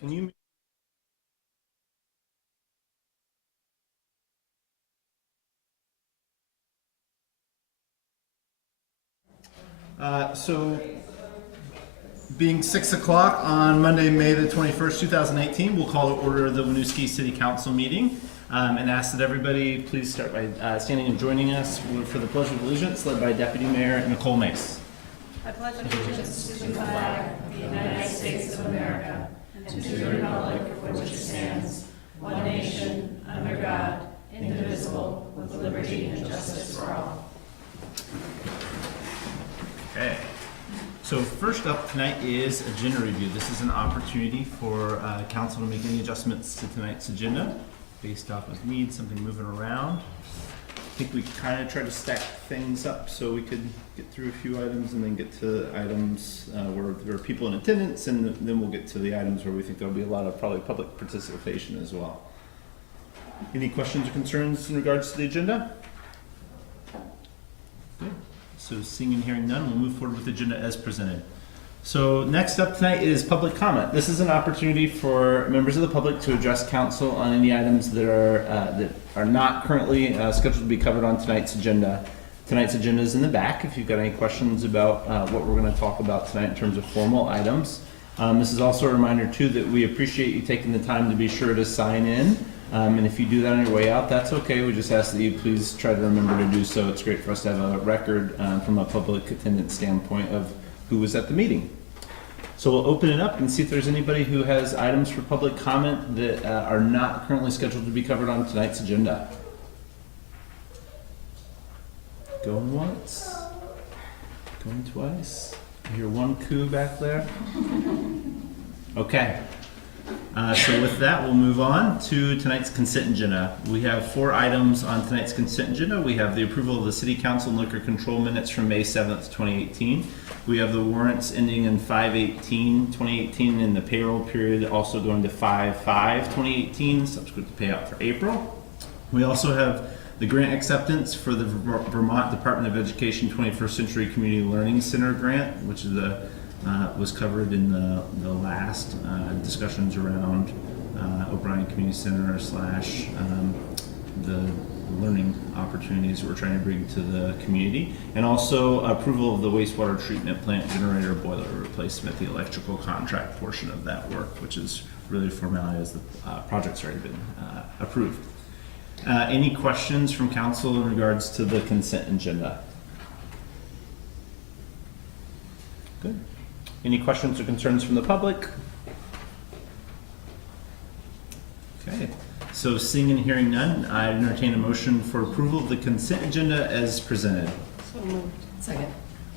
Can you? So, being 6 o'clock on Monday, May the 21st, 2018, we'll call to order the Winooski City Council meeting and ask that everybody please start by standing and joining us for the Pledge of Allegiance, led by Deputy Mayor Nicole Mace. I pledge allegiance to the flag of the United States of America and to the republic for which it stands, one nation, under God, indivisible, with liberty and justice for all. Okay. So first up tonight is agenda review. This is an opportunity for council to make any adjustments to tonight's agenda based off of needs, something moving around. I think we kind of try to stack things up so we could get through a few items and then get to items where there are people in attendance, and then we'll get to the items where we think there'll be a lot of probably public participation as well. Any questions or concerns in regards to the agenda? Good. So seeing and hearing none, we'll move forward with the agenda as presented. So next up tonight is public comment. This is an opportunity for members of the public to address council on any items that are not currently scheduled to be covered on tonight's agenda. Tonight's agenda is in the back if you've got any questions about what we're going to talk about tonight in terms of formal items. This is also a reminder too that we appreciate you taking the time to be sure to sign in. And if you do that on your way out, that's okay. We just ask that you please try to remember to do so. It's great for us to have a record from a public attendance standpoint of who was at the meeting. So we'll open it up and see if there's anybody who has items for public comment that are not currently scheduled to be covered on tonight's agenda. Going once, going twice. I hear one coo back there. Okay. So with that, we'll move on to tonight's consent agenda. We have 4 items on tonight's consent agenda. We have the approval of the City Council and Liquor Control minutes from May 7th, 2018. We have the warrants ending in 5/18/2018 and the payroll period also going to 5/5/2018, subsequent to payout for April. We also have the grant acceptance for the Vermont Department of Education 21st Century Community Learning Center grant, which is was covered in the last discussions around O'Brien Community Center / the learning opportunities we're trying to bring to the community, and also approval of the wastewater treatment plant generator boiler replacement, the electrical contract portion of that work, which is really a formality as the project's already been approved. Any questions from council in regards to the consent agenda? Good. Any questions or concerns from the public? Okay, so seeing and hearing none, I entertain a motion for approval of the consent agenda as presented. So moved. Second.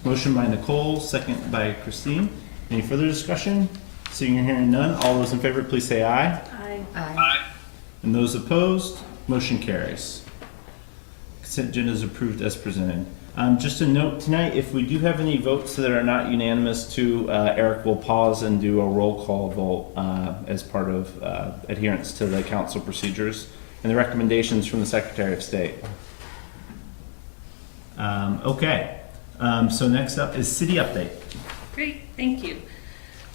Motion by Nicole, second by Christine. Any further discussion? Seeing and hearing none, all those in favor please say aye. Aye. Aye. And those opposed, motion carries. Consent agenda is approved as presented. Just a note tonight, if we do have any votes that are not unanimous to, Eric will pause and do a roll call vote as part of adherence to the council procedures and the recommendations from the Secretary of State. Okay, so next up is city update. Great, thank you.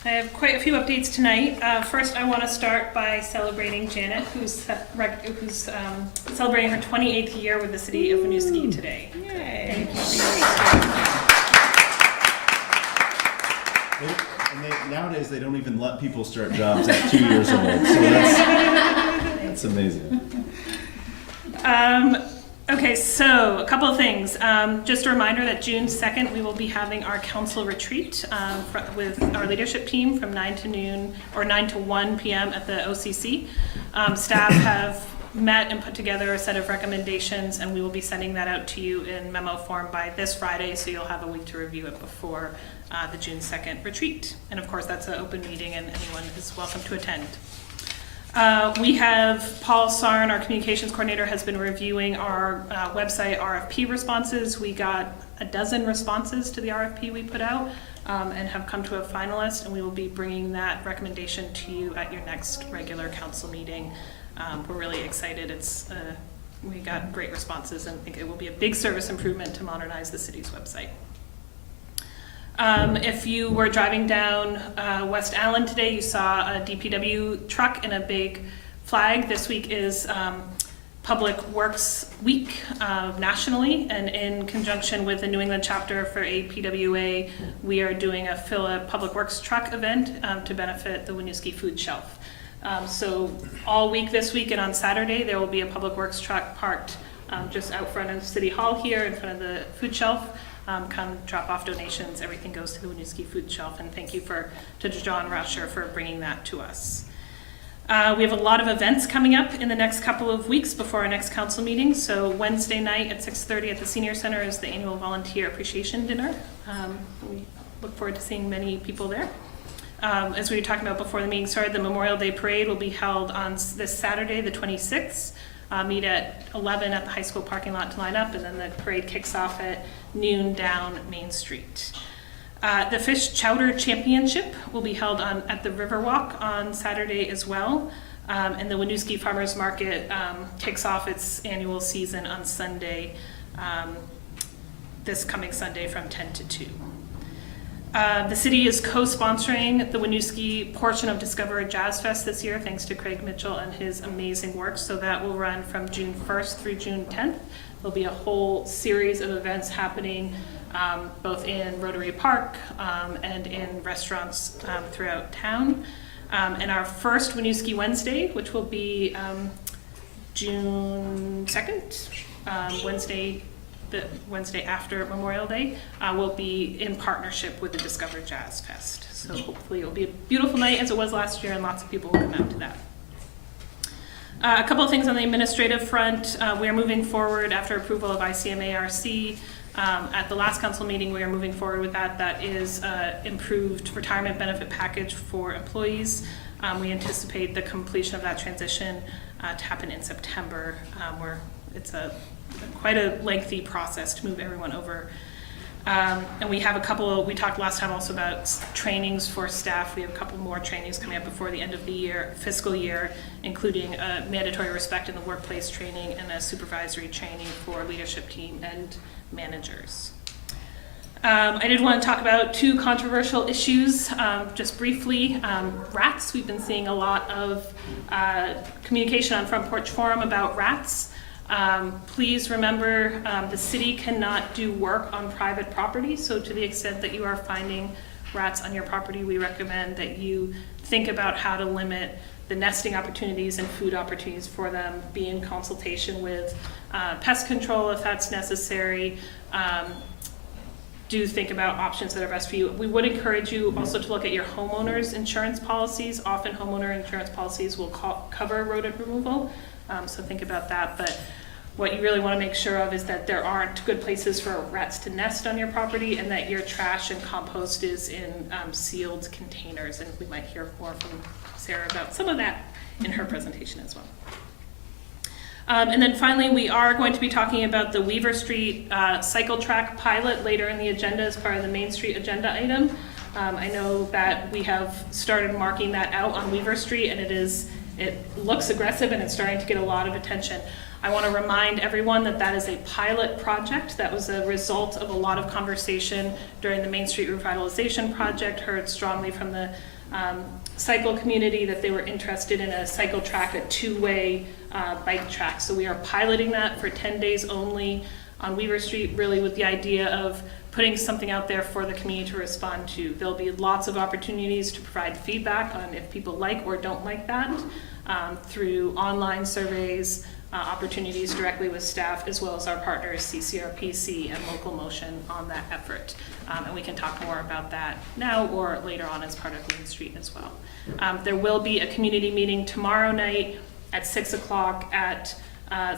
I have quite a few updates tonight. First, I want to start by celebrating Janet, who's celebrating her 28th year with the city of Winooski today. Yay! Nowadays, they don't even let people start jobs at 2 years old, so that's amazing. Okay, so a couple of things. Just a reminder that June 2nd, we will be having our council retreat with our leadership team from 9 to noon or 9 to 1 p.m. at the OCC. Staff have met and put together a set of recommendations, and we will be sending that out to you in memo form by this Friday, so you'll have a week to review it before the June 2nd retreat. And of course, that's an open meeting and anyone is welcome to attend. We have Paul Sarn, our communications coordinator, has been reviewing our website RFP responses. We got a dozen responses to the RFP we put out and have come to a finalist, and we will be bringing that recommendation to you at your next regular council meeting. We're really excited. We got great responses and think it will be a big service improvement to modernize the city's website. If you were driving down West Allen today, you saw a DPW truck and a big flag. This week is Public Works Week nationally, and in conjunction with the New England chapter for APWA, we are doing a Fill a Public Works truck event to benefit the Winooski food shelf. So all week this week and on Saturday, there will be a Public Works truck parked just out front of City Hall here in front of the food shelf. Come drop off donations. Everything goes to the Winooski food shelf, and thank you to John Rauscher for bringing that to us. We have a lot of events coming up in the next couple of weeks before our next council meeting. So Wednesday night at 6:30 at the Senior Center is the annual Volunteer Appreciation Dinner. We look forward to seeing many people there. As we were talking about before the meeting started, the Memorial Day Parade will be held on this Saturday, the 26th. Meet at 11 at the high school parking lot to line up, and then the parade kicks off at noon down Main Street. The Fish Chowder Championship will be held at the Riverwalk on Saturday as well. And the Winooski Farmers Market kicks off its annual season on Sunday, this coming Sunday from 10 to 2. The city is co-sponsoring the Winooski portion of Discover Jazz Fest this year, thanks to Craig Mitchell and his amazing work. So that will run from June 1st through June 10th. There'll be a whole series of events happening both in Rotary Park and in restaurants throughout town. And our first Winooski Wednesday, which will be June 2nd, the Wednesday after Memorial Day, will be in partnership with the Discover Jazz Fest. So hopefully it'll be a beautiful night as it was last year, and lots of people will come out to that. A couple of things on the administrative front. We are moving forward after approval of ICMARC. At the last council meeting, we are moving forward with that. That is improved retirement benefit package for employees. We anticipate the completion of that transition to happen in September, where it's quite a lengthy process to move everyone over. And we have we talked last time also about trainings for staff. We have a couple more trainings coming up before the end of the fiscal year, including a mandatory respect in the workplace training and a supervisory training for leadership team and managers. I did want to talk about two controversial issues just briefly. Rats. We've been seeing a lot of communication on Front Porch Forum about rats. Please remember the city cannot do work on private property, so to the extent that you are finding rats on your property, we recommend that you think about how to limit the nesting opportunities and food opportunities for them, be in consultation with pest control if that's necessary. Do think about options that are best for you. We would encourage you also to look at your homeowner's insurance policies. Often homeowner insurance policies will cover rodent removal, so think about that. But what you really want to make sure of is that there aren't good places for rats to nest on your property, and that your trash and compost is in sealed containers. And we might hear more from Sarah about some of that in her presentation as well. And then finally, we are going to be talking about the Weaver Street cycle track pilot later in the agenda as part of the Main Street agenda item. I know that we have started marking that out on Weaver Street, and it looks aggressive and it's starting to get a lot of attention. I want to remind everyone that that is a pilot project. That was a result of a lot of conversation during the Main Street Revitalization Project, heard strongly from the cycle community that they were interested in a cycle track, a two-way bike track. So we are piloting that for 10 days only on Weaver Street, really with the idea of putting something out there for the community to respond to. There'll be lots of opportunities to provide feedback on if people like or don't like that through online surveys, opportunities directly with staff, as well as our partners CCRPC and Local Motion on that effort. And we can talk more about that now or later on as part of Main Street as well. There will be a community meeting tomorrow night at 6 o'clock at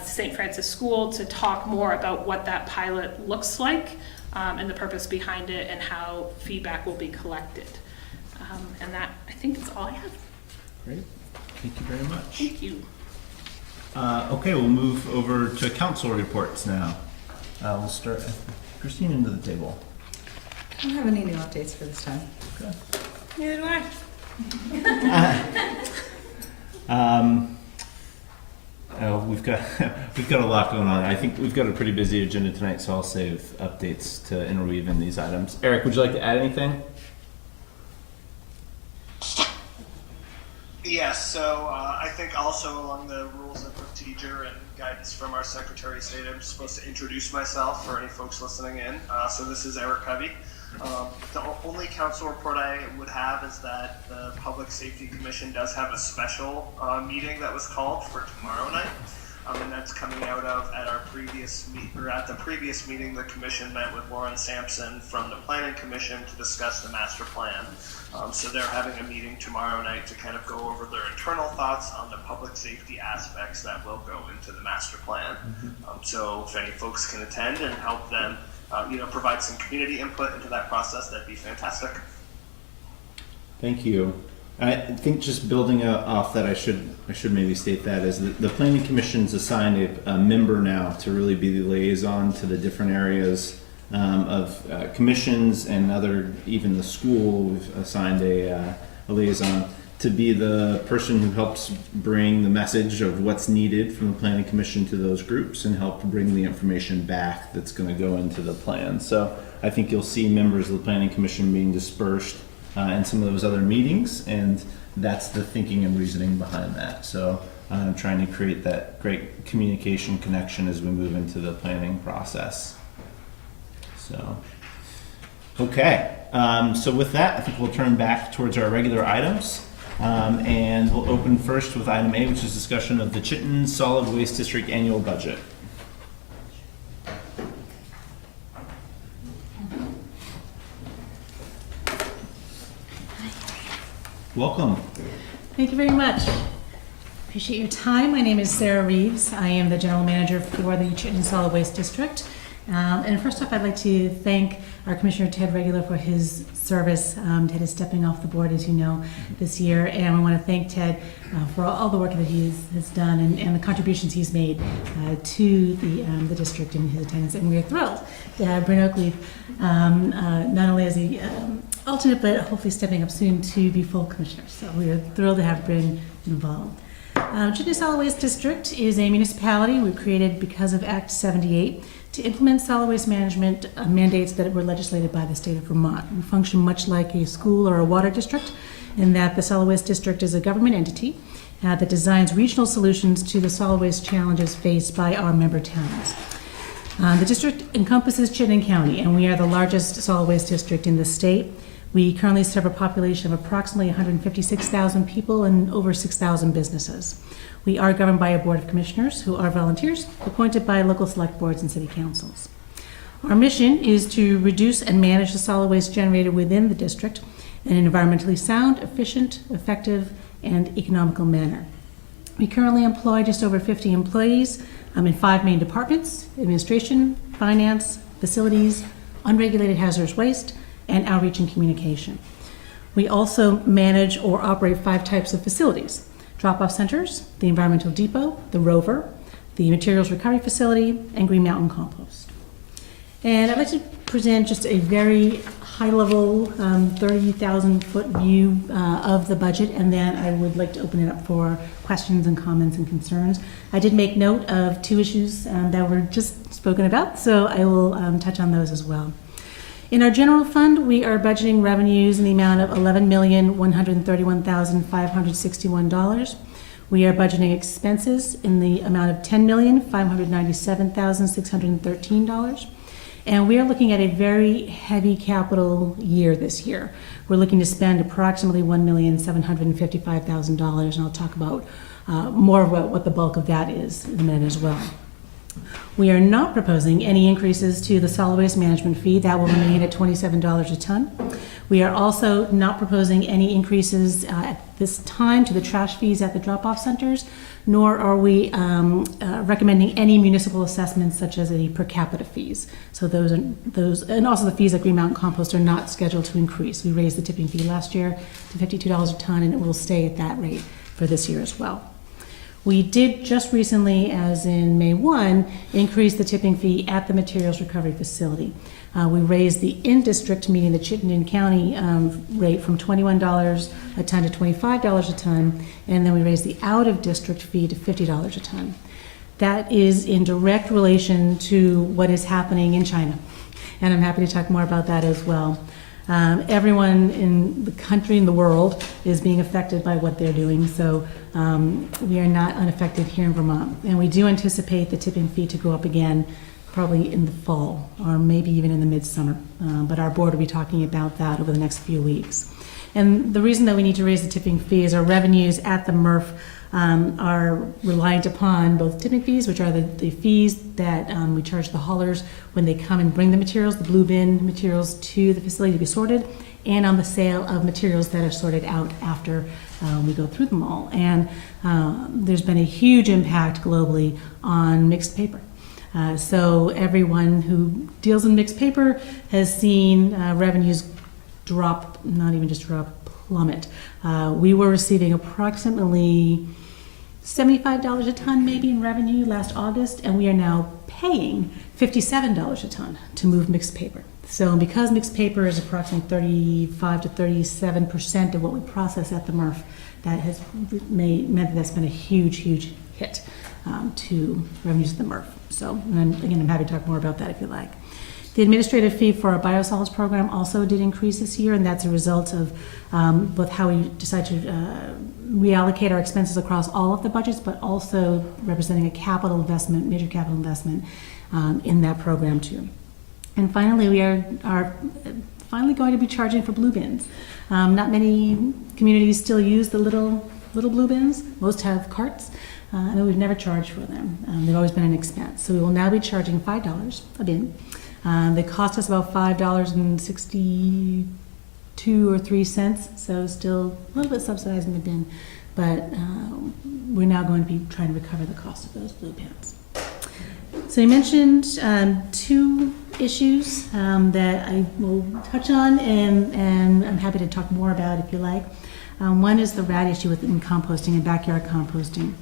St. Francis School to talk more about what that pilot looks like and the purpose behind it and how feedback will be collected. And that, I think, is all I have. Great. Thank you very much. Thank you. Okay, we'll move over to council reports now. We'll start Christine into the table. I don't have any new updates for this time. Okay. Neither do I. We've got a lot going on. I think we've got a pretty busy agenda tonight, so I'll save updates to interweave in these items. Eric, would you like to add anything? Yes, so I think also along the rules of procedure and guidance from our Secretary of State, I'm supposed to introduce myself for any folks listening in. So this is Eric Covey. The only council report I would have is that the Public Safety Commission does have a special meeting that was called for tomorrow night. And that's coming out of at the previous meeting, the commission met with Lauren Sampson from the Planning Commission to discuss the master plan. So they're having a meeting tomorrow night to kind of go over their internal thoughts on the public safety aspects that will go into the master plan. So if any folks can attend and help them, provide some community input into that process, that'd be fantastic. Thank you. I think just building off that, I should maybe state that is that the Planning Commission's assigned a member now to really be the liaison to the different areas of commissions and even the school. We've assigned a liaison to be the person who helps bring the message of what's needed from the Planning Commission to those groups and help bring the information back that's going to go into the plan. So I think you'll see members of the Planning Commission being dispersed in some of those other meetings, and that's the thinking and reasoning behind that. So I'm trying to create that great communication connection as we move into the planning process. So, okay. So with that, I think we'll turn back towards our regular items. And we'll open first with item A, which is discussion of the Chittenden Solid Waste District annual budget. Welcome. Thank you very much. Appreciate your time. My name is Sarah Reeves. I am the General Manager for the Chittenden Solid Waste District. And first off, I'd like to thank our Commissioner Ted Regular for his service. Ted is stepping off the board, as you know, this year. And I want to thank Ted for all the work that he has done and the contributions he's made to the district and his attendance. And we're thrilled to have Bryn Oakley, not only as the alternate, but hopefully stepping up soon to be full commissioner. So we are thrilled to have Bryn involved. Chittenden Solid Waste District is a municipality we created because of Act 78 to implement solid waste management mandates that were legislated by the state of Vermont. We function much like a school or a water district in that the Solid Waste District is a government entity that designs regional solutions to the solid waste challenges faced by our member towns. The district encompasses Chittenden County, and we are the largest solid waste district in the state. We currently serve a population of approximately 156,000 people and over 6,000 businesses. We are governed by a board of commissioners who are volunteers appointed by local select boards and city councils. Our mission is to reduce and manage the solid waste generated within the district in an environmentally sound, efficient, effective, and economical manner. We currently employ just over 50 employees in 5 main departments: administration, finance, facilities, unregulated hazardous waste, and outreach and communication. We also manage or operate 5 types of facilities: drop-off centers, the environmental depot, the rover, the materials recovery facility, and Green Mountain Compost. And I'd like to present just a very high-level 30,000-foot view of the budget, and then I would like to open it up for questions and comments and concerns. I did make note of 2 issues that were just spoken about, so I will touch on those as well. In our general fund, we are budgeting revenues in the amount of $11,131,561. We are budgeting expenses in the amount of $10,597,613. And we are looking at a very heavy capital year this year. We're looking to spend approximately $1,755,000, and I'll talk about more about what the bulk of that is in a minute as well. We are not proposing any increases to the solid waste management fee. That will remain at $27 a ton. We are also not proposing any increases at this time to the trash fees at the drop-off centers, nor are we recommending any municipal assessments such as any per capita fees. So those, and also the fees at Green Mountain Compost are not scheduled to increase. We raised the tipping fee last year to $52 a ton, and it will stay at that rate for this year as well. We did just recently, as in May 1, increase the tipping fee at the materials recovery facility. We raised the in-district, meaning the Chittenden County rate, from $21 a ton to $25 a ton, and then we raised the out-of-district fee to $50 a ton. that is in direct relation to what is happening in China. And I'm happy to talk more about that as well. Everyone in the country and the world is being affected by what they're doing, so we are not unaffected here in Vermont. And we do anticipate the tipping fee to go up again probably in the fall or maybe even in the midsummer. But our board will be talking about that over the next few weeks. And the reason that we need to raise the tipping fee is our revenues at the MRF are reliant upon both tipping fees, which are the fees that we charge the haulers when they come and bring the materials, the blue bin materials, to the facility to be sorted, and on the sale of materials that are sorted out after we go through them all. And there's been a huge impact globally on mixed paper. So everyone who deals in mixed paper has seen revenues drop, not even just drop, plummet. We were receiving approximately $75 a ton maybe in revenue last August, and we are now paying $57 a ton to move mixed paper. So because mixed paper is approximately 35 to 37% of what we process at the MRF, that has meant that that's been a huge, huge hit to revenues at the MRF. So, and again, I'm happy to talk more about that if you like. The administrative fee for our biosolids program also did increase this year, and that's a result of both how we decide to reallocate our expenses across all of the budgets, but also representing a capital investment, major capital investment in that program too. And finally, we are finally going to be charging for blue bins. Not many communities still use the little blue bins. Most have carts. And we've never charged for them. They've always been an expense. So we will now be charging $5 a bin. They cost us about $5.62 or 3 cents, so still a little bit subsidizing the bin, but we're now going to be trying to recover the cost of those blue bins. So you mentioned 2 issues that I will touch on, and I'm happy to talk more about if you like. One is the rat issue within composting and backyard composting.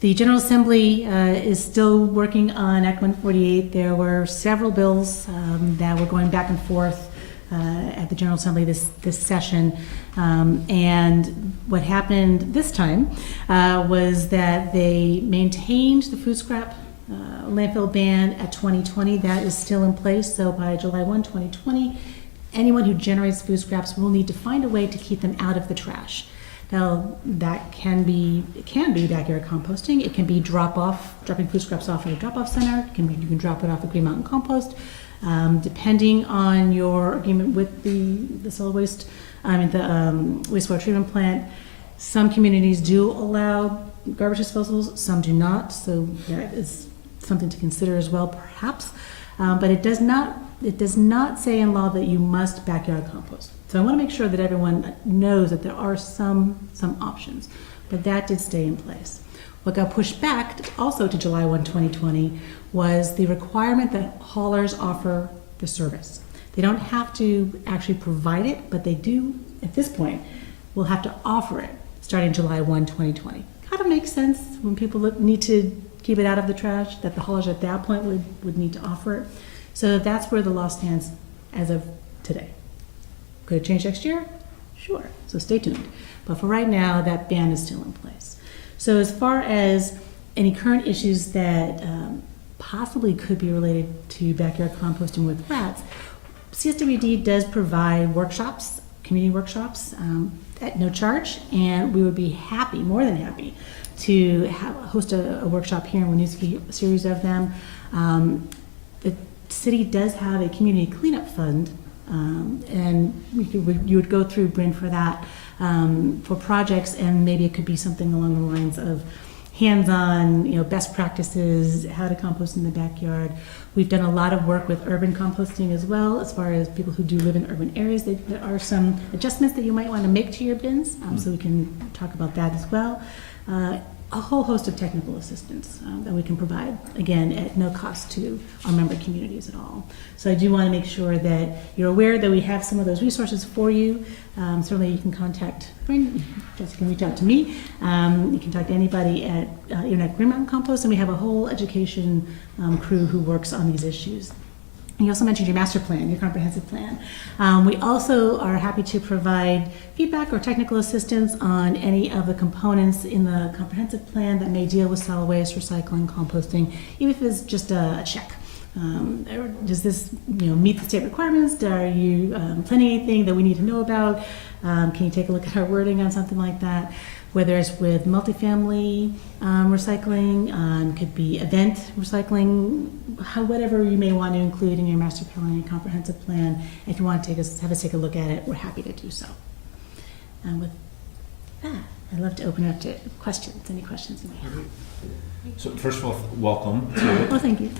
The General Assembly is still working on Act 148. There were several bills that were going back and forth at the General Assembly this session. And what happened this time was that they maintained the food scrap landfill ban at 2020. That is still in place. So by July 1, 2020, anyone who generates food scraps will need to find a way to keep them out of the trash. Now, that can be backyard composting. It can be dropping food scraps off at a drop-off center. You can drop it off at Green Mountain Compost. Depending on your agreement with the solid waste, the wastewater treatment plant, some communities do allow garbage disposals, some do not. So that is something to consider as well, perhaps. But it does not say in law that you must backyard compost. So I want to make sure that everyone knows that there are some options, but that did stay in place. What got pushed back also to July 1, 2020 was the requirement that haulers offer the service. They don't have to actually provide it, but they do, at this point, will have to offer it starting July 1, 2020. Kind of makes sense when people need to keep it out of the trash, that the haulers at that point would need to offer it. So that's where the law stands as of today. Could it change next year? Sure, so stay tuned. But for right now, that ban is still in place. So as far as any current issues that possibly could be related to backyard composting with rats, CSWD does provide workshops, community workshops, at no charge, and we would be happy, more than happy, to host a workshop here in Winooski, a series of them. The city does have a community cleanup fund, and you would go through Bryn for that, for projects, and maybe it could be something along the lines of hands-on, best practices, how to compost in the backyard. We've done a lot of work with urban composting as well, as far as people who do live in urban areas. There are some adjustments that you might want to make to your bins, so we can talk about that as well. A whole host of technical assistance that we can provide, again, at no cost to our member communities at all. So I do want to make sure that you're aware that we have some of those resources for you. Certainly you can contact Bryn, Jessica can reach out to me. You can talk to anybody at Green Mountain Compost, and we have a whole education crew who works on these issues. You also mentioned your master plan, your comprehensive plan. We also are happy to provide feedback or technical assistance on any of the components in the comprehensive plan that may deal with solid waste, recycling, composting, even if it's just a check. Does this meet the state requirements? Are you planning anything that we need to know about? Can you take a look at our wording on something like that? Whether it's with multifamily recycling, could be event recycling, whatever you may want to include in your master plan and comprehensive plan. If you want to have us take a look at it, we're happy to do so. And with that, I'd love to open it up to questions. Any questions you may have? So first of all, welcome to Well, thank you.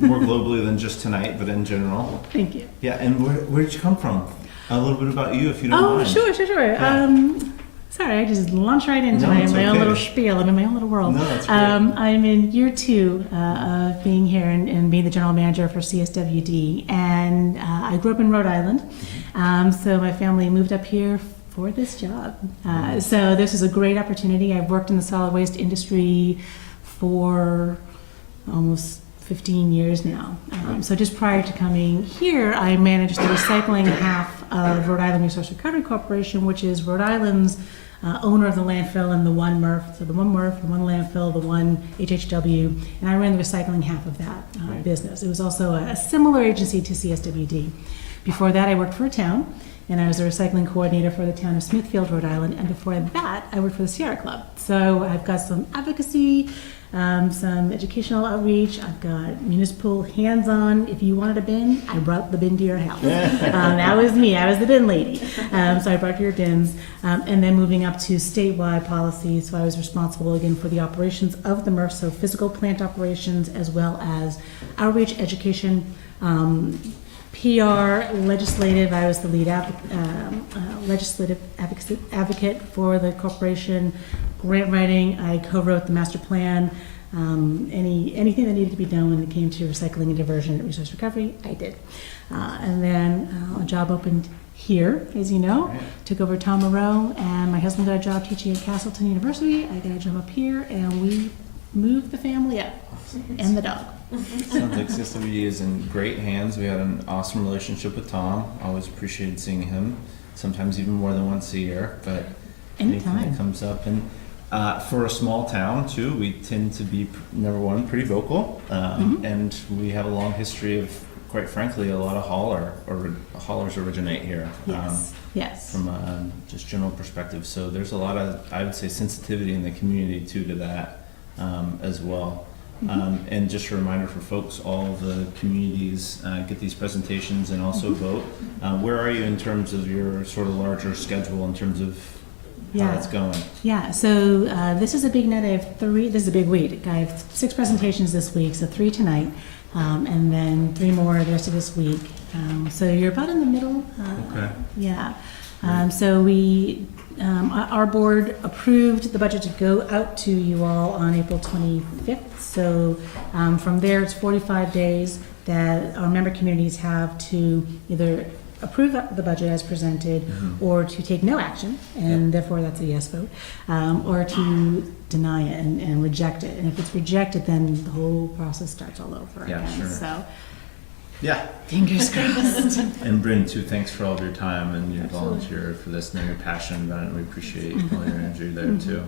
more globally than just tonight, but in general. Thank you. Yeah, and where did you come from? A little bit about you, if you don't mind. Sure. Yeah. Sorry, I just launched right into No, my it's own okay. little spiel. I'm in my own little world. No, that's great. I'm in year 2 of being here and being the general manager for CSWD. And I grew up in Rhode Island. So my family moved up here for this job. So this is a great opportunity. I've worked in the solid waste industry for almost 15 years now. So just prior to coming here, I managed the recycling half of Rhode Island Resource Recovery Corporation, which is Rhode Island's owner of the landfill and the one MRF, so the one MRF, the one landfill, the one HHW, and I ran the recycling half of that business. It was also a similar agency to CSWD. Before that, I worked for a town, and I was a recycling coordinator for the town of Smithfield, Rhode Island, and before that, I worked for the Sierra Club. So I've got some advocacy, some educational outreach. I've got municipal hands-on. If you wanted a bin, I brought the bin to your house. That was me. I was the bin lady. So I brought your bins. And then moving up to statewide policy. So I was responsible again for the operations of the MRF, so physical plant operations, as well as outreach, education, PR, legislative. I was the lead legislative advocate for the corporation. Grant writing, I co-wrote the master plan. Anything that needed to be done when it came to recycling and diversion and resource recovery, I did. And then a job opened here, as you know. Right. Took over Tom Moreau, and my husband got a job teaching at Castleton University. I got a job up here, and we moved the family up, and the dog. Sounds like CSWD is in great hands. We had an awesome relationship with Tom. Always appreciated seeing him, sometimes even more than once a year, but anything Anytime. that comes up. And for a small town too, we tend to be, number one, pretty vocal, and we have a long history of, quite frankly, a lot of haulers originate here. Yes. From a just general perspective. So there's a lot of, I would say, sensitivity in the community too to that as well. And just a reminder for folks, all of the communities get these presentations and also vote. Where are you in terms of your sort of larger schedule in terms of how it's going? Yeah, so this is a big night. I have 3, this is a big week. I have 6 presentations this week, so 3 tonight, and then 3 more the rest of this week. So you're about in the middle. Okay. Yeah. So our board approved the budget to go out to you all on April 25th. So from there, it's 45 days that our member communities have to either approve the budget as presented or to take no action, and therefore that's a yes vote, or to deny it and reject it. And if it's rejected, then the whole process starts all over again. Sure. So Yeah. fingers crossed. And Bryn, too, thanks for all of your time and your volunteer for this and your passion about it. And we appreciate all your energy there too.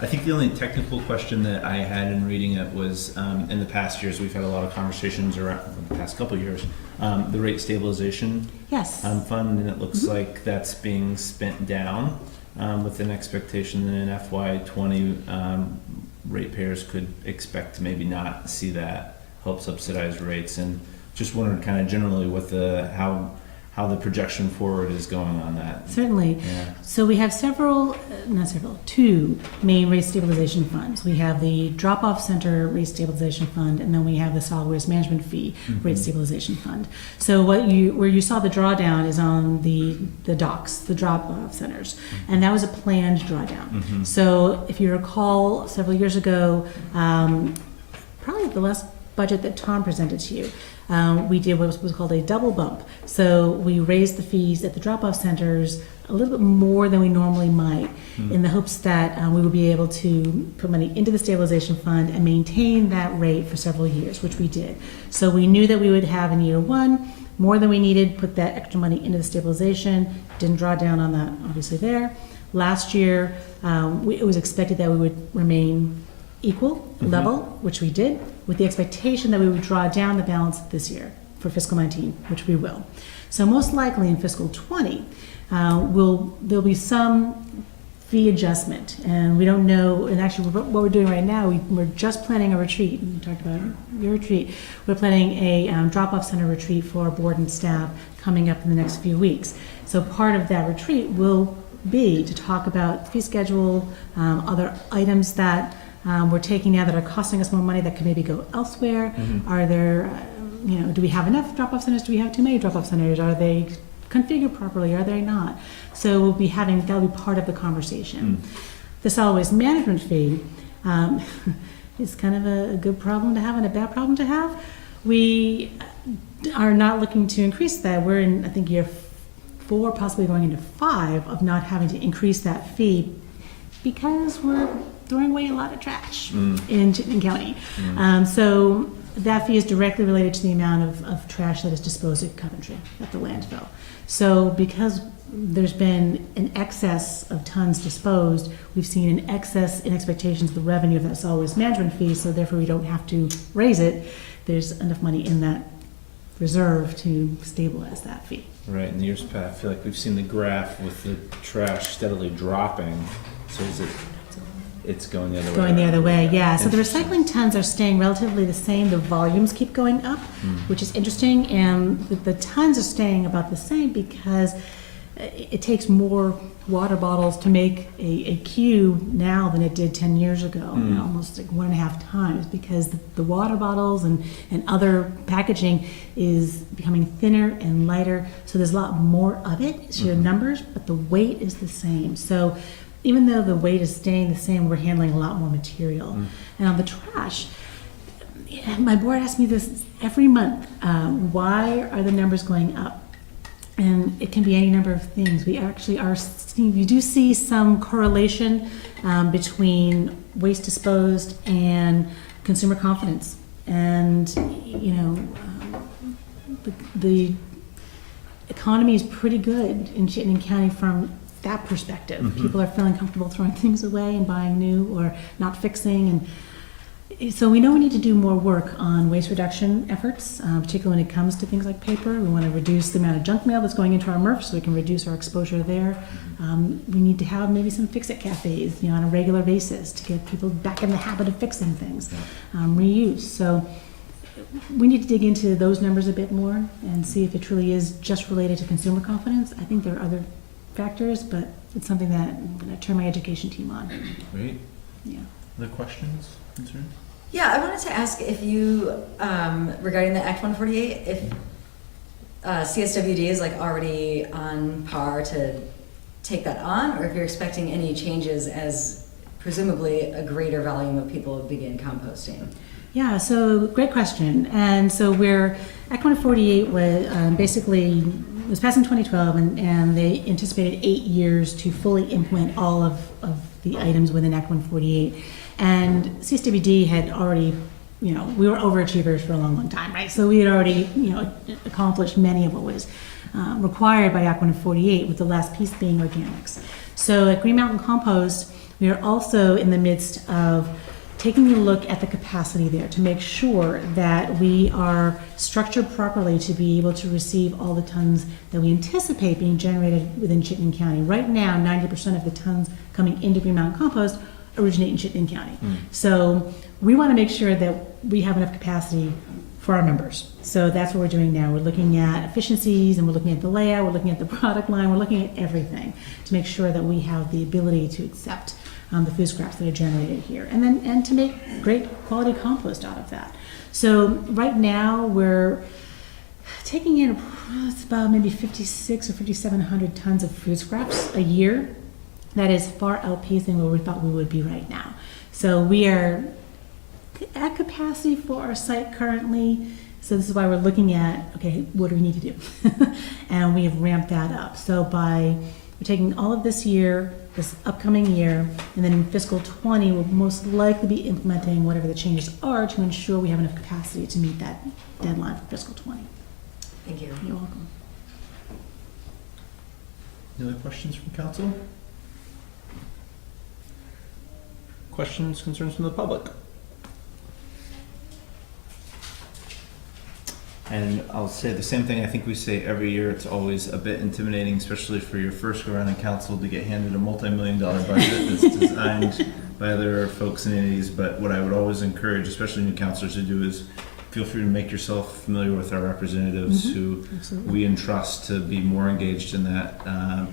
I think the only technical question that I had in reading it was, in the past years, we've had a lot of conversations around, the past couple of years, the rate stabilization Yes. fund, and it looks like that's being spent down with an expectation that in FY20 ratepayers could expect to maybe not see that help subsidize rates. And just wondered kind of generally what how the projection forward is going on that. Certainly. Yeah. So we have two main rate stabilization funds. We have the drop-off center rate stabilization fund, and then we have the solid waste management fee rate stabilization fund. So where you saw the drawdown is on the docks, the drop-off centers, and that was a planned drawdown. So if you recall, several years ago, probably the last budget that Tom presented to you, we did what was called a double bump. So we raised the fees at the drop-off centers a little bit more than we normally might, in the hopes that we would be able to put money into the stabilization fund and maintain that rate for several years, which we did. So we knew that we would have in year one more than we needed, put that extra money into the stabilization, didn't draw down on that obviously there. Last year, it was expected that we would remain equal, level, which we did, with the expectation that we would draw down the balance this year for fiscal 19, which we will. So most likely in fiscal 20, there'll be some fee adjustment, and we don't know. And actually, what we're doing right now, we're just planning a retreat. We talked about your retreat. We're planning a drop-off center retreat for our board and staff coming up in the next few weeks. So part of that retreat will be to talk about fee schedule, other items that we're taking now that are costing us more money that could maybe go elsewhere. Are there, do we have enough drop-off centers? Do we have too many drop-off centers? Are they configured properly? Are they not? So we'll be that'll be part of the conversation. The solid waste management fee is kind of a good problem to have and a bad problem to have. We are not looking to increase that. We're in, I think, year 4, possibly going into 5 of not having to increase that fee because we're throwing away a lot of trash in Chittenden County. So that fee is directly related to the amount of trash that is disposed at Coventry, at the landfill. So because there's been an excess of tons disposed, we've seen an excess in expectations of the revenue of that solid waste management fee, so therefore we don't have to raise it. There's enough money in that reserve to stabilize that fee. Right, in the years past, I feel like we've seen the graph with the trash steadily dropping. So it's going the other way? Going the other way, yeah. So the recycling tons are staying relatively the same. The volumes keep going up, which is interesting. And the tons are staying about the same because it takes more water bottles to make a cube now than it did 10 years ago, almost like 1.5 times, because the water bottles and other packaging is becoming thinner and lighter. So there's a lot more of it, sheer numbers, but the weight is the same. So even though the weight is staying the same, we're handling a lot more material. And on the trash, my board asks me this every month, why are the numbers going up? And it can be any number of things. We actually we do see some correlation between waste disposed and consumer confidence. And, the economy is pretty good in Chittenden County from that perspective. People are feeling comfortable throwing things away and buying new or not fixing. And so we know we need to do more work on waste reduction efforts, particularly when it comes to things like paper. We want to reduce the amount of junk mail that's going into our MRF so we can reduce our exposure there. We need to have maybe some fix-it cafes, on a regular basis to get people back in the habit of fixing things, reuse. So we need to dig into those numbers a bit more and see if it truly is just related to consumer confidence. I think there are other factors, but it's something that I'm going to turn my education team on. Great. Yeah. Other questions, concerns? Yeah, I wanted to ask if you, regarding the Act 148, if CSWD is already on par to take that on, or if you're expecting any changes as presumably a greater volume of people begin composting. Yeah, so great question. And so Act 148 was passed in 2012, and they anticipated 8 years to fully implement all of the items within Act 148. And CSWD had already, we were overachievers for a long, long time, right? So we had already, accomplished many of what was required by Act 148, with the last piece being organics. So at Green Mountain Compost, we are also in the midst of taking a look at the capacity there to make sure that we are structured properly to be able to receive all the tons that we anticipate being generated within Chittenden County. Right now, 90% of the tons coming into Green Mountain Compost originate in Chittenden County. So we want to make sure that we have enough capacity for our members. So that's what we're doing now. We're looking at efficiencies, and we're looking at the layout, we're looking at the product line, we're looking at everything to make sure that we have the ability to accept the food scraps that are generated here, and to make great quality compost out of that. So right now we're taking in about maybe 56 or 5,700 tons of food scraps a year. That is far outpacing where we thought we would be right now. So we are at capacity for our site currently. So this is why we're looking at, okay, what do we need to do? And we have ramped that up. So we're taking all of this year, this upcoming year, and then in fiscal 20, we'll most likely be implementing whatever the changes are to ensure we have enough capacity to meet that deadline for fiscal 20. Thank you. You're welcome. Any other questions from council? Questions, concerns from the public? And I'll say the same thing I think we say every year. It's always a bit intimidating, especially for your first go around in council, to get handed a multi-million-dollar budget that's designed by other folks and entities. But what I would always encourage, especially new councilors, to do is feel free to make yourself familiar with our representatives who Absolutely. we entrust to be more engaged in that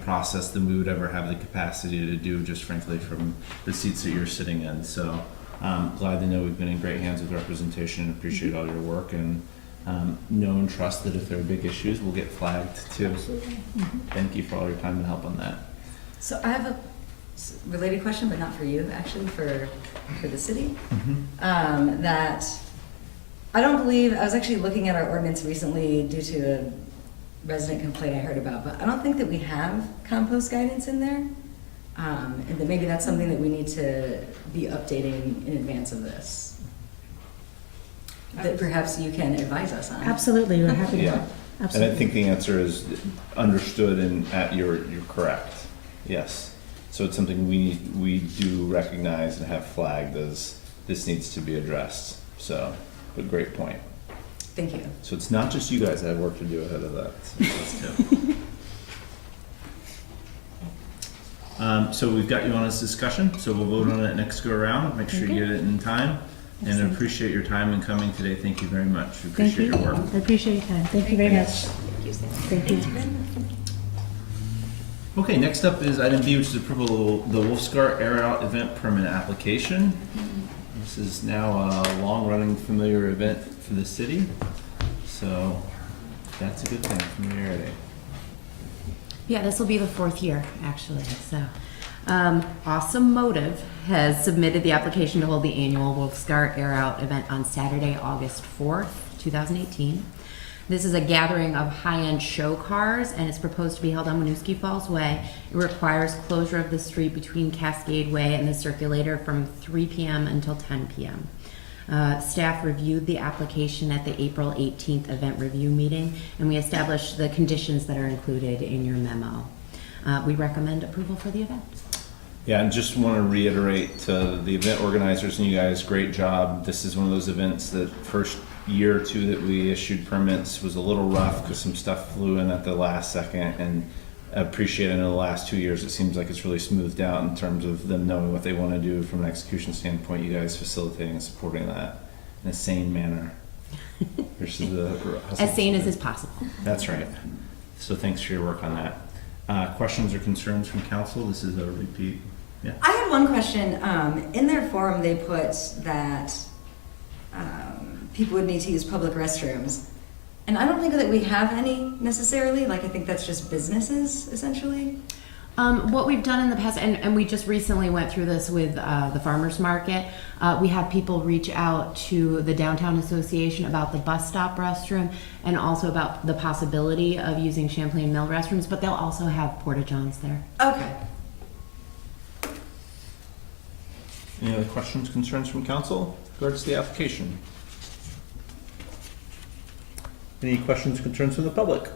process than we would ever have the capacity to do, just frankly from the seats that you're sitting in. So glad to know we've been in great hands with representation and appreciate all your work, and know and trust that if there are big issues, we'll get flagged too. Absolutely. Thank you for all your time and help on that. So I have a related question, but not for you, actually, for the city. That I don't believe, I was actually looking at our ordinance recently due to a resident complaint I heard about, but I don't think that we have compost guidance in there. And that maybe that's something that we need to be updating in advance of this. That perhaps you can advise us on. Absolutely, we're happy to. Yeah. And Absolutely. I think the answer is understood, and you're correct. Yes. So it's something we do recognize and have flagged as this needs to be addressed. So, but great point. Thank you. So it's not just you guys that have work to do ahead of that. So we've got you on this discussion, so we'll vote on it next go around. Make sure you get it in time. And I Excellent. appreciate your time in coming today. Thank you very much. We Thank appreciate you. your work. I appreciate your time. Thank you very much. Thank you. Okay, next up is item B, which is approval of the Wolfscar Air Out event permit application. This is now a long-running familiar event for the city, so that's a good thing, familiarity. Yeah, this will be the 4th year, actually. So, Awesome Motive has submitted the application to hold the annual Wolfscar Air Out event on Saturday, August 4th, 2018. This is a gathering of high-end show cars, and it's proposed to be held on Winooski Falls Way. It requires closure of the street between Cascade Way and the Circulator from 3 p.m. until 10 p.m. Staff reviewed the application at the April 18th event review meeting, and we established the conditions that are included in your memo. We recommend approval for the event. Yeah, and just want to reiterate to the event organizers and you guys, great job. This is one of those events that first year or two that we issued permits was a little rough because some stuff flew in at the last second, and I appreciate it. In the last 2 years it seems like it's really smoothed out in terms of them knowing what they want to do from an execution standpoint, you guys facilitating and supporting that in a sane manner versus the As sane as is possible. That's right. So thanks for your work on that. Questions or concerns from council? This is a repeat. Yeah. I had one question. In their form, they put that people would need to use public restrooms. And I don't think that we have any necessarily. Like, I think that's just businesses, essentially. What we've done in the past, and we just recently went through this with the farmers market, we have people reach out to the Downtown Association about the bus stop restroom and also about the possibility of using Champlain Mill restrooms, but they'll also have porta-johns there. Okay. Any other questions, concerns from council regards to the application? Any questions, concerns from the public?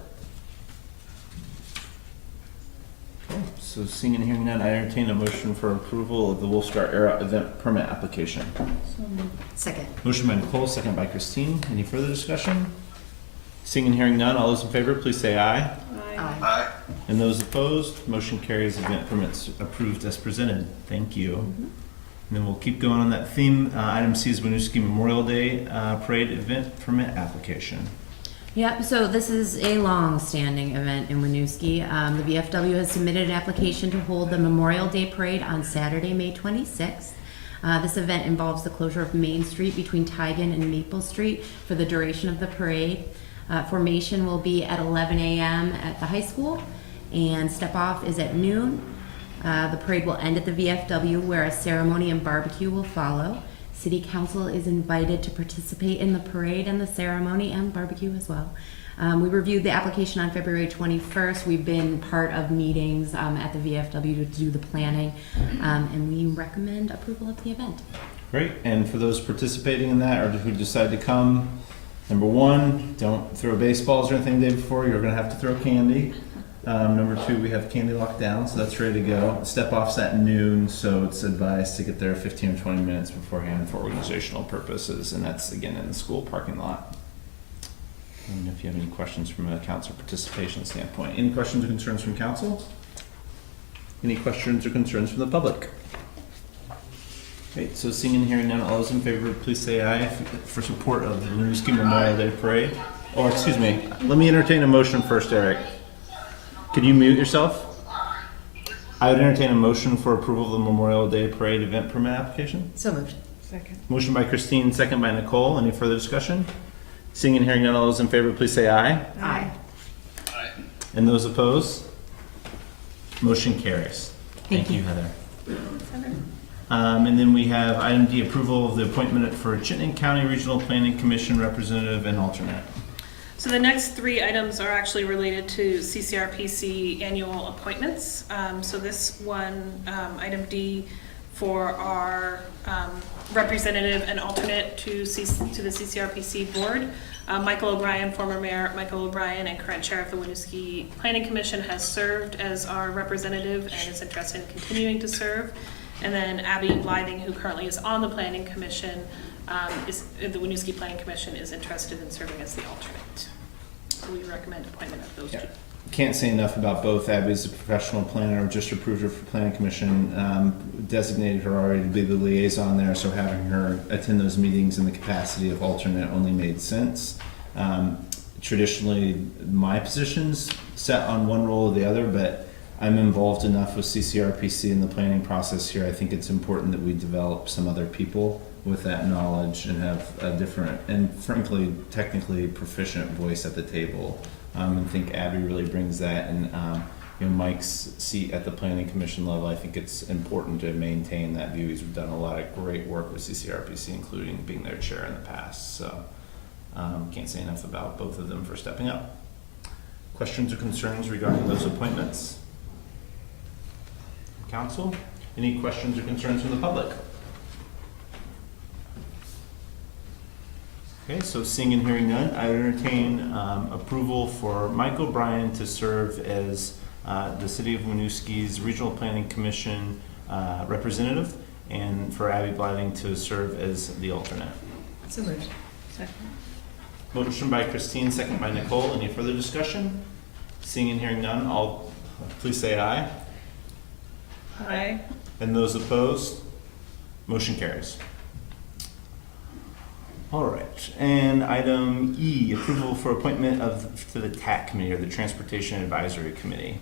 Okay, so seeing and hearing none, I entertain a motion for approval of the Wolfscar Era event permit application. Second. Motion by Nicole, second by Christine. Any further discussion? Seeing and hearing none, all those in favor, please say aye. Aye. And those opposed, motion carries. Event permits approved as presented. Thank you. And then we'll keep going on that theme. Item C is Winooski Memorial Day Parade event permit application. Yeah, so this is a long-standing event in Winooski. The VFW has submitted an application to hold the Memorial Day Parade on Saturday, May 26th. This event involves the closure of Main Street between Tigan and Maple Street for the duration of the parade. Formation will be at 11 a.m. at the high school, and step-off is at noon. The parade will end at the VFW, where a ceremony and barbecue will follow. City Council is invited to participate in the parade and the ceremony and barbecue as well. We reviewed the application on February 21st. We've been part of meetings at the VFW to do the planning, and we recommend approval of the event. Great. And for those participating in that or who decide to come, number one, don't throw baseballs or anything the day before. You're going to have to throw candy. Number two, we have candy locked down, so that's ready to go. Step off's at noon, so it's advised to get there 15 or 20 minutes beforehand for organizational purposes, and that's again in the school parking lot. And if you have any questions from a council participation standpoint, any questions or concerns from council? Any questions or concerns from the public? Okay, so seeing and hearing none, all those in favor, please say aye for support of the Winooski Memorial Day Parade. Or excuse me, let me entertain a motion first, Eric. Can you mute yourself? I would entertain a motion for approval of the Memorial Day Parade event permit application. So moved. Second. Motion by Christine, second by Nicole. Any further discussion? Seeing and hearing none, all those in favor, please say aye. Aye. And those opposed? Motion carries. Thank you. Heather. And then we have item D, approval of the appointment for Chittenden County Regional Planning Commission representative and alternate. So the next three items are actually related to CCRPC annual appointments. So this one, item D, for our representative and alternate to the CCRPC board. Michael O'Brien, former mayor Michael O'Brien and current chair of the Winooski Planning Commission, has served as our representative and is interested in continuing to serve. And then Abby Blything, who currently is on the Planning Commission, the Winooski Planning Commission, is interested in serving as the alternate. So we recommend appointment of those two. Can't say enough about both. Abby's a professional planner, just approved her for Planning Commission, designated her already to be the liaison there, so having her attend those meetings in the capacity of alternate only made sense. Traditionally, my position's set on one role or the other, but I'm involved enough with CCRPC in the planning process here. I think it's important that we develop some other people with that knowledge and have a different and frankly technically proficient voice at the table. And think Abby really brings that, and Mike's seat at the Planning Commission level, I think it's important to maintain that view. He's done a lot of great work with CCRPC, including being their chair in the past. So can't say enough about both of them for stepping up. Questions or concerns regarding those appointments? Council? Any questions or concerns from the public? Okay, so seeing and hearing none, I entertain approval for Mike O'Brien to serve as the City of Winooski's Regional Planning Commission representative, and for Abby Blything to serve as the alternate. So moved. Second. Motion by Christine, second by Nicole. Any further discussion? Seeing and hearing none, all please say aye. Aye. And those opposed? Motion carries. All right, and item E, approval for appointment to the TAC committee, or the Transportation Advisory Committee.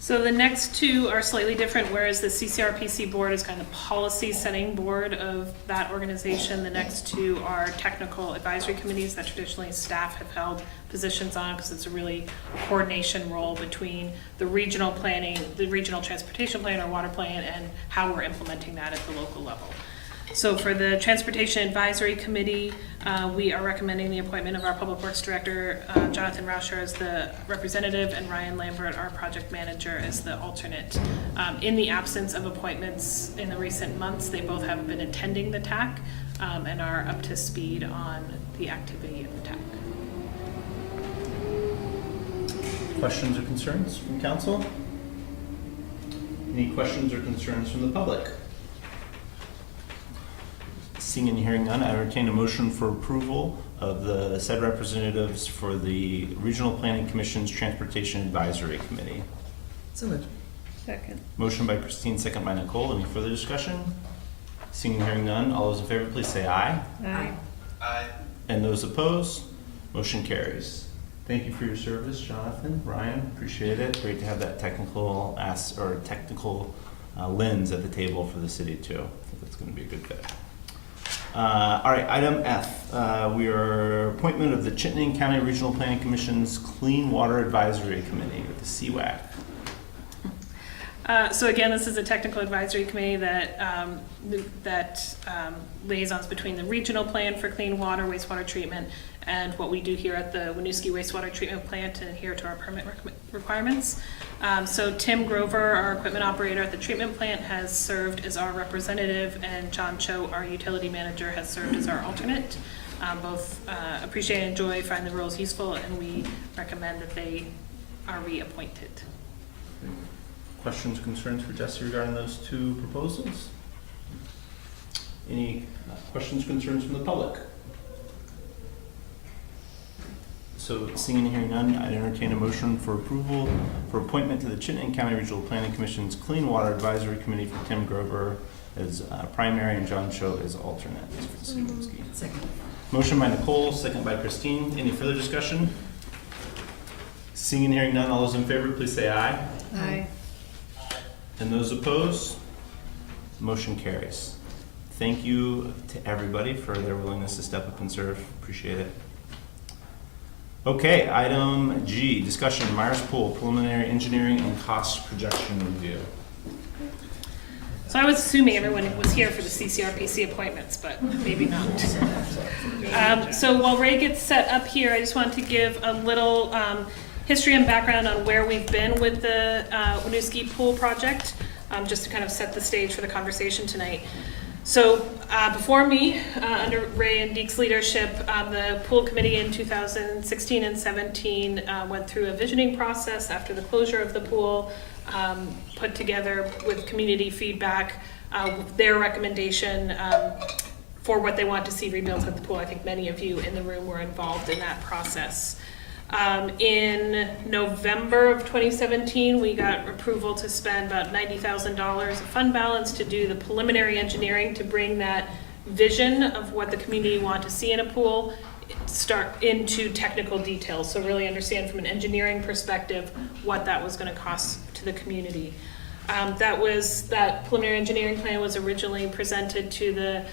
So the next two are slightly different, whereas the CCRPC board is kind of policy setting board of that organization. The next two are technical advisory committees that traditionally staff have held positions on, because it's a really coordination role between the regional planning, the regional transportation plan or water plan, and how we're implementing that at the local level. So for the Transportation Advisory Committee, we are recommending the appointment of our Public Works Director, Jonathan Rauscher, as the representative, and Ryan Lambert, our project manager, as the alternate. In the absence of appointments in the recent months, they both have been attending the TAC and are up to speed on the activity of the TAC. Questions or concerns from council? Any questions or concerns from the public? Seeing and hearing none, I entertain a motion for approval of the said representatives for the Regional Planning Commission's Transportation Advisory Committee. So moved. Second. Motion by Christine, second by Nicole. Any further discussion? Seeing and hearing none, all those in favor please say aye. Aye. Aye. And those opposed? Motion carries. Thank you for your service, Jonathan, Ryan, appreciate it. Great to have that technical lens at the table for the city too. I think that's gonna be a good fit. All right, item F, we are appointment of the Chittenden County Regional Planning Commission's Clean Water Advisory Committee, with the CWAC. So again, this is a technical advisory committee that liaisons between the regional plan for clean water, wastewater treatment, and what we do here at the Winooski wastewater treatment plant to adhere to our permit requirements. So Tim Grover, our equipment operator at the treatment plant, has served as our representative, and John Cho, our utility manager, has served as our alternate. Both appreciate and enjoy, find the roles useful, and we recommend that they are reappointed. Questions, concerns for Jesse regarding those two proposals? Any questions, concerns from the public? So seeing and hearing none, I'd entertain a motion for approval for appointment to the Chittenden County Regional Planning Commission's Clean Water Advisory Committee for Tim Grover as primary and John Cho as alternate. Second. Motion by Nicole, second by Christine. Any further discussion? Seeing and hearing none, all those in favor, please say aye. Aye. And those opposed? Motion carries. Thank you to everybody for their willingness to step up and serve. Appreciate it. Okay, item G, discussion Myers Pool preliminary engineering and cost projection review. So I was assuming everyone was here for the CCRPC appointments, but maybe not. So while Ray gets set up here, I just wanted to give a little history and background on where we've been with the Winooski pool project, just to kind of set the stage for the conversation tonight. So before me, under Ray and Deke's leadership, the pool committee in 2016 and 17 went through a visioning process after the closure of the pool, put together with community feedback their recommendation for what they want to see rebuilt at the pool. I think many of you in the room were involved in that process. In November of 2017, we got approval to spend about $90,000 of fund balance to do the preliminary engineering to bring that vision of what the community want to see in a pool start into technical details. So really understand from an engineering perspective what that was going to cost to the community. That preliminary engineering plan was originally presented to the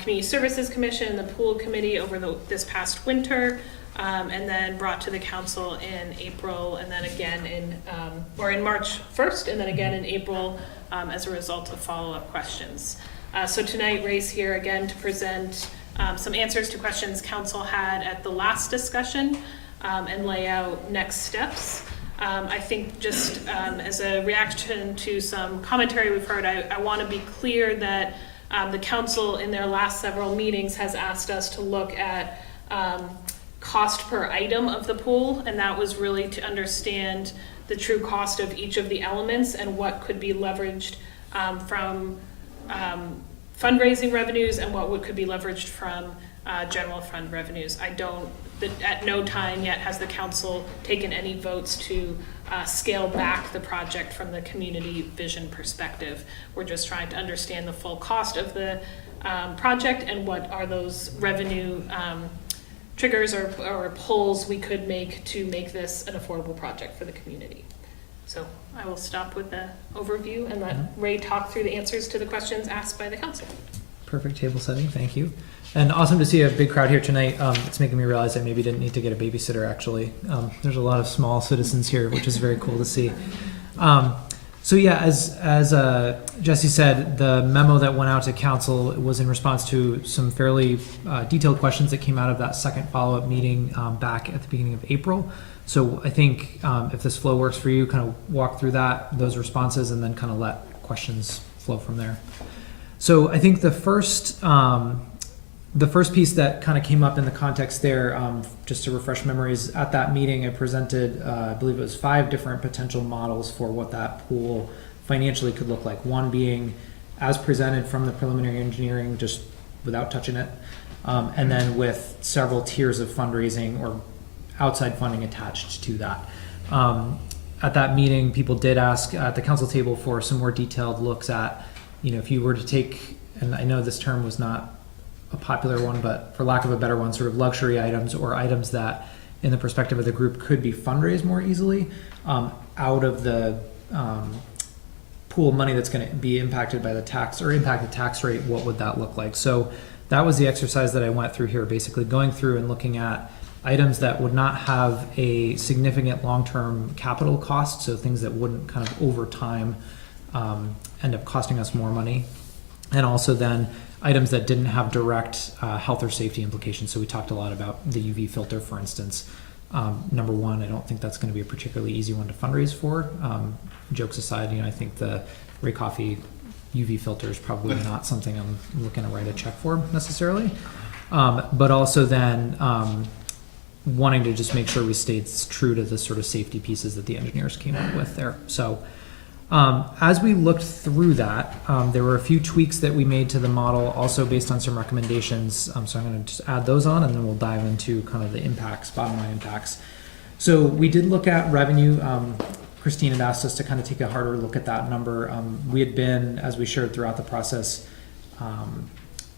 Community Services Commission, the pool committee over this past winter. And then brought to the council in April, and then again in March 1st, and then again in April as a result of follow-up questions. So tonight, Ray's here again to present some answers to questions council had at the last discussion and lay out next steps. I think just as a reaction to some commentary we've heard, I want to be clear that the council in their last several meetings has asked us to look at cost per item of the pool, and that was really to understand the true cost of each of the elements and what could be leveraged from fundraising revenues and what could be leveraged from general fund revenues. At no time yet has the council taken any votes to scale back the project from the community vision perspective. We're just trying to understand the full cost of the project and what are those revenue triggers or pulls we could make to make this an affordable project for the community. So I will stop with the overview and let Ray talk through the answers to the questions asked by the council. Perfect table setting, thank you. And awesome to see a big crowd here tonight. It's making me realize I maybe didn't need to get a babysitter actually. There's a lot of small citizens here, which is very cool to see. So yeah, as Jesse said, the memo that went out to council was in response to some fairly detailed questions that came out of that second follow-up meeting back at the beginning of April. So I think if this flow works for you, kind of walk through those responses and then kind of let questions flow from there. So I think the first piece that kind of came up in the context there, just to refresh memories, at that meeting I presented, I believe it was 5 different potential models for what that pool financially could look like. One being as presented from the preliminary engineering, just without touching it, and then with several tiers of fundraising or outside funding attached to that. At that meeting, people did ask at the council table for some more detailed looks at, if you were to take, and I know this term was not a popular one, but for lack of a better one, sort of luxury items or items that in the perspective of the group could be fundraised more easily out of the pool money that's going to be impacted by the tax or impact the tax rate. What would that look like? So that was the exercise that I went through here, basically going through and looking at items that would not have a significant long-term capital cost. So things that wouldn't kind of over time end up costing us more money. And also then items that didn't have direct health or safety implications. So we talked a lot about the UV filter, for instance. Number one, I don't think that's going to be a particularly easy one to fundraise for. Jokes aside, I think the Ray Coffee UV filter is probably not something I'm looking to write a check for necessarily. But also then wanting to just make sure we stayed true to the sort of safety pieces that the engineers came up with there. So as we looked through that, there were a few tweaks that we made to the model, also based on some recommendations. So I'm going to just add those on, and then we'll dive into kind of the impacts, bottom line impacts. So we did look at revenue. Christine had asked us to kind of take a harder look at that number. We had been, as we shared throughout the process,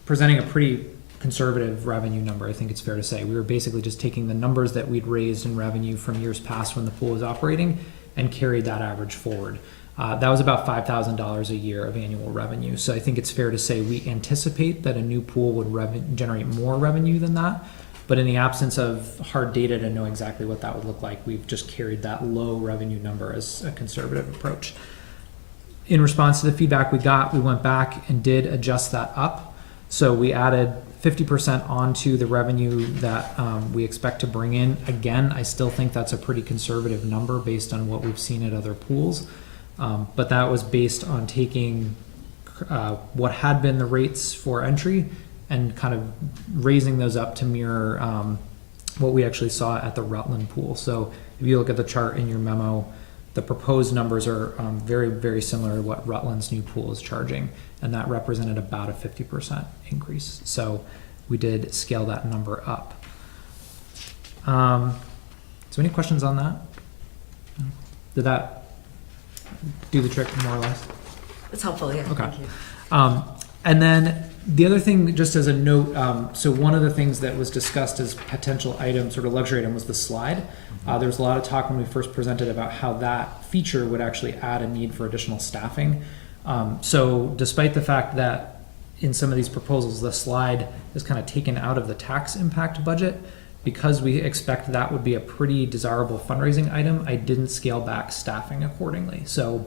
presenting a pretty conservative revenue number. I think it's fair to say we were basically just taking the numbers that we'd raised in revenue from years past when the pool was operating and carried that average forward. That was about $5,000 a year of annual revenue. So I think it's fair to say we anticipate that a new pool would generate more revenue than that. But in the absence of hard data to know exactly what that would look like, we've just carried that low revenue number as a conservative approach. In response to the feedback we got, we went back and did adjust that up. So we added 50% onto the revenue that we expect to bring in. Again, I still think that's a pretty conservative number based on what we've seen at other pools. But that was based on taking what had been the rates for entry and kind of raising those up to mirror what we actually saw at the Rutland pool. So if you look at the chart in your memo, the proposed numbers are very, very similar to what Rutland's new pool is charging, and that represented about a 50% increase. So we did scale that number up. So any questions on that? Did that do the trick more or less? It's helpful, yeah. Okay. Thank you. And then the other thing, just as a note, so one of the things that was discussed as potential item, sort of luxury item, was the slide. There was a lot of talk when we first presented about how that feature would actually add a need for additional staffing. So despite the fact that in some of these proposals, the slide is kind of taken out of the tax impact budget, because we expect that would be a pretty desirable fundraising item, I didn't scale back staffing accordingly. So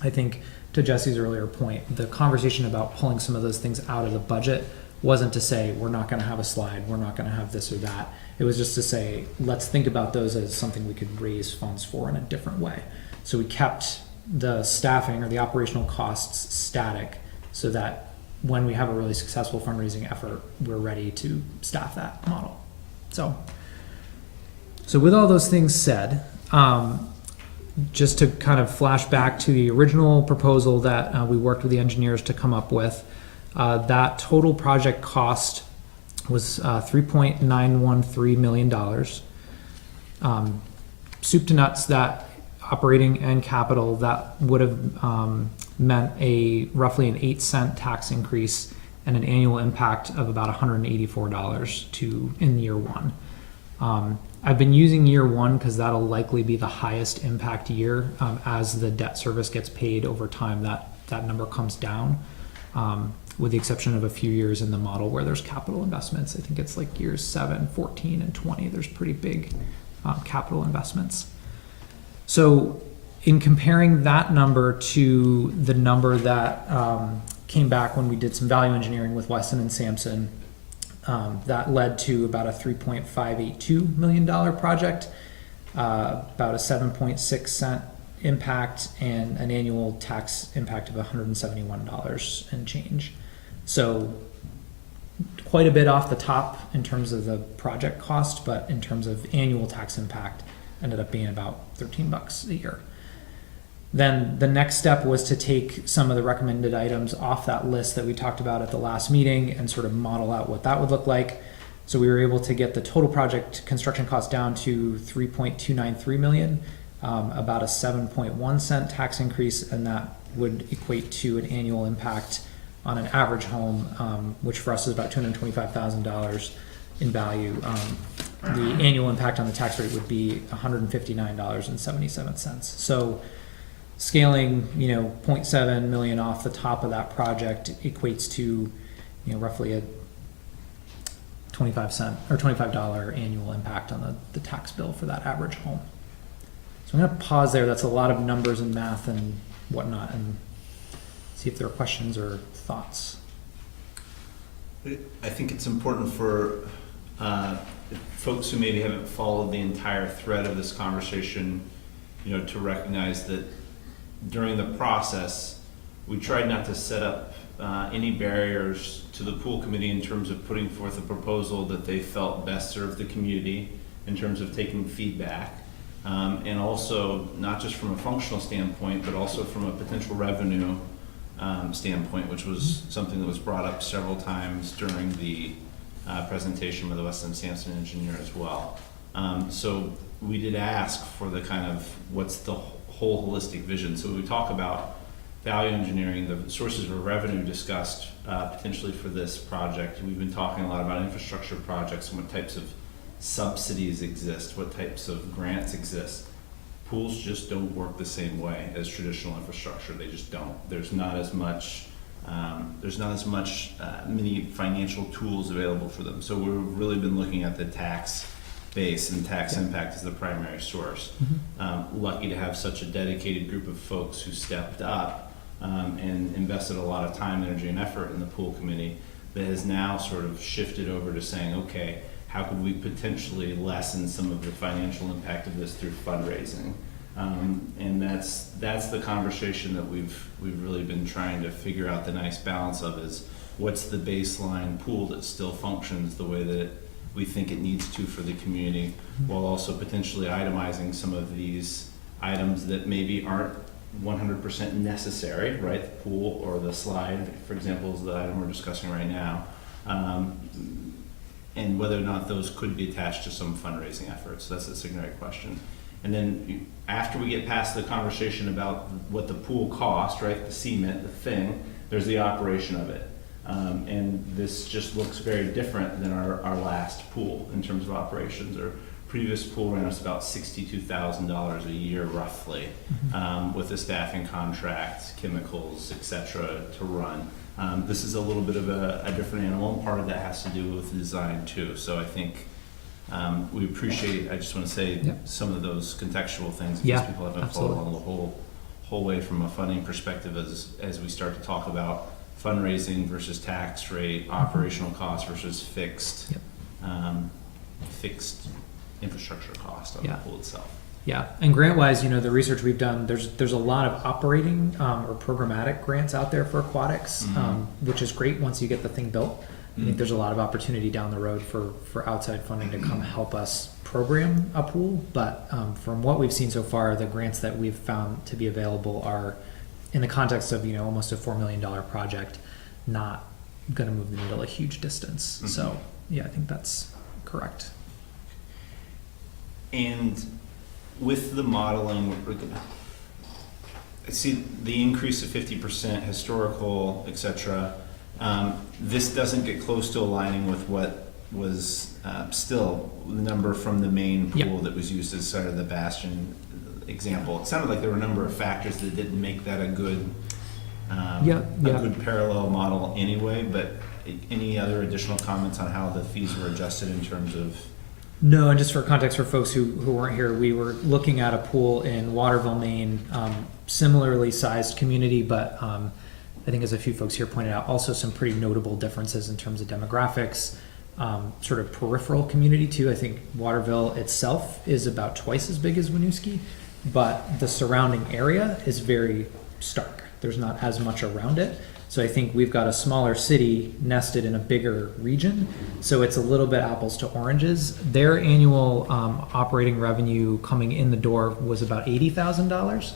I think, to Jesse's earlier point, the conversation about pulling some of those things out of the budget wasn't to say we're not going to have a slide, we're not going to have this or that. It was just to say let's think about those as something we could raise funds for in a different way. So we kept the staffing or the operational costs static so that when we have a really successful fundraising effort, we're ready to staff that model. So with all those things said, just to kind of flash back to the original proposal that we worked with the engineers to come up with, that total project cost was $3.913 million. Soup to nuts, that operating and capital, that would have meant roughly an 8-cent tax increase and an annual impact of about $184 in year one. I've been using year one because that'll likely be the highest impact year. As the debt service gets paid over time, that number comes down, with the exception of a few years in the model where there's capital investments. I think it's like years 7, 14, and 20. There's pretty big capital investments. So in comparing that number to the number that came back when we did some value engineering with Weston and Sampson, that led to about a $3.582 million project, about a 7.6 cent impact, and an annual tax impact of $171 and change. So quite a bit off the top in terms of the project cost, but in terms of annual tax impact, ended up being about $13 a year. Then the next step was to take some of the recommended items off that list that we talked about at the last meeting and sort of model out what that would look like. So we were able to get the total project construction cost down to $3.293 million, about a 7.1 cent tax increase, and that would equate to an annual impact on an average home, which for us is about $225,000 in value. The annual impact on the tax rate would be $159.77. So scaling, 0.7 million off the top of that project equates to, roughly a 25 cent or $25 annual impact on the tax bill for that average home. So I'm going to pause there. That's a lot of numbers and math and whatnot, and see if there are questions or thoughts. I think it's important for folks who maybe haven't followed the entire thread of this conversation, to recognize that during the process, we tried not to set up any barriers to the pool committee in terms of putting forth a proposal that they felt best served the community in terms of taking feedback. And also, not just from a functional standpoint, but also from a potential revenue standpoint, which was something that was brought up several times during the presentation by the Weston Sampson engineer as well. So we did ask for the kind of what's the whole holistic vision. So we talk about value engineering, the sources of revenue discussed potentially for this project. We've been talking a lot about infrastructure projects and what types of subsidies exist, what types of grants exist. Pools just don't work the same way as traditional infrastructure. They just don't. There's not as much many financial tools available for them. So we've really been looking at the tax base and tax impact as the primary source. Lucky to have such a dedicated group of folks who stepped up and invested a lot of time, energy, and effort in the pool committee that has now sort of shifted over to saying, okay, how could we potentially lessen some of the financial impact of this through fundraising? And that's the conversation that we've really been trying to figure out the nice balance of, is what's the baseline pool that still functions the way that we think it needs to for the community, while also potentially itemizing some of these items that maybe aren't 100% necessary, right? The pool or the slide, for example, is the item we're discussing right now. And whether or not those could be attached to some fundraising efforts. That's a secondary question. And then after we get past the conversation about what the pool cost, right, the cement, the thing, there's the operation of it. And this just looks very different than our last pool in terms of operations. Our previous pool ran us about $62,000 a year roughly, with a staffing contract, chemicals, etc. to run. This is a little bit of a different animal, and part of that has to do with the design too. So I think we appreciate, I just want to say some of those contextual things, because people haven't followed along the whole way from a funding perspective as we start to talk about fundraising versus tax rate, operational costs versus fixed infrastructure cost on the pool itself. Yeah, and grant-wise, the research we've done, there's a lot of operating or programmatic grants out there for aquatics, which is great once you get the thing built. I think there's a lot of opportunity down the road for outside funding to come help us program a pool. But from what we've seen so far, the grants that we've found to be available are, in the context of almost a $4 million project, not going to move the needle a huge distance. So yeah, I think that's correct. And with the modeling, I see the increase of 50% historical, etc. This doesn't get close to aligning with what was still the number from the main pool that was used as sort of the bastion example. It sounded like there were a number of factors that didn't make that a good good parallel model anyway. But any other additional comments on how the fees were adjusted in terms of? No, and just for context for folks who weren't here, we were looking at a pool in Waterville, Maine, similarly sized community, but I think as a few folks here pointed out, also some pretty notable differences in terms of demographics, sort of peripheral community too. I think Waterville itself is about twice as big as Winooski, but the surrounding area is very stark. There's not as much around it. So I think we've got a smaller city nested in a bigger region. So it's a little bit apples to oranges. Their annual operating revenue coming in the door was about $80,000.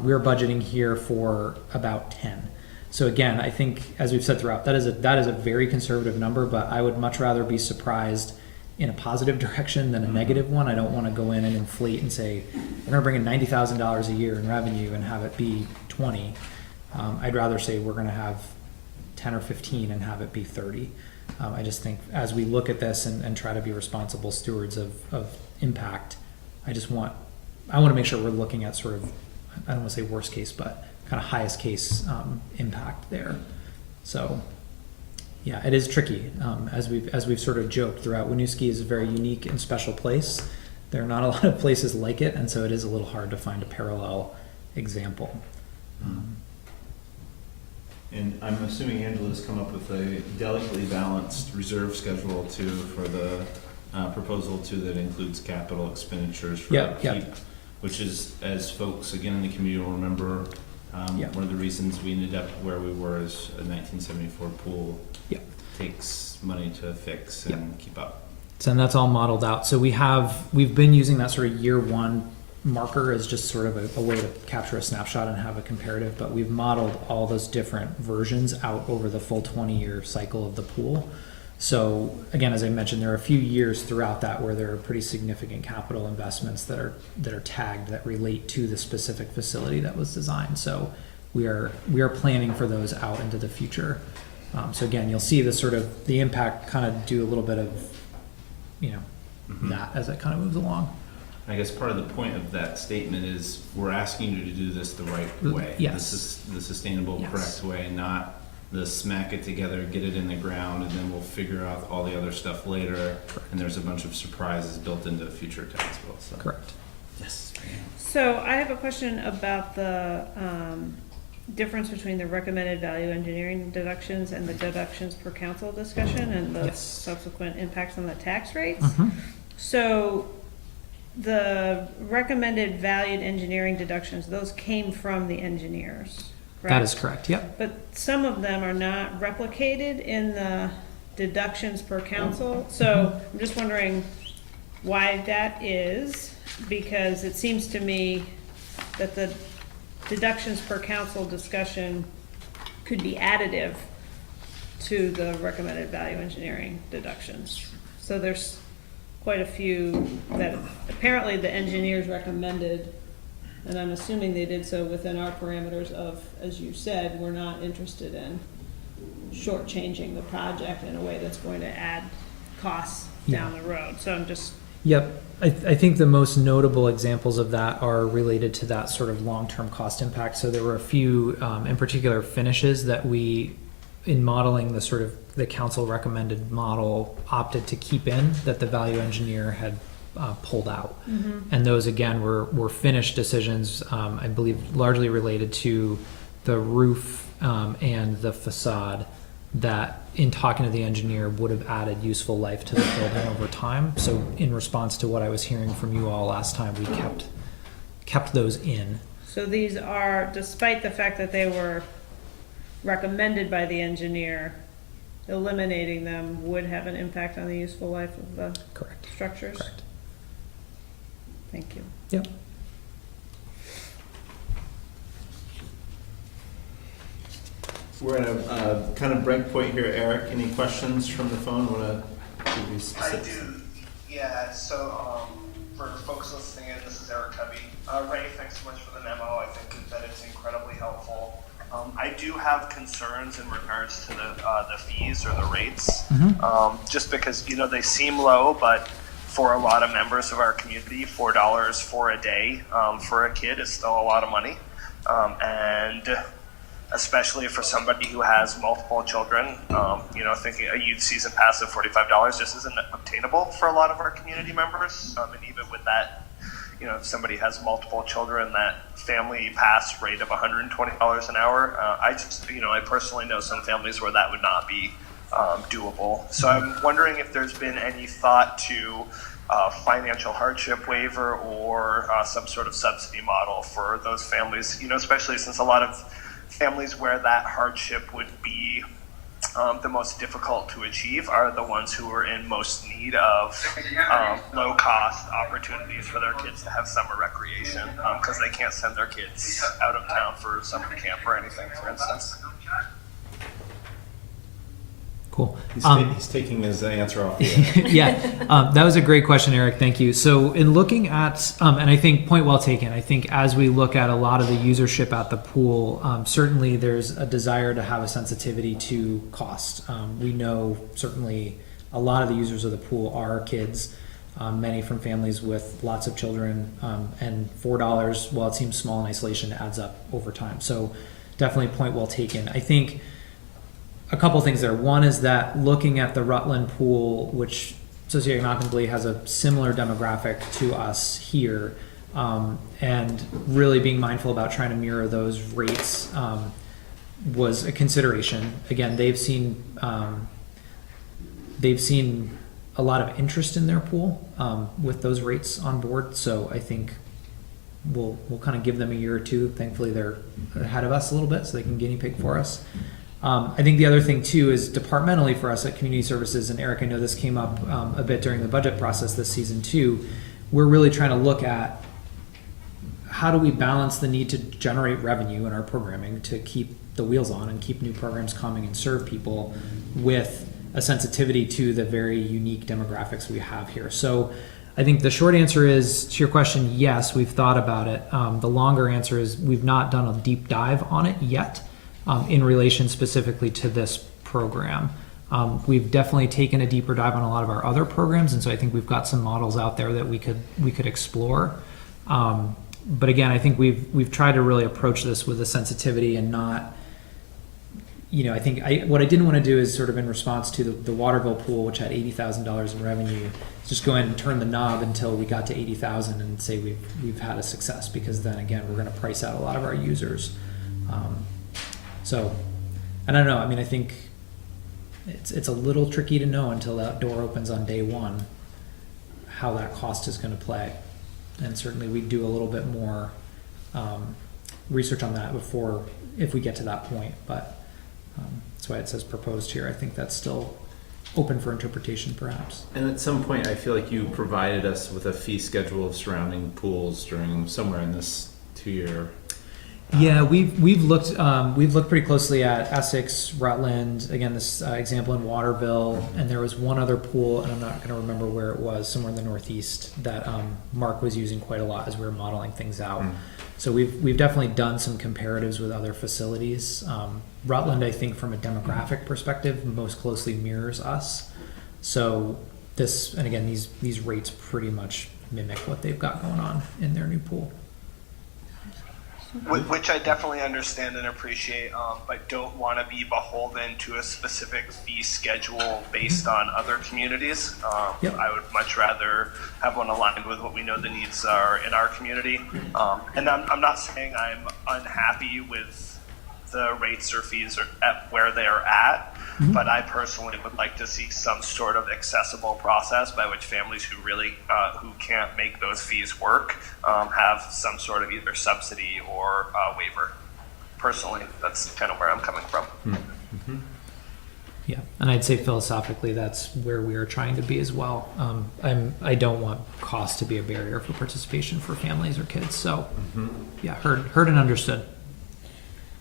We're budgeting here for about 10. So again, I think, as we've said throughout, that is a very conservative number, but I would much rather be surprised in a positive direction than a negative one. I don't want to go in and inflate and say, we're going to bring in $90,000 a year in revenue and have it be 20. I'd rather say we're going to have 10 or 15 and have it be 30. I just think as we look at this and try to be responsible stewards of impact, I want to make sure we're looking at sort of, I don't want to say worst case, but kind of highest case impact there. So yeah, it is tricky. As we've sort of joked throughout, Winooski is a very unique and special place. There are not a lot of places like it, and so it is a little hard to find a parallel example. And I'm assuming Angela's come up with a delicately balanced reserve schedule too for the proposal too that includes capital expenditures for upkeep, which is, as folks again in the community will remember, one of the reasons we ended up where we were is a 1974 pool takes money to fix and keep up. So, and that's all modeled out. So we've been using that sort of year one marker as just sort of a way to capture a snapshot and have a comparative, but we've modeled all those different versions out over the full 20-year cycle of the pool. So again, as I mentioned, there are a few years throughout that where there are pretty significant capital investments that are tagged that relate to the specific facility that was designed. So we are planning for those out into the future. So again, you'll see the sort of the impact kind of do a little bit of, that as it kind of moves along. I guess part of the point of that statement is we're asking you to do this the right way. Yes. This is the sustainable, correct way, not the smack it together, get it in the ground, and then we'll figure out all the other stuff later. Correct. And there's a bunch of surprises built into future tax bills. So. Correct. Yes. So I have a question about the difference between the recommended value engineering deductions and the deductions per council discussion and the subsequent impacts on the tax rates. Mm-hmm. So the recommended valued engineering deductions, those came from the engineers, right? That is correct. Yep. But some of them are not replicated in the deductions per council. So I'm just wondering why that is, because it seems to me that the deductions per council discussion could be additive to the recommended value engineering deductions. So there's quite a few that apparently the engineers recommended, and I'm assuming they did so within our parameters of, as you said, we're not interested in shortchanging the project in a way that's going to add costs down the road. So I'm just... Yep. I think the most notable examples of that are related to that sort of long-term cost impact. So there were a few, in particular, finishes that we, in modeling the sort of the council recommended model, opted to keep in that the value engineer had pulled out. Mm-hmm. And those again were finish decisions, I believe largely related to the roof and the facade that in talking to the engineer would have added useful life to the building over time. So in response to what I was hearing from you all last time, we kept those in. So these are, despite the fact that they were recommended by the engineer, eliminating them would have an impact on the useful life of the Correct. structures? Correct. Thank you. Yep. We're at a kind of break point here, Eric. Any questions from the phone? I do, yeah. So for folks listening in, this is Eric Covey. Ray, thanks so much for the memo. I think that it's incredibly helpful. I do have concerns in regards to the fees or the rates, just because they seem low, but for a lot of members of our community, $4 for a day for a kid is still a lot of money, and especially for somebody who has multiple children, thinking a youth season pass of $45 just isn't obtainable for a lot of our community members. And even with that, if somebody has multiple children, that family pass rate of $120 an hour, I personally know some families where that would not be doable. So I'm wondering if there's been any thought to financial hardship waiver or some sort of subsidy model for those families, especially since a lot of families where that hardship would be the most difficult to achieve are the ones who are in most need of low-cost opportunities for their kids to have summer recreation because they can't send their kids out of town for summer camp or anything, for instance. Cool. He's taking his answer off the air. Yeah, that was a great question, Eric. Thank you. So in looking at, and I think point well taken, I think as we look at a lot of the usership at the pool, certainly there's a desire to have a sensitivity to cost. We know certainly a lot of the users of the pool are kids, many from families with lots of children, and $4, while it seems small in isolation, adds up over time. So definitely point well taken. I think a couple things there. One is that looking at the Rutland pool, which socioeconomically has a similar demographic to us here, and really being mindful about trying to mirror those rates. was a consideration. Again, they've seen a lot of interest in their pool with those rates on board. So I think we'll kind of give them a year or two. Thankfully, they're ahead of us a little bit, so they can guinea pig for us. I think the other thing too is departmentally for us at Community Services, and Eric, I know this came up a bit during the budget process this season too. We're really trying to look at how do we balance the need to generate revenue in our programming to keep the wheels on and keep new programs coming and serve people with a sensitivity to the very unique demographics we have here. So I think the short answer is to your question, yes, we've thought about it. The longer answer is we've not done a deep dive on it yet in relation specifically to this program. We've definitely taken a deeper dive on a lot of our other programs, and so I think we've got some models out there that we could explore. But again, I think we've tried to really approach this with a sensitivity and not, I think what I didn't want to do is sort of in response to the Waterville pool, which had $80,000 in revenue, just go ahead and turn the knob until we got to 80,000 and say we've had a success, because then again we're going to price out a lot of our users. So, and I don't know. I mean, I think it's a little tricky to know until that door opens on day one how that cost is going to play, and certainly we do a little bit more research on that before if we get to that point, but. That's why it says proposed here. I think that's still open for interpretation, perhaps. And at some point, I feel like you provided us with a fee schedule of surrounding pools during somewhere in this 2-year. Yeah, we've looked pretty closely at Essex, Rutland. Again, this example in Waterville, and there was one other pool, and I'm not going to remember where it was, somewhere in the Northeast that Mark was using quite a lot as we were modeling things out. So we've definitely done some comparatives with other facilities. Rutland, I think, from a demographic perspective, most closely mirrors us. So this, and again, these rates pretty much mimic what they've got going on in their new pool. Which I definitely understand and appreciate, but don't want to be beholden to a specific fee schedule based on other communities. Yep. I would much rather have one aligned with what we know the needs are in our community. And I'm not saying I'm unhappy with the rates or fees at where they're at, but I personally would like to see some sort of accessible process by which families who really who can't make those fees work have some sort of either subsidy or waiver. Personally, that's kind of where I'm coming from. Yeah, and I'd say philosophically that's where we are trying to be as well. I don't want cost to be a barrier for participation for families or kids. So yeah, heard and understood.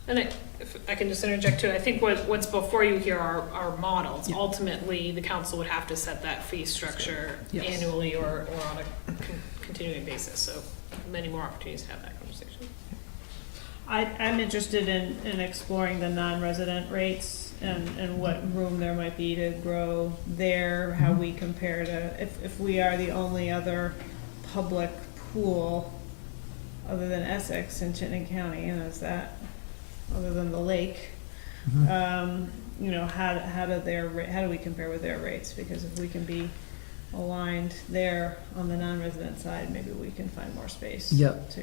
And if I can just interject too, I think what's before you here are models. Yeah. Ultimately, the council would have to set that fee structure annually or on a continuing basis. So many more opportunities to have that conversation. I'm interested in exploring the non-resident rates and what room there might be to grow there, how we compare to, if we are the only other public pool other than Essex in Chittenden County, and is that other than the lake, how do we compare with their rates? Because if we can be aligned there on the non-resident side, maybe we can find more space. Yep.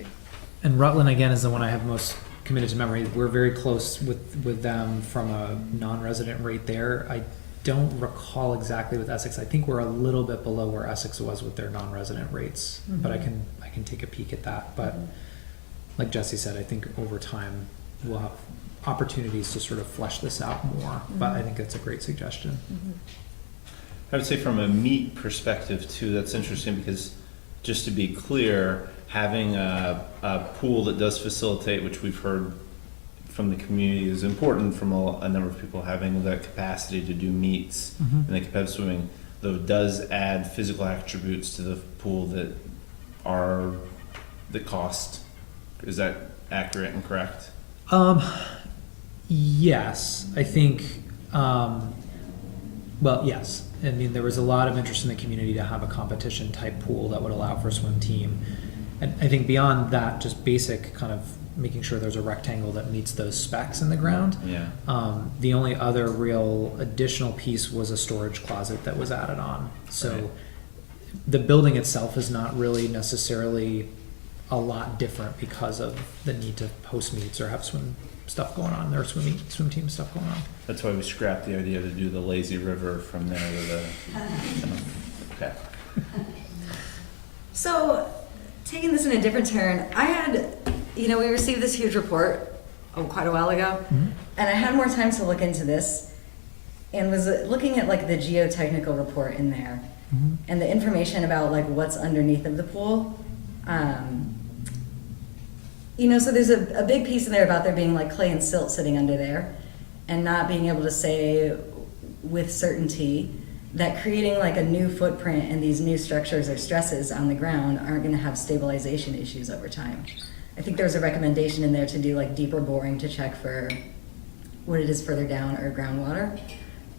And Rutland again is the one I have most committed to memory. We're very close with them from a non-resident rate there. I don't recall exactly with Essex. I think we're a little bit below where Essex was with their non-resident rates, but I can take a peek at that. But like Jesse said, I think over time we'll have opportunities to sort of flesh this out more, but I think that's a great suggestion. I would say from a meat perspective too, that's interesting because just to be clear, having a pool that does facilitate, which we've heard from the community is important from a number of people, having the capacity to do meets and the competitive swimming, though does add physical attributes to the pool that are the cost. Is that accurate and correct? Yes, I think, yes. I mean, there was a lot of interest in the community to have a competition type pool that would allow for a swim team. And I think beyond that, just basic kind of making sure there's a rectangle that meets those specs in the ground. Yeah. The only other real additional piece was a storage closet that was added on. So right. The building itself is not really necessarily a lot different because of the need to host meets or have swim stuff going on, their swim team stuff going on. That's why we scrapped the idea to do the lazy river from there to the, okay. So, taking this in a different turn, I had, we received this huge report quite a while ago, and I had more time to look into this, and was looking at like the geotechnical report in there, and the information about like what's underneath of the pool. So there's a big piece in there about there being like clay and silt sitting under there, and not being able to say with certainty that creating like a new footprint and these new structures or stresses on the ground aren't going to have stabilization issues over time. I think there's a recommendation in there to do like deeper boring to check for what it is further down or groundwater.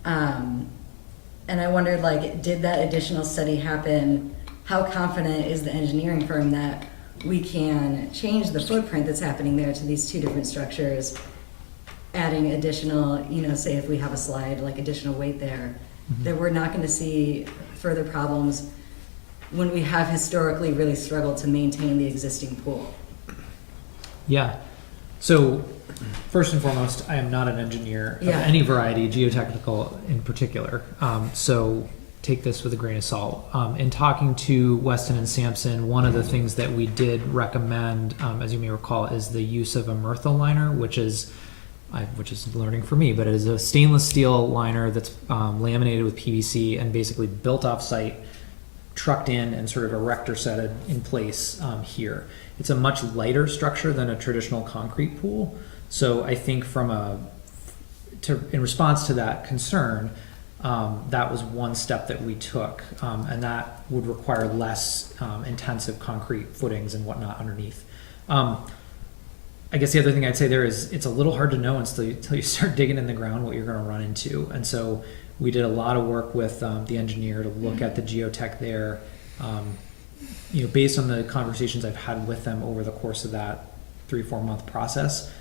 And I wondered, like, did that additional study happen? How confident is the engineering firm that we can change the footprint that's happening there to these two different structures, adding additional, say if we have a slide, like additional weight there, that we're not going to see further problems when we have historically really struggled to maintain the existing pool? Yeah. So first and foremost, I am not an engineer of any variety, geotechnical in particular. So take this with a grain of salt. In talking to Weston and Sampson, one of the things that we did recommend, as you may recall, is the use of a Murtha liner, which is learning for me, but it is a stainless steel liner that's laminated with PVC and basically built off site, trucked in, and sort of erector setted in place here. It's a much lighter structure than a traditional concrete pool. So I think in response to that concern, that was one step that we took, and that would require less intensive concrete footings and whatnot underneath. I guess the other thing I'd say there is it's a little hard to know until you start digging in the ground what you're going to run into. And so we did a lot of work with the engineer to look at the geotech there. Based on the conversations I've had with them over the course of that 3-4 month process,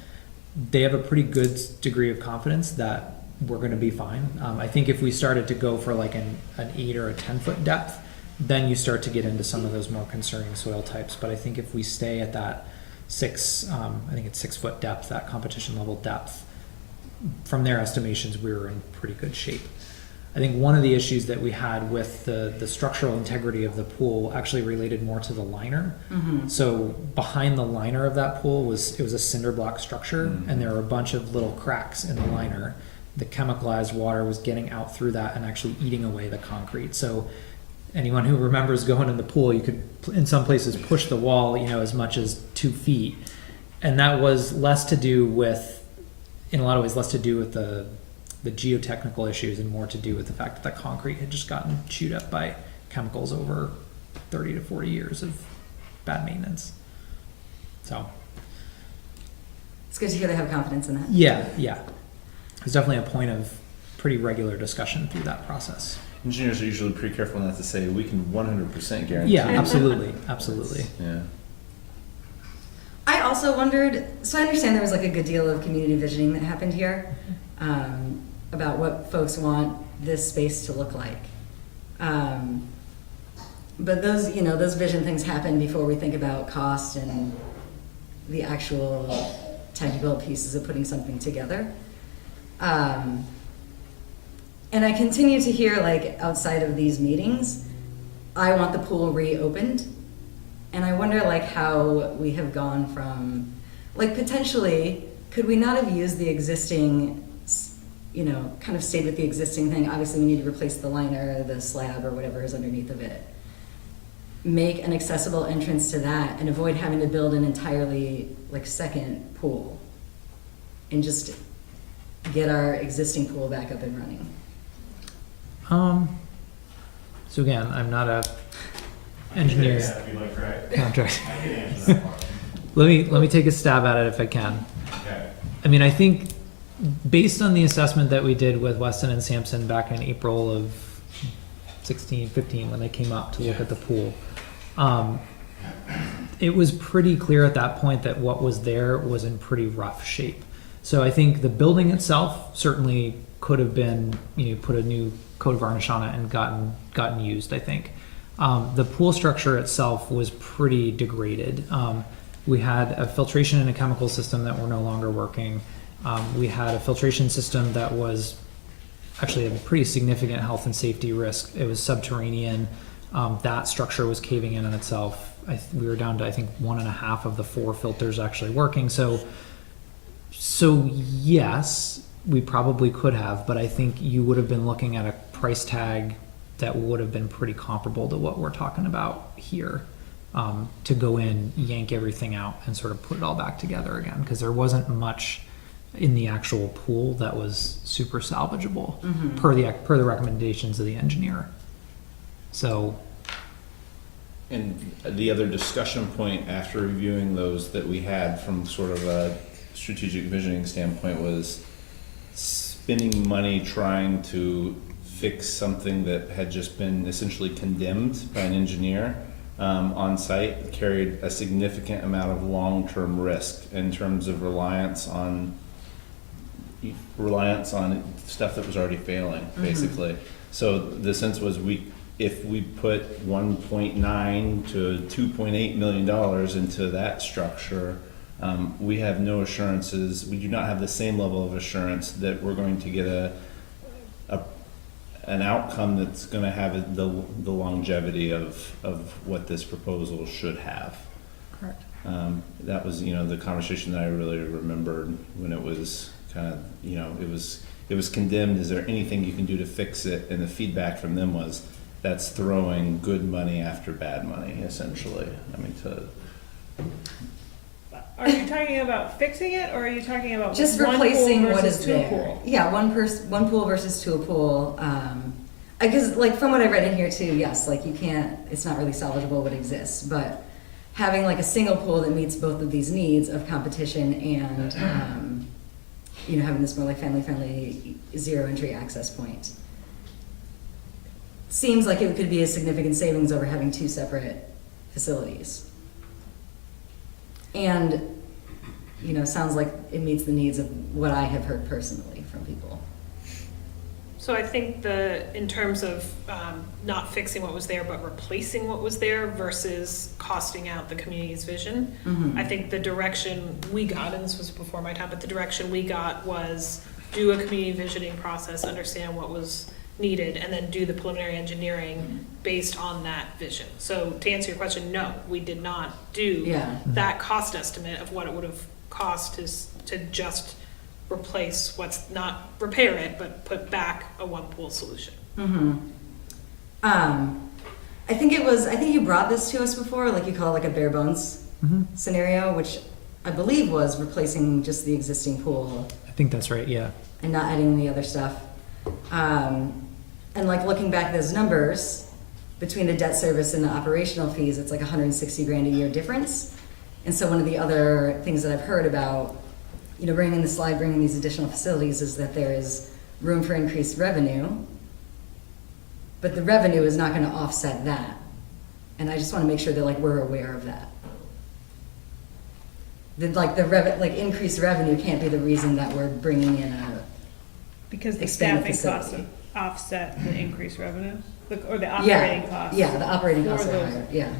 they have a pretty good degree of confidence that we're going to be fine. I think if we started to go for like an 8 or a 10 foot depth, then you start to get into some of those more concerning soil types. But I think if we stay at that 6 foot depth, that competition level depth, from their estimations, we were in pretty good shape. I think one of the issues that we had with the structural integrity of the pool actually related more to the liner. So behind the liner of that pool was a cinder block structure, and there were a bunch of little cracks in the liner. The chemicalized water was getting out through that and actually eating away the concrete. So anyone who remembers going in the pool, you could in some places push the wall, as much as 2 feet, and that was less to do with, in a lot of ways, less to do with the geotechnical issues and more to do with the fact that the concrete had just gotten chewed up by chemicals over 30 to 40 years of bad maintenance. So It's good to hear they have confidence in that. yeah. It's definitely a point of pretty regular discussion through that process. Engineers are usually pretty careful not to say we can 100% guarantee. Yeah, absolutely. Yeah. I also wondered, so I understand there was like a good deal of community visioning that happened here, about what folks want this space to look like. But those, those vision things happen before we think about cost and the actual technical pieces of putting something together. And I continue to hear, like, outside of these meetings, I want the pool reopened. And I wonder, like, how we have gone from, like, potentially, could we not have used the existing, kind of stayed with the existing thing? Obviously, we need to replace the liner, the slab, or whatever is underneath of it. Make an accessible entrance to that and avoid having to build an entirely, like, second pool. And just get our existing pool back up and running. So again, I'm not a engineer contract. Let me take a stab at it if I can. I mean, I think based on the assessment that we did with Weston and Sampson back in April of 15 when they came up to look at the pool, it was pretty clear at that point that what was there was in pretty rough shape. So I think the building itself certainly could have been, put a new coat of varnish on it and gotten used, I think. The pool structure itself was pretty degraded. We had a filtration and a chemical system that were no longer working. We had a filtration system that was actually a pretty significant health and safety risk. It was subterranean. That structure was caving in on itself. We were down to, I think, 1.5 of the 4 filters actually working. So yes, we probably could have, but I think you would have been looking at a price tag that would have been pretty comparable to what we're talking about here, to go in, yank everything out, and sort of put it all back together again, because there wasn't much in the actual pool that was super salvageable per the recommendations of the engineer. So, And the other discussion point after reviewing those that we had from sort of a strategic visioning standpoint was spending money trying to fix something that had just been essentially condemned by an engineer on site carried a significant amount of long-term risk in terms of reliance on stuff that was already failing, basically. So the sense was if we put $1.9 to $2.8 million into that structure, we have no assurances. We do not have the same level of assurance that we're going to get an outcome that's going to have the longevity of what this proposal should have. correct. That was, the conversation that I really remembered when it was kind of, it was condemned. Is there anything you can do to fix it? And the feedback from them was, that's throwing good money after bad money, essentially. Are you talking about fixing it, or are you talking about Just one replacing pool what versus is two there. pool? Yeah, one pool versus two pool. Because like from what I read in here too, yes, like you can't, it's not really salvageable what exists, but having like a single pool that meets both of these needs of competition and, having this more like family-friendly zero entry access point seems like it could be a significant savings over having 2 separate facilities. And, sounds like it meets the needs of what I have heard personally from people. So I think in terms of not fixing what was there, but replacing what was there versus costing out the community's vision, I think the direction we got, and this was before my time, but the direction we got was do a community visioning process, understand what was needed, and then do the preliminary engineering based on that vision. So to answer your question, no, we did not do that cost estimate of what it would have cost to just replace not repair it, but put back a one pool solution. I think you brought this to us before, like you call it like a bare bones scenario, which I believe was replacing just the existing pool I think that's right, yeah. and not adding the other stuff. And like looking back at those numbers between the debt service and the operational fees, it's like $160,000 a year difference. And so one of the other things that I've heard about, bringing these additional facilities is that there is room for increased revenue, but the revenue is not going to offset that. And I just want to make sure that we're aware of that. That increased revenue can't be the reason that we're bringing in Because the expanded staffing costs facility. offset the increased revenue, or the operating costs. Yeah, the operating for costs are those. higher, yeah.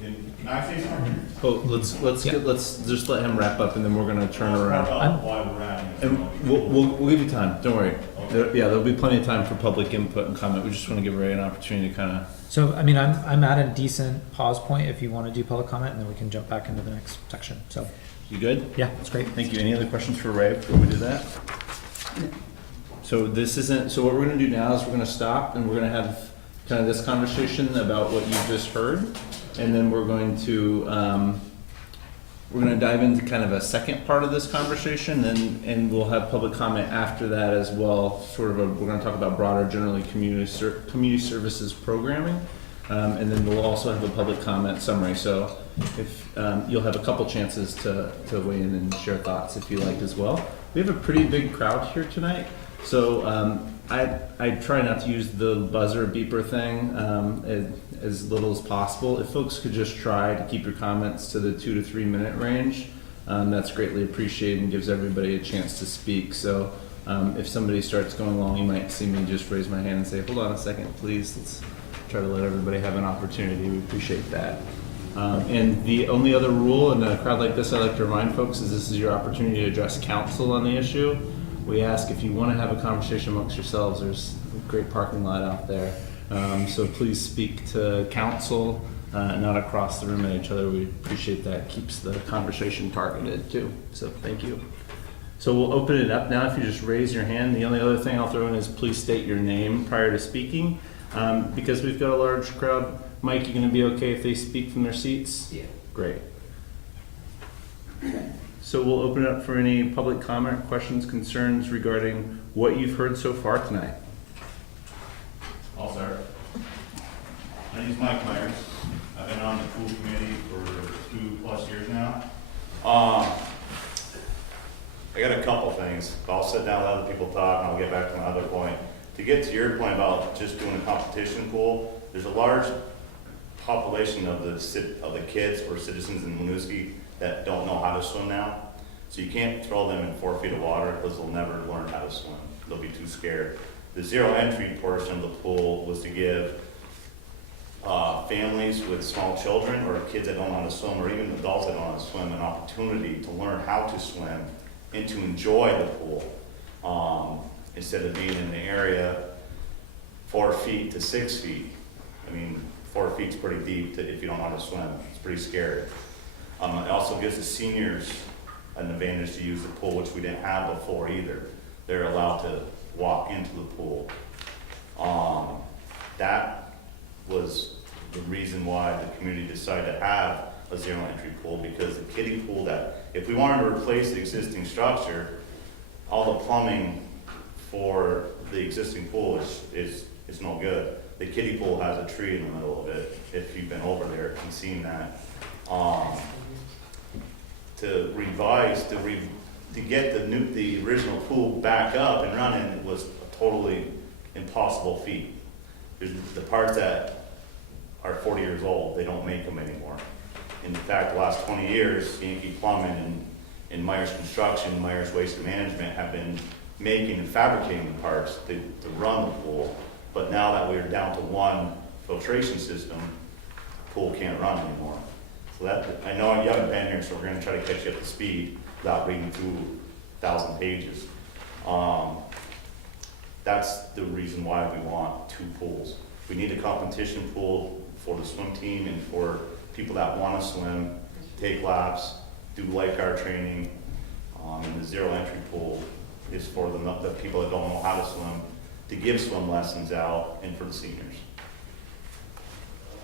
Can I say something? Oh, let's just let him wrap up, and then we're gonna turn around. While we're at it. And we'll give you time. Don't worry. There'll be plenty of time for public input and comment. We just want to give Ray an opportunity to kind of. So, I'm at a decent pause point if you want to do public comment, and then we can jump back into the next section. So, You good? yeah, that's great. Thank you. Any other questions for Ray before we do that? So what we're gonna do now is we're gonna stop and we're gonna have kind of this conversation about what you just heard, and then we're going to dive into kind of a second part of this conversation, and we'll have public comment after that as well. We're gonna talk about broader, generally community services programming, and then we'll also have a public comment summary. So if you'll have a couple chances to weigh in and share thoughts if you like as well. We have a pretty big crowd here tonight, so I try not to use the buzzer beeper thing as little as possible. If folks could just try to keep your comments to the 2 to 3 minute range, that's greatly appreciated and gives everybody a chance to speak. So if somebody starts going long, you might see me just raise my hand and say, hold on a second, please. Let's try to let everybody have an opportunity. We appreciate that. And the only other rule in a crowd like this, I like to remind folks, is this is your opportunity to address council on the issue. We ask if you want to have a conversation amongst yourselves, there's a great parking lot out there. So please speak to council, not across the room at each other. We appreciate that. Keeps the conversation targeted too. So thank you. So we'll open it up now. If you just raise your hand. The only other thing I'll throw in is please state your name prior to speaking. Because we've got a large crowd. Mike, you gonna be okay if they speak from their seats? Yeah. Great. So we'll open it up for any public comment, questions, concerns regarding what you've heard so far tonight. I'll start. My name's Mike Myers. I've been on the pool committee for 2+ years now. I got a couple things, but I'll sit down and let other people talk and I'll get back to my other point. To get to your point about just doing a competition pool, there's a large population of the kids or citizens in Winooski that don't know how to swim now. So you can't throw them in 4 feet of water because they'll never learn how to swim. They'll be too scared. The zero entry portion of the pool was to give families with small children or kids that don't know how to swim, or even adults that don't know how to swim, an opportunity to learn how to swim and to enjoy the pool, instead of being in the area 4 feet to 6 feet. I mean, 4 feet's pretty deep if you don't know how to swim. It's pretty scary. It also gives the seniors an advantage to use the pool, which we didn't have before either. They're allowed to walk into the pool. That was the reason why the community decided to have a zero entry pool, because the kiddie pool, that if we wanted to replace the existing structure, all the plumbing for the existing pool is no good. The kiddie pool has a tree in the middle of it, if you've been over there and seen that. To revise, to get the original pool back up and running was a totally impossible feat. There's the parts that are 40 years old, they don't make them anymore. In fact, the last 20 years, Yankee Plumbing and Myers Construction, Myers Waste Management have been making and fabricating the parts to run the pool. But now that we're down to one filtration system, the pool can't run anymore. So that, I know you haven't been here, so we're gonna try to catch you up to speed without reading through 1,000 pages. That's the reason why we want 2 pools. We need a competition pool for the swim team and for people that wanna swim, take laps, do lifeguard training. And the zero entry pool is for the people that don't know how to swim, to give swim lessons out, and for the seniors.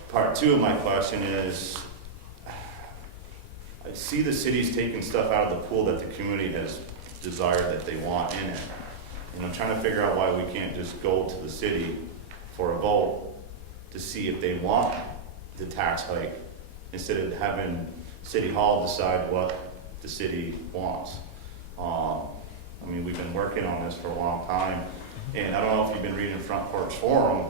Part 2 of my question is, I see the city's taking stuff out of the pool that the community has desired that they want in it. And I'm trying to figure out why we can't just go to the city for a vote to see if they want the tax hike, instead of having City Hall decide what the city wants. I mean, we've been working on this for a long time, and I don't know if you've been reading Front Porch Forum,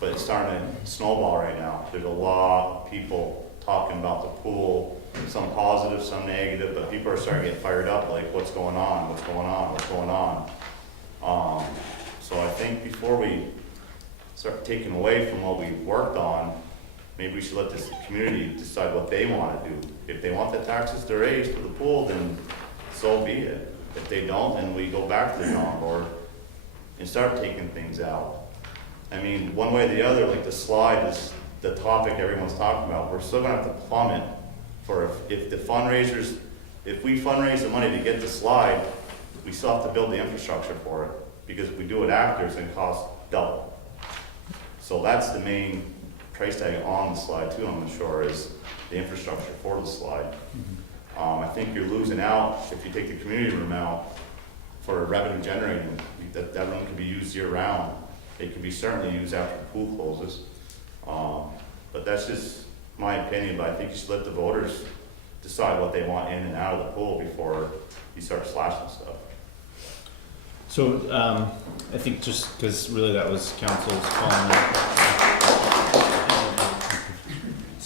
but it's starting to snowball right now. There's a lot of people talking about the pool, some positive, some negative, but people are starting to get fired up, like, what's going on, what's going on, what's going on? So I think before we start taking away from what we worked on, maybe we should let this community decide what they want to do. If they want the taxes to raise for the pool, then so be it. If they don't, then we go back to the drawing board and start taking things out. I mean, one way or the other, like the slide is the topic everyone's talking about. We're still gonna have to plummet for if the fundraisers, if we fundraise the money to get the slide, we still have to build the infrastructure for it, because if we do it after, it's gonna cost double. So that's the main price tag on the slide too, I'm sure, is the infrastructure for the slide. I think you're losing out if you take the community room out for revenue generating. That room can be used year round. It can be certainly used after the pool closes. But that's just my opinion, but I think you should let the voters decide what they want in and out of the pool before you start slashing stuff. So I think just because really that was council's call.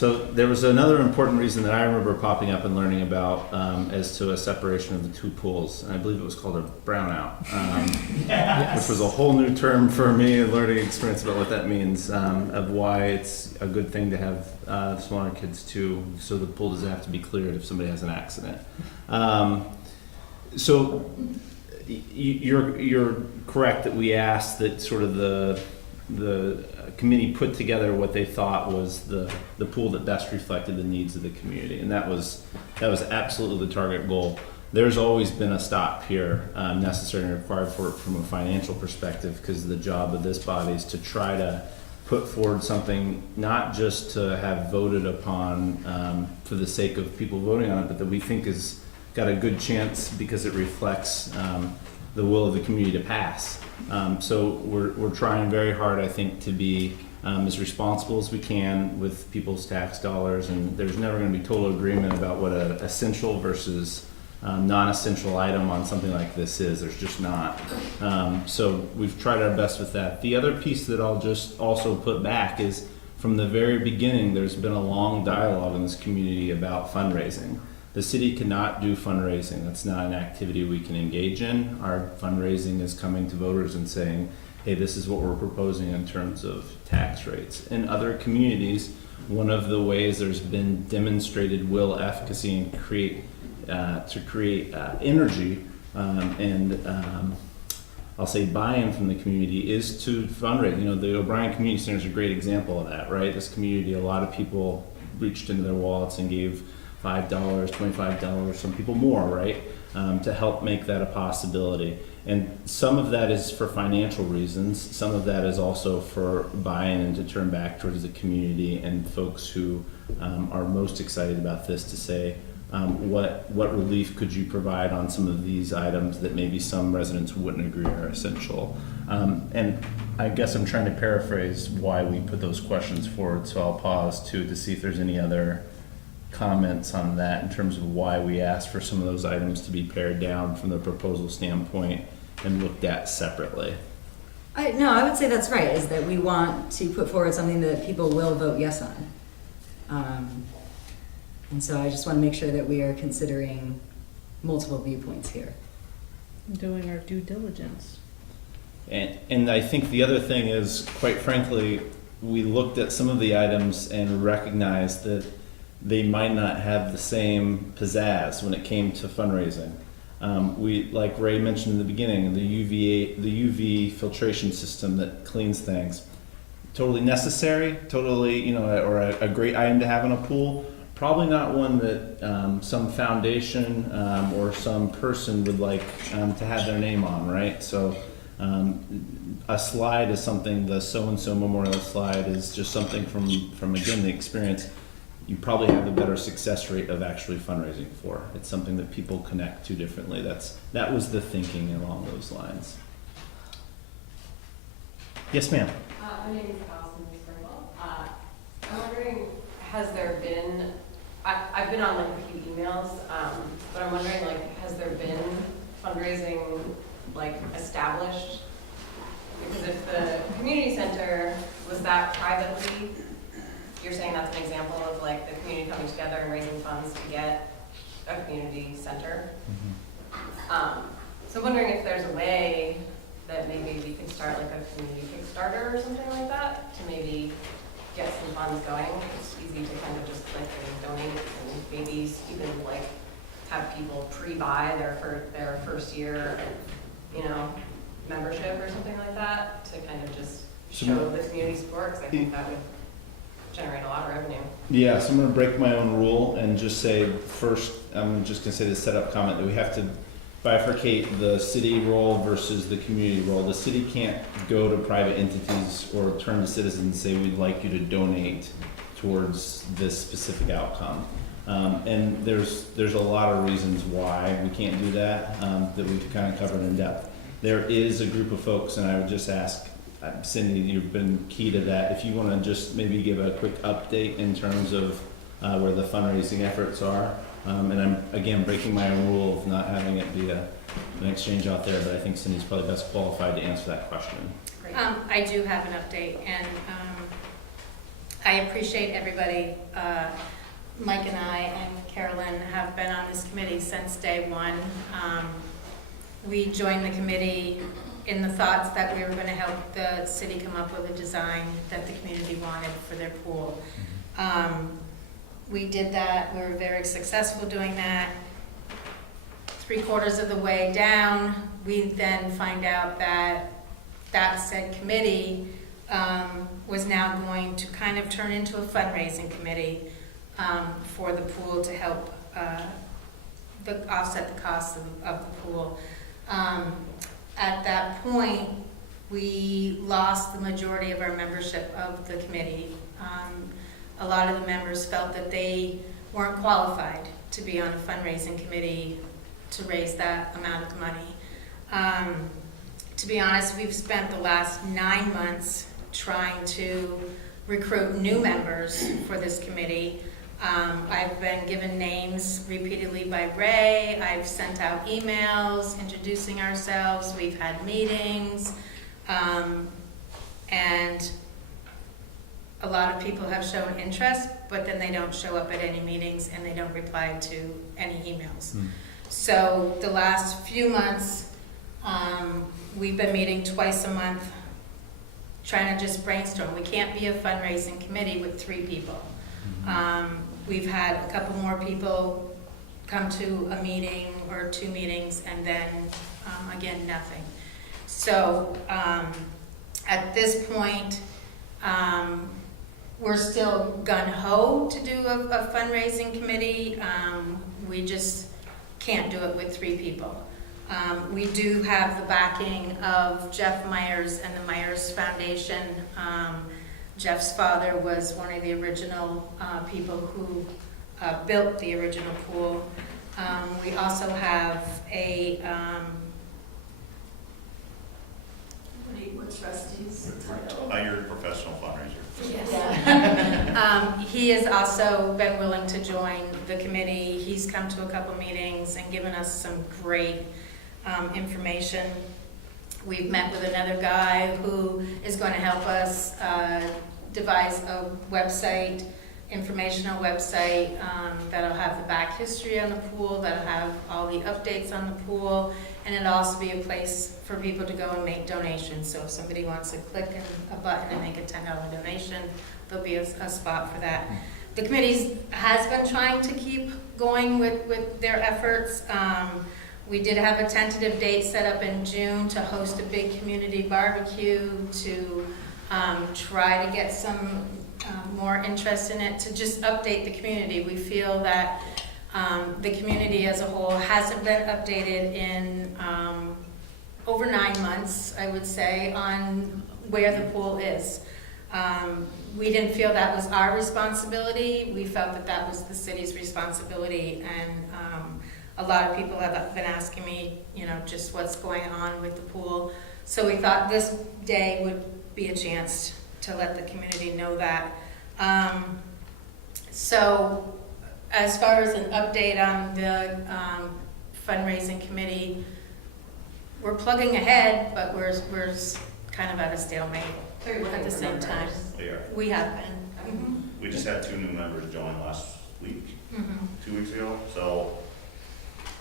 So there was another important reason that I remember popping up and learning about as to a separation of the two pools, and I believe it was called a brownout, which was a whole new term for me, and learning experience about what that means, of why it's a good thing to have smaller kids too, so the pool doesn't have to be cleared if somebody has an accident. So you're correct that we asked that sort of the committee put together what they thought was the pool that best reflected the needs of the community, and that was absolutely the target goal. There's always been a stop here necessary and required for it from a financial perspective, because the job of this body is to try to put forward something not just to have voted upon for the sake of people voting on it, but that we think has got a good chance because it reflects the will of the community to pass. So we're trying very hard, I think, to be as responsible as we can with people's tax dollars, and there's never going to be total agreement about what an essential versus non-essential item on something like this is. There's just not. So we've tried our best with that. The other piece that I'll just also put back is, from the very beginning, there's been a long dialogue in this community about fundraising. The city cannot do fundraising. That's not an activity we can engage in. Our fundraising is coming to voters and saying, hey, this is what we're proposing in terms of tax rates. In other communities, one of the ways there's been demonstrated will, efficacy, and create energy and I'll say buy-in from the community is to fundraise. You know, the O'Brien Community Center is a great example of that, right? This community, a lot of people reached into their wallets and gave $5, $25, some people more, right? To help make that a possibility. And some of that is for financial reasons. Some of that is also for buy-in and to turn back towards the community and folks who are most excited about this to say, what relief could you provide on some of these items that maybe some residents wouldn't agree are essential? And I guess I'm trying to paraphrase why we put those questions forward, so I'll pause too to see if there's any other comments on that in terms of why we asked for some of those items to be pared down from the proposal standpoint and looked at separately. I would say that's right, is that we want to put forward something that people will vote yes on. And so I just want to make sure that we are considering multiple viewpoints here. Doing our due diligence. And I think the other thing is, quite frankly, we looked at some of the items and recognized that they might not have the same pizzazz when it came to fundraising. We, like Ray mentioned in the beginning, the UV filtration system that cleans things, totally necessary, totally, or a great item to have in a pool. Probably not one that some foundation or some person would like to have their name on, right? So a slide is something, the so-and-so memorial slide is just something from again, the experience you probably have a better success rate of actually fundraising for. It's something that people connect to differently. That was the thinking along those lines. Yes, ma'am. My name is Allison Springle. I'm wondering, has there been, I've been on like a few emails, but I'm wondering, like, has there been fundraising like established? Because if the community center was that privately, you're saying that's an example of like the community coming together and raising funds to get a community center. Mm-hmm. So I'm wondering if there's a way that maybe we could start like a community Kickstarter or something like that to maybe get some funds going. It's easy to kind of just like donate and maybe even like have people pre-buy their first year, membership or something like that to kind of just show the community support, because I think that would generate a lot of revenue. Yeah, so I'm going to break my own rule and just say first, I'm just going to say the setup comment that we have to bifurcate the city role versus the community role. The city can't go to private entities or turn to citizens and say, we'd like you to donate towards this specific outcome. And there's a lot of reasons why we can't do that, that we've kind of covered in depth. There is a group of folks, and I would just ask, Cindy, you've been key to that. If you want to just maybe give a quick update in terms of where the fundraising efforts are. And I'm, again, breaking my own rule of not having it be an exchange out there, but I think Cindy's probably best qualified to answer that question. I do have an update, and I appreciate everybody. Mike and I and Carolyn have been on this committee since day one. We joined the committee in the thoughts that we were going to help the city come up with a design that the community wanted for their pool. We did that. We were very successful doing that. 3/4 of the way down, we then find out that that said committee was now going to kind of turn into a fundraising committee for the pool to help offset the cost of the pool. At that point, we lost the majority of our membership of the committee. A lot of the members felt that they weren't qualified to be on a fundraising committee to raise that amount of money. To be honest, we've spent the last 9 months trying to recruit new members for this committee. I've been given names repeatedly by Ray. I've sent out emails introducing ourselves. We've had meetings. And a lot of people have shown interest, but then they don't show up at any meetings and they don't reply to any emails. So the last few months, we've been meeting twice a month, trying to just brainstorm. We can't be a fundraising committee with 3 people. We've had a couple more people come to a meeting or 2 meetings, and then again, nothing. So at this point, we're still gung-ho to do a fundraising committee. We just can't do it with 3 people. We do have the backing of Jeff Myers and the Myers Foundation. Jeff's father was one of the original people who built the original pool. We also have a what's Rusty's title? Hired professional fundraiser. Yes. He has also been willing to join the committee. He's come to a couple meetings and given us some great information. We've met with another guy who is going to help us devise a website, informational website that'll have the back history on the pool, that'll have all the updates on the pool, and it'll also be a place for people to go and make donations. So if somebody wants to click a button and make a $10 donation, there'll be a spot for that. The committee has been trying to keep going with their efforts. We did have a tentative date set up in June to host a big community barbecue to try to get some more interest in it, to just update the community. We feel that the community as a whole hasn't been updated in over 9 months, I would say, on where the pool is. We didn't feel that was our responsibility. We felt that that was the city's responsibility, and a lot of people have been asking me, just what's going on with the pool. So we thought this day would be a chance to let the community know that. So as far as an update on the fundraising committee, we're plugging ahead, but we're kind of at a stalemate at the same time. We are. We have been. We just had 2 new members join last week, 2 weeks ago. So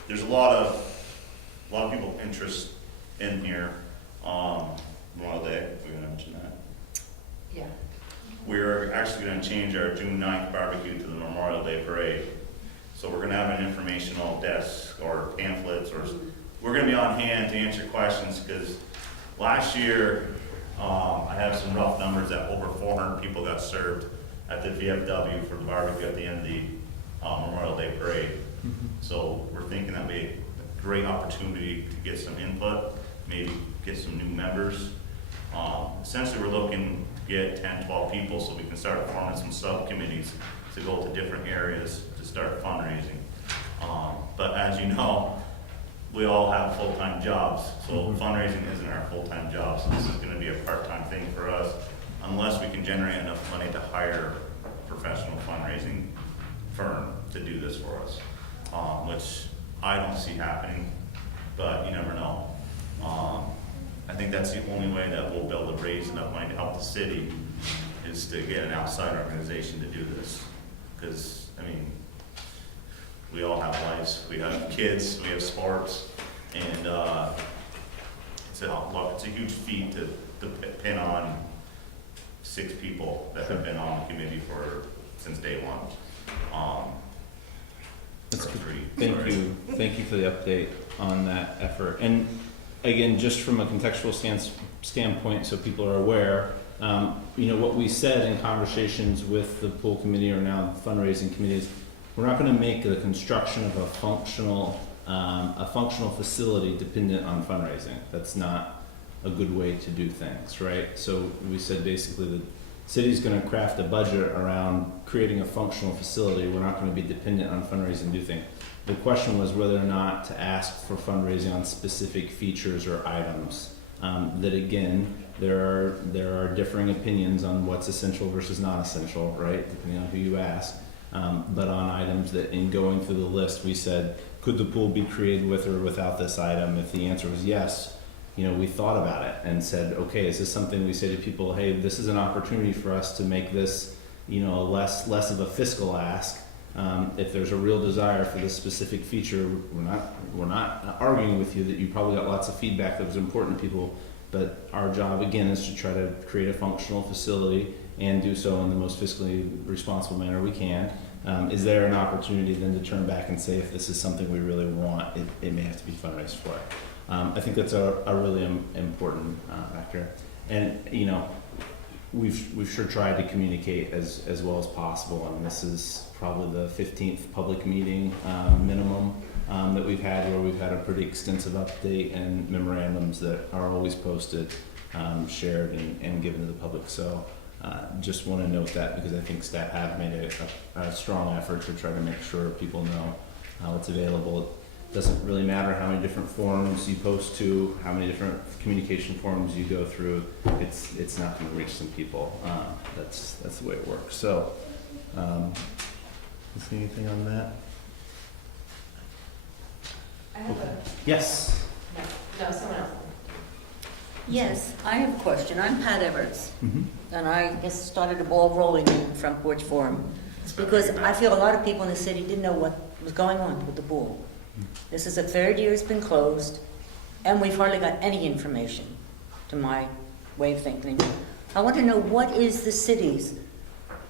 there's a lot of people interest in here. Memorial Day, we're gonna mention that. Yeah. We're actually gonna change our June 9th barbecue to the Memorial Day parade. So we're gonna have an informational desk or pamphlets, or we're gonna be on hand to answer questions, because last year, I have some rough numbers that over 400 people got served at the VFW for the barbecue at the end of the Memorial Day parade. So we're thinking that'd be a great opportunity to get some input, maybe get some new members. Essentially, we're looking to get 10, 12 people so we can start forming some subcommittees to go to different areas to start fundraising. But as you know, we all have full-time jobs, so fundraising isn't our full-time job, so this is going to be a part-time thing for us, unless we can generate enough money to hire a professional fundraising firm to do this for us, which I don't see happening, but you never know. I think that's the only way that we'll be able to raise enough money to help the city is to get an outside organization to do this. Because, I mean, we all have lives, we have kids, we have sports, and it's a huge feat to pin on 6 people that have been on the committee since day one. That's for good. free. Thank you for the update on that effort. And again, just from a contextual standpoint, so people are aware, what we said in conversations with the pool committee or now fundraising committees, we're not going to make the construction of a functional facility dependent on fundraising. That's not a good way to do things, right? So we said basically the city's going to craft a budget around creating a functional facility. We're not going to be dependent on fundraising to do things. The question was whether or not to ask for fundraising on specific features or items. That again, there are differing opinions on what's essential versus not essential, right? Depending on who you ask. But on items that in going through the list, we said, could the pool be created with or without this item? If the answer was yes, we thought about it and said, okay, is this something we say to people, hey, this is an opportunity for us to make this, less of a fiscal ask. If there's a real desire for this specific feature, we're not arguing with you that you probably got lots of feedback that was important to people, but our job again is to try to create a functional facility and do so in the most fiscally responsible manner we can. Is there an opportunity then to turn back and say if this is something we really want, it may have to be fundraised for it. I think that's a really important factor. And we've sure tried to communicate as well as possible. I mean, this is probably the 15th public meeting minimum that we've had where we've had a pretty extensive update and memorandums that are always posted, shared and given to the public. So just want to note that because I think staff have made a strong effort to try to make sure people know what's available. It doesn't really matter how many different forums you post to, how many different communication forums you go through. It's not going to reach some people. That's the way it works. So, is there anything on that? I have a, Yes. no, someone else. Yes, I have a question. I'm Pat Everts, Mm-hmm. and I guess started a ball rolling in Front Porch Forum because I feel a lot of people in the city didn't know what was going on with the pool. This is the 3rd year it's been closed, and we've hardly got any information, to my way of thinking. I want to know what is the city's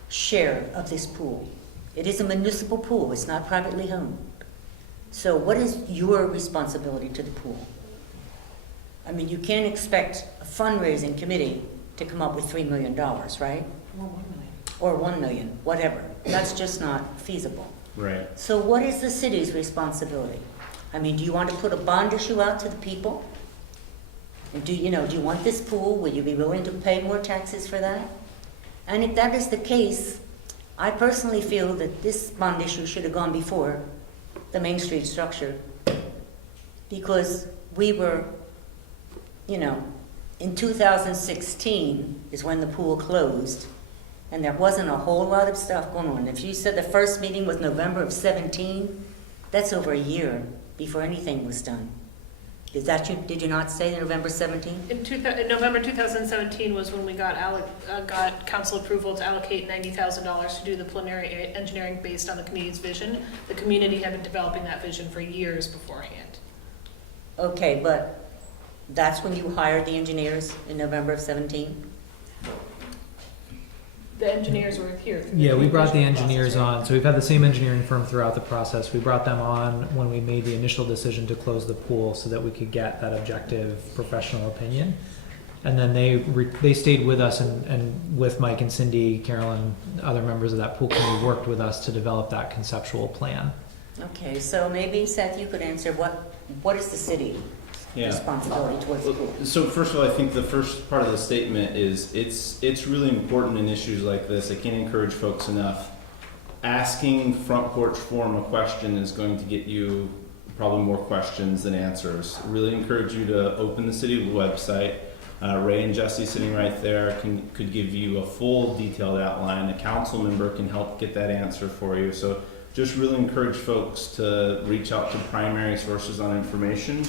share of this pool? It is a municipal pool. It's not privately owned. So what is your responsibility to the pool? I mean, you can't expect a fundraising committee to come up with $3 million, right? Or 1 million, whatever. That's just not feasible. Right. So what is the city's responsibility? I mean, do you want to put a bond issue out to the people? And do you want this pool? Will you be willing to pay more taxes for that? And if that is the case, I personally feel that this bond issue should have gone before the Main Street structure, because we were, in 2016 is when the pool closed, and there wasn't a whole lot of stuff going on. If you said the first meeting was November of 17, that's over a year before anything was done. Did you not say November 17? In November 2017 was when we got council approval to allocate $90,000 to do the preliminary engineering based on the community's vision. The community had been developing that vision for years beforehand. Okay, but that's when you hired the engineers in November of 17? The engineers were here. Yeah, we brought the vision engineers process, right? on. So we've had the same engineering firm throughout the process. We brought them on when we made the initial decision to close the pool so that we could get that objective professional opinion. And then they stayed with us and with Mike and Cindy, Carolyn, other members of that pool committee worked with us to develop that conceptual plan. Okay, so maybe Seth, you could answer what is the city responsibility towards the pool? So first of all, I think the first part of the statement is it's really important in issues like this. I can't encourage folks enough. Asking Front Porch Forum a question is going to get you probably more questions than answers. I really encourage you to open the city website. Ray and Jesse sitting right there could give you a full detailed outline. A council member can help get that answer for you. So just really encourage folks to reach out to primary sources on information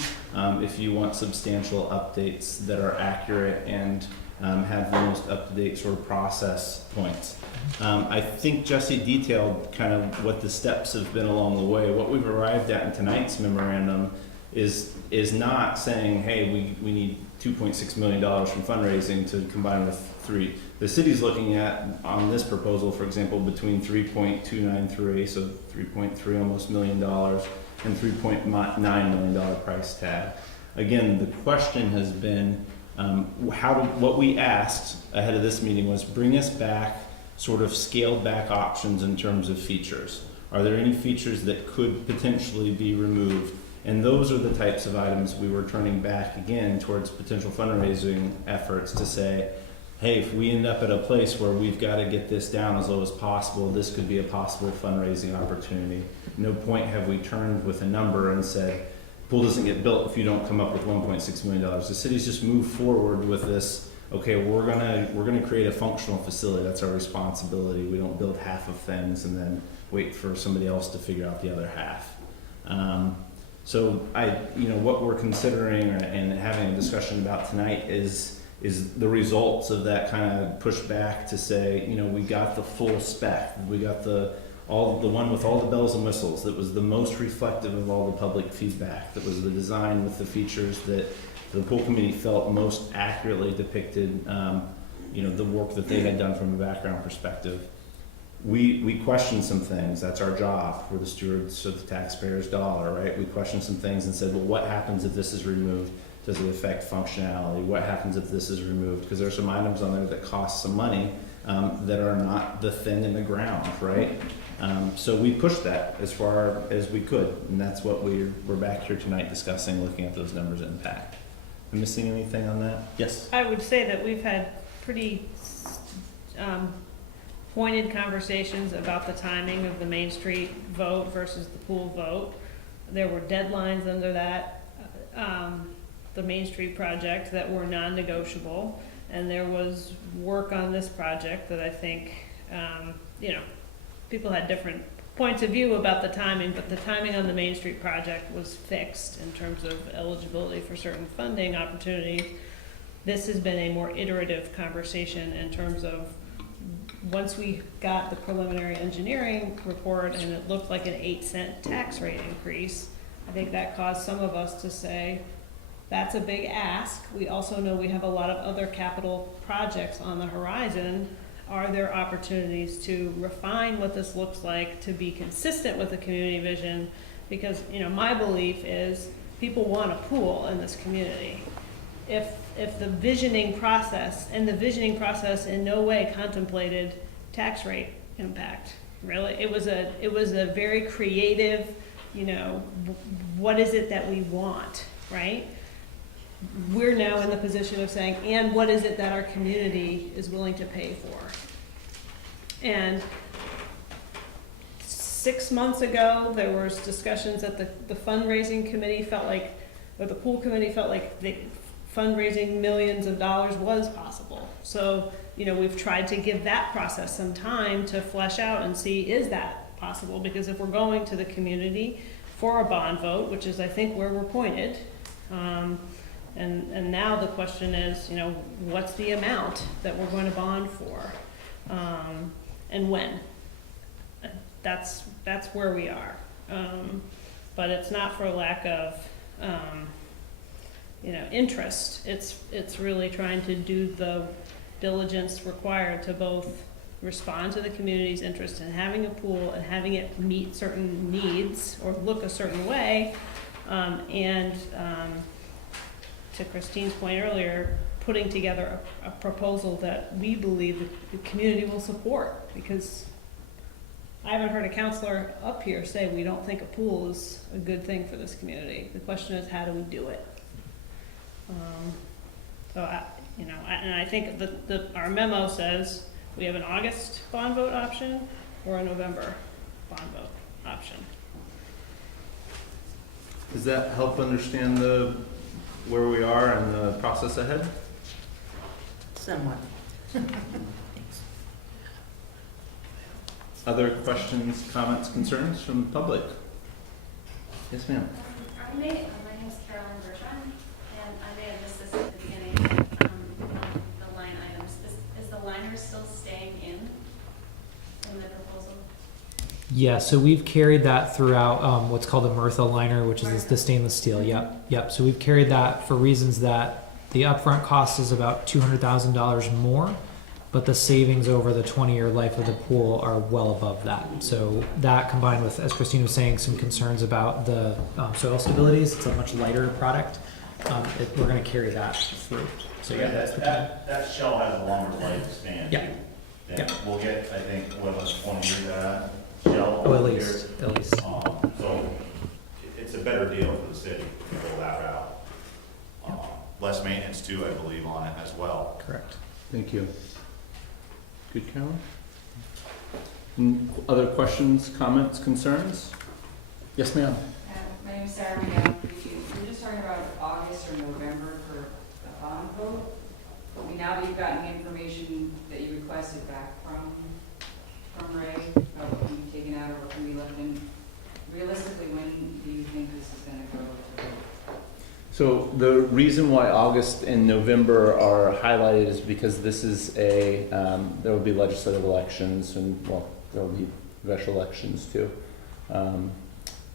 if you want substantial updates that are accurate and have the most up-to-date sort of process points. I think Jesse detailed kind of what the steps have been along the way. What we've arrived at in tonight's memorandum is not saying, hey, we need $2.6 million from fundraising to combine with 3. The city's looking at, on this proposal, for example, between 3.293, so 3.3 almost $1 million, and $3.9 million price tag. Again, the question has been, what we asked ahead of this meeting was bring us back sort of scaled back options in terms of features. Are there any features that could potentially be removed? And those are the types of items we were turning back again towards potential fundraising efforts to say, hey, if we end up at a place where we've got to get this down as low as possible, this could be a possible fundraising opportunity. No point have we turned with a number and said, pool doesn't get built if you don't come up with $1.6 million. The city's just moved forward with this. Okay, we're gonna create a functional facility. That's our responsibility. We don't build half of things and then wait for somebody else to figure out the other half. So what we're considering and having a discussion about tonight is the results of that kind of pushback to say, we got the full spec. We got the one with all the bells and whistles that was the most reflective of all the public feedback. That was the design with the features that the pool committee felt most accurately depicted, the work that they had done from a background perspective. We questioned some things. That's our job. We're the stewards of the taxpayer's dollar, right? We questioned some things and said, well, what happens if this is removed? Does it affect functionality? What happens if this is removed? Because there's some items on there that cost some money that are not the thing in the ground, right? So we pushed that as far as we could, and that's what we're back here tonight discussing, looking at those numbers impact. Am I missing anything on that? Yes. I would say that we've had pretty pointed conversations about the timing of the Main Street vote versus the pool vote. There were deadlines under that, the Main Street project, that were non-negotiable, and there was work on this project that I think, people had different points of view about the timing, but the timing on the Main Street project was fixed in terms of eligibility for certain funding opportunities. This has been a more iterative conversation in terms of once we got the preliminary engineering report and it looked like an 8-cent tax rate increase, I think that caused some of us to say, that's a big ask. We also know we have a lot of other capital projects on the horizon. Are there opportunities to refine what this looks like to be consistent with the community vision? Because, my belief is people want a pool in this community. If the visioning process in no way contemplated tax rate impact, really, it was a very creative, what is it that we want, right? We're now in the position of saying, and what is it that our community is willing to pay for? And 6 months ago, there was discussions that the fundraising committee felt like, or the pool committee felt like the fundraising millions of dollars was possible. So, we've tried to give that process some time to flesh out and see, is that possible? Because if we're going to the community for a bond vote, which is I think where we're pointed, and now the question is, what's the amount that we're going to bond for, and when? That's where we are. But it's not for lack of, interest. It's really trying to do the diligence required to both respond to the community's interest in having a pool and having it meet certain needs or look a certain way, and to Christine's point earlier, putting together a proposal that we believe the community will support, because I haven't heard a counselor up here say we don't think a pool is a good thing for this community. The question is, how do we do it? I think our memo says we have an August bond vote option or a November bond vote option. Does that help understand where we are and the process ahead? Somewhat. Other questions, comments, concerns from the public? Yes, ma'am. My name is Carolyn Bertrand, and I may have missed this at the beginning on the line Yeah, so we've carried that throughout what's called a Mirtha liner, which is the stainless steel. Yep. So we've carried that for reasons that the upfront cost is about $200,000 more, but the savings over the 20-year life of the pool are well above that. So that combined with, as Christine was saying, some concerns about the soil stabilities, it's a much lighter product. We're going to carry that through. So yeah, that shell has a longer lifespan. Yeah. Then Yeah. we'll get, I think, what was 20 years shell. Oh, at over least. here. At least. So it's a better deal for the city to go that route. Less maintenance too, I believe, on it as well. Correct. Thank you. Good, Carolyn. Other questions, comments, concerns? Yes, ma'am. My name is Sarah McGowan. We're just talking about August or November for the bond vote. Now that you've gotten the information that you requested back from Ray about what can be taken out or what can be left in, realistically, when do you think this is going to go to vote? So the reason why August and November are highlighted is because this is there will be legislative elections and, well, there will be special elections too.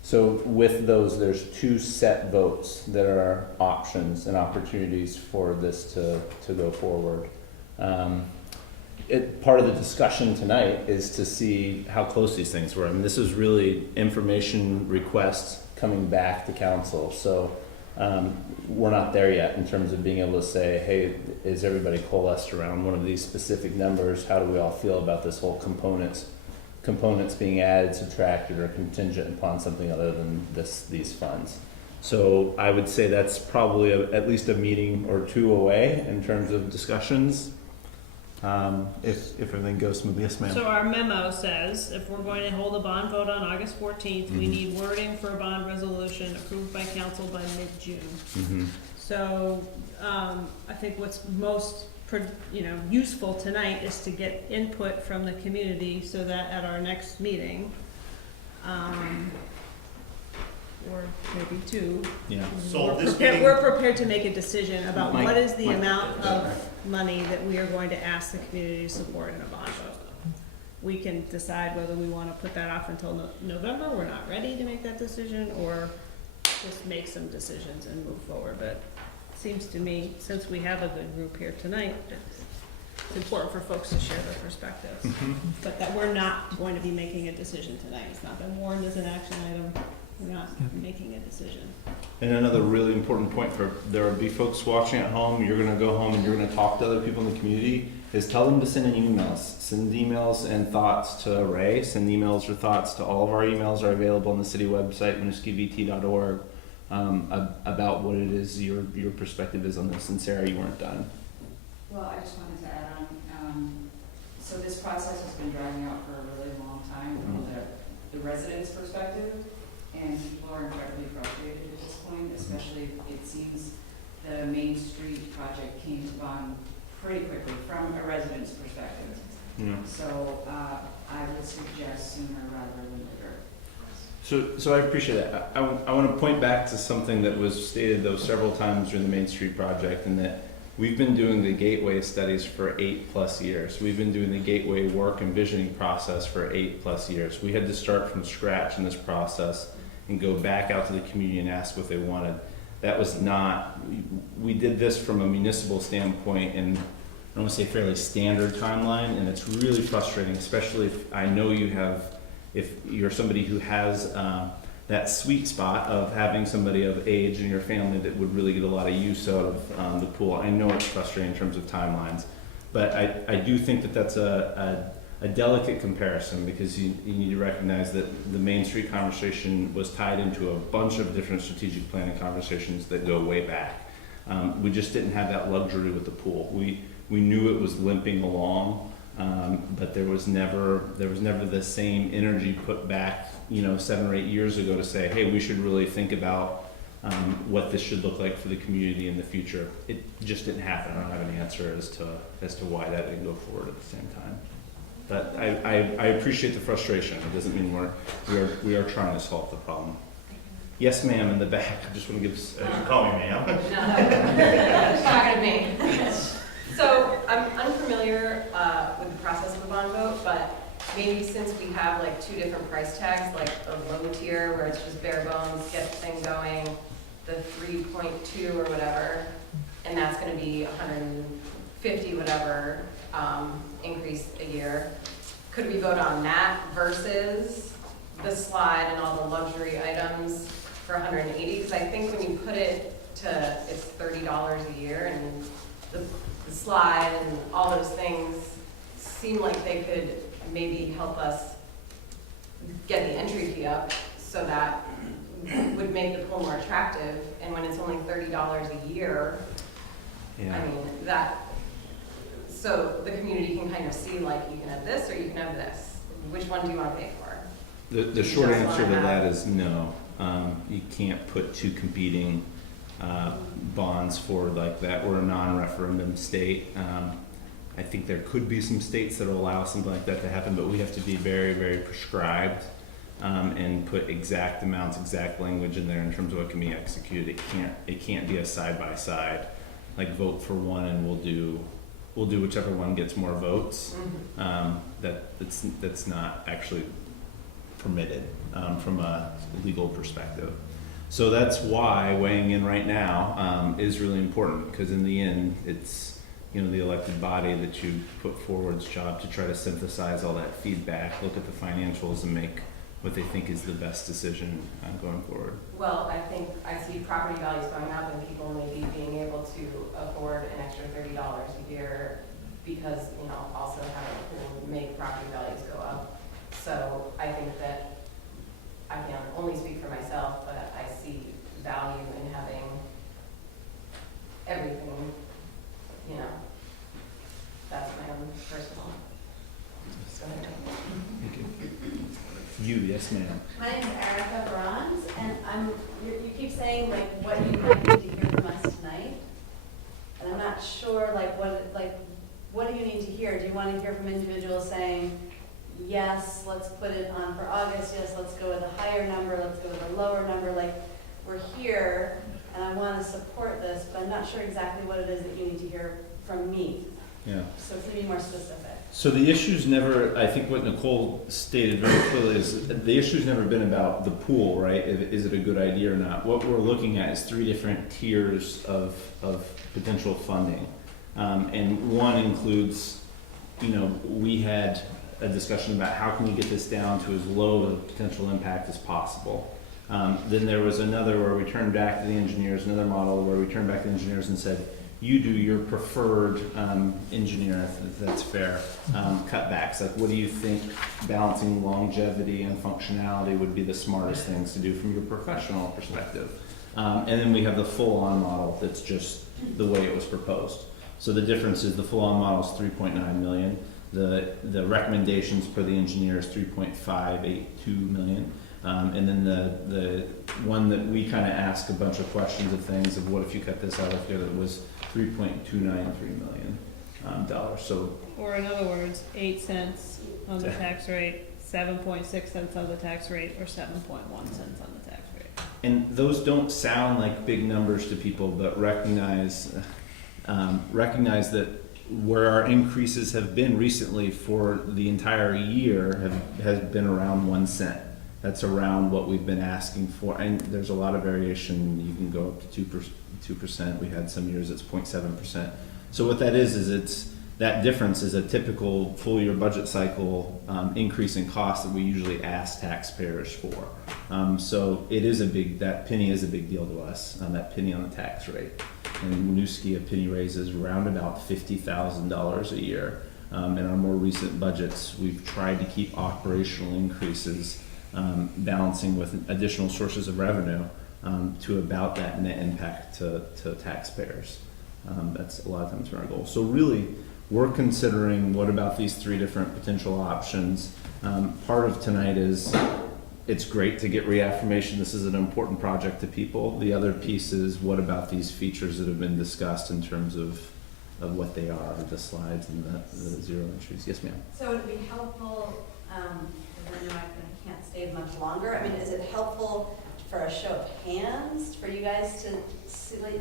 So with those, there's two set votes that are options and opportunities for this to go forward. Part of the discussion tonight is to see how close these things were. I mean, this is really information requests coming back to council. So we're not there yet in terms of being able to say, hey, is everybody coalesced around one of these specific numbers? How do we all feel about this whole components being added, subtracted, or contingent upon something other than these funds? So I would say that's probably at least a meeting or two away in terms of discussions. If everything goes smoothly. Yes, ma'am. So our memo says, if we're going to hold a bond vote on August 14th, we need wording for a bond resolution approved by council by mid-June. So I think what's most useful tonight is to get input from the community so that at our next meeting, or maybe two, So we're prepared to make a decision about Mike, what is the Mike. amount of money that we are going to ask the community to support in a bond vote. We can decide whether we want to put that off until November, we're not ready to make that decision, or just make some decisions and move forward. But it seems to me, since we have a good group here tonight, it's important for folks to share their perspectives. But that we're not going to be making a decision tonight. It's not been warned as an action item. We're not making a decision. And another really important point there will be folks watching at home, you're gonna go home and you're gonna talk to other people in the community, is tell them to send in emails. Send emails and thoughts to Ray, send emails or thoughts to all of our emails are available on the city website, winooskivt.org, about what it is your perspective is on this. And Sarah, you weren't done. Well, I just wanted to add on, so this process has been dragging out for a really long time from the residents' perspective. And people are incredibly frustrated at this point, especially it seems the Main Street project came to bond pretty quickly from a resident's perspective. So I would suggest sooner rather than later. So I appreciate that. I want to point back to something that was stated though several times during the Main Street project, and that we've been doing the gateway studies for 8+ years. We've been doing the gateway work and visioning process for 8+ years. We had to start from scratch in this process and go back out to the community and ask what they wanted. That was not, we did this from a municipal standpoint and I want to say fairly standard timeline, and it's really frustrating, especially if I know if you're somebody who has that sweet spot of having somebody of age in your family that would really get a lot of use out of the pool. I know it's frustrating in terms of timelines, but I do think that that's a delicate comparison, because you need to recognize that the Main Street conversation was tied into a bunch of different strategic planning conversations that go way back. We just didn't have that luxury with the pool. We knew it was limping along, but there was never the same energy put back 7 or 8 years ago to say, hey, we should really think about what this should look like for the community in the future. It just didn't happen. I don't have an answer as to why that didn't go forward at the same time. But I appreciate the frustration. It doesn't mean we are trying to solve the problem. Yes, ma'am, in the back. I just want to give. Call me ma'am. No, talking to me. So I'm unfamiliar with the process of a bond vote, but maybe since we have like 2 different price tags, like the low tier where it's just bare bones, get the thing going, the 3.2 or whatever, and that's gonna be 150 whatever, increase a year. Could we vote on that versus the slide and all the luxury items for 180? Because I think when you put it to, it's $30 a year, and the slide and all those things seem like they could maybe help us get the entry fee up, so that would make the pool more attractive. And when it's only $30 a year, Yeah. I mean, that, so the community can kind of see, like, you can have this or you can have this. Which one do you want to pay for? The short answer to that is no. You can't put 2 competing bonds for like that. We're a non-referendum state. I think there could be some states that will allow something like that to happen, but we have to be very, very prescribed and put exact amounts, exact language in there in terms of what can be executed. It can't be a side by side, like vote for one and we'll do whichever one gets more votes. That's not actually permitted from a legal perspective. So that's why weighing in right now is really important, because in the end, it's the elected body that you put forward's job to try to synthesize all that feedback, look at the financials, and make what they think is the best decision going forward. Well, I think I see property values going up and people maybe being able to afford an extra $30 a year because, also having a pool would make property values go up. So I think that I can only speak for myself, but I see value in having everything, that's my own personal. Go ahead. Thank you. Yes, ma'am. My name is Erica Bronze, and you keep saying like what you might need to hear from us tonight, and I'm not sure what do you need to hear? Do you want to hear from individuals saying, yes, let's put it on for August, yes, let's go with a higher number, let's go with a lower number, like we're here and I want to support this, but I'm not sure exactly what it is that you need to hear from me. Yeah. So to be more specific. So the issue's never, I think what Nicole stated very clearly is the issue's never been about the pool, right? Is it a good idea or not? What we're looking at is 3 different tiers of potential funding. And one includes, we had a discussion about how can we get this down to as low of a potential impact as possible. Then there was another where we turned back to the engineers, another model where we turned back to the engineers and said, you do your preferred engineer, if that's fair, cutbacks. Like, what do you think balancing longevity and functionality would be the smartest things to do from your professional perspective? And then we have the full-on model that's just the way it was proposed. So the difference is the full-on model is $3.9 million. The recommendations per the engineer is $3.582 million. And then the one that we kind of ask a bunch of questions of things of what if you cut this out of it was $3.293 million dollars. So, or in other words, 8 cents on the tax rate, 7.6 cents on the tax rate, or 7.1 cents on the tax rate. And those don't sound like big numbers to people, but recognize that where our increases have been recently for the entire year has been around 1 cent. That's around what we've been asking for, and there's a lot of variation. You can go up to 2%. We had some years it's 0.7%. So what that is it's that difference is a typical full year budget cycle increase in cost that we usually ask taxpayers for. So it is that penny is a big deal to us, that penny on the tax rate. And Winooski, a penny raise is around about $50,000 a year. In our more recent budgets, we've tried to keep operational increases balancing with additional sources of revenue to about that net impact to taxpayers. That's a lot of times been our goal. So really, we're considering what about these 3 different potential options. Part of tonight is it's great to get reaffirmation this is an important project to people. The other piece is what about these features that have been discussed in terms of what they are, the slides and the zero entries. Yes, ma'am. So it would be helpful, because I know I can't stay much longer. I mean, is it helpful for a show of hands for you guys to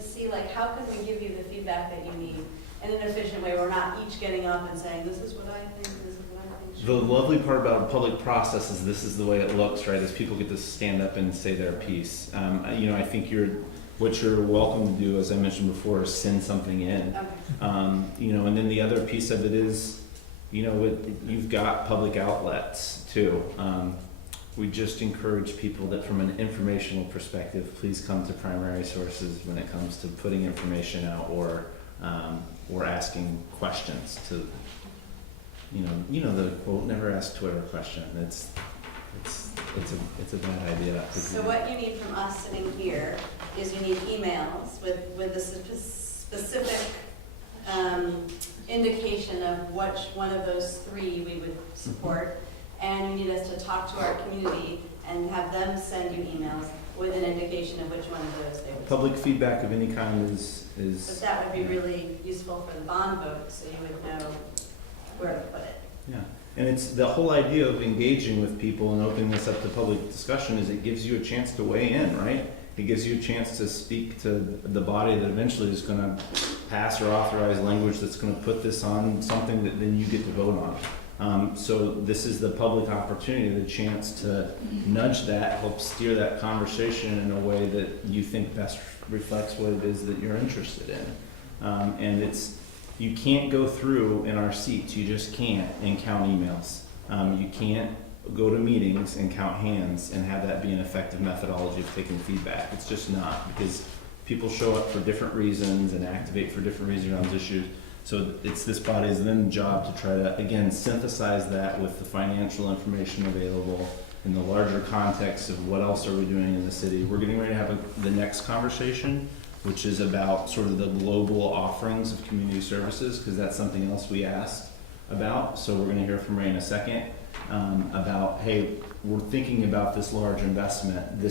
see like how can we give you the feedback that you need in an efficient way? We're not each getting up and saying, this is what I think, this is what I think. The lovely part about a public process is this is the way it looks, right? Is people get to stand up and say their piece. I think what you're welcome to do, as I mentioned before, is send something in. Okay. And then the other piece of it is, you've got public outlets too. We just encourage people that from an informational perspective, please come to primary sources when it comes to putting information out or asking questions to, the quote, never ask Twitter a question. It's a bad idea. So what you need from us sitting here is you need emails with the specific indication of which one of those three we would support, and you need us to talk to our community and have them send you emails with an indication of which one of those they would Public feedback of any kind is. But that would be really useful for the bond vote, so you would know where to put it. Yeah, and it's the whole idea of engaging with people and opening this up to public discussion is it gives you a chance to weigh in, right? It gives you a chance to speak to the body that eventually is going to pass or authorize language that's going to put this on something that then you get to vote on. So this is the public opportunity, the chance to nudge that, help steer that conversation in a way that you think best reflects what it is that you're interested in. And you can't go through in our seats, you just can't, and count emails. You can't go to meetings and count hands and have that be an effective methodology of taking feedback. It's just not, because people show up for different reasons and activate for different reasons around issues. So it's this body's then job to try to, again, synthesize that with the financial information available in the larger context of what else are we doing in the city. We're getting ready to have the next conversation, which is about sort of the global offerings of community services, because that's something else we asked about. So we're going to hear from Ray in a second about, hey, we're thinking about this large investment.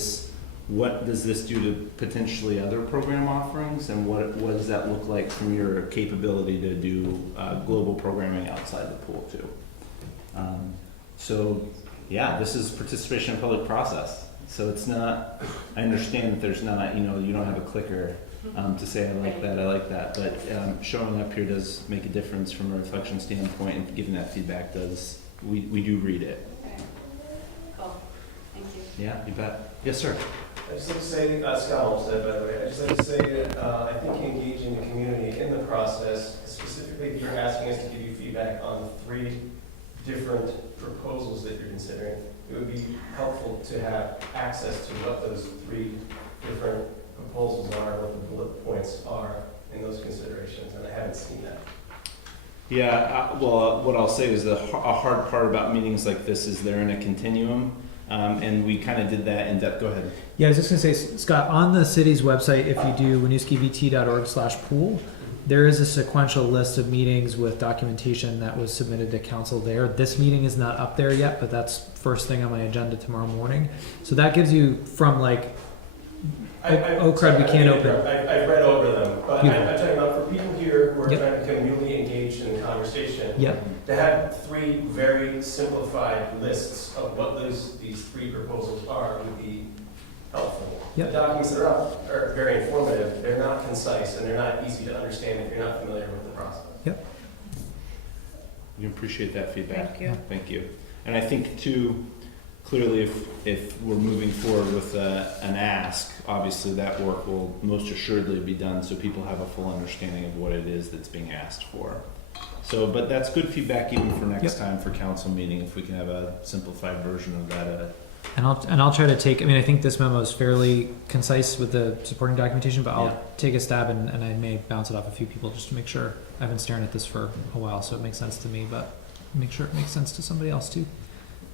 What does this do to potentially other program offerings, and what does that look like from your capability to do global programming outside the pool too? This is participation in public process. So it's not, I understand that there's not, you don't have a clicker to say I like that, but showing up here does make a difference from a reflection standpoint, and giving that feedback we do read it. Okay. Cool. Thank you. Yeah, you bet. Yes, sir. I just like to say, Scott Olmstead, by the way, I just like to say that I think engaging the community in the process, specifically if you're asking us to give you feedback on the 3 different proposals that you're considering, it would be helpful to have access to what those 3 different proposals are, what the bullet points are in those considerations, and I haven't seen that. Yeah, what I'll say is a hard part about meetings like this is they're in a continuum. And we kind of did that in depth. Go ahead. Yeah, I was just going to say, Scott, on the city's website, if you do winooskivt.org/pool, there is a sequential list of meetings with documentation that was submitted to council there. This meeting is not up there yet, but that's first thing on my agenda tomorrow morning. So that gives you from like, crud, we can't open. I've read over them, but Yeah. I'm talking about for people here who are Yep. trying to become newly engaged in the conversation. Yep. To have 3 very simplified lists of what these 3 proposals are would be helpful. Yep. The documents that are up are very informative. They're not concise and they're not easy to understand if you're not familiar with the process. Yep. We appreciate that feedback. Thank you. Thank you. And I think too, clearly if we're moving forward with an ask, obviously that work will most assuredly be done so people have a full understanding of what it is that's being asked for. So, but that's good feedback even for next time for council meeting, if we can have a simplified version of that. And I'll try to take, I think this memo is fairly concise with the supporting documentation, but I'll take a stab and I may bounce it off a few people just to make sure. I've been staring at this for a while, so it makes sense to me, but make sure it makes sense to somebody else too.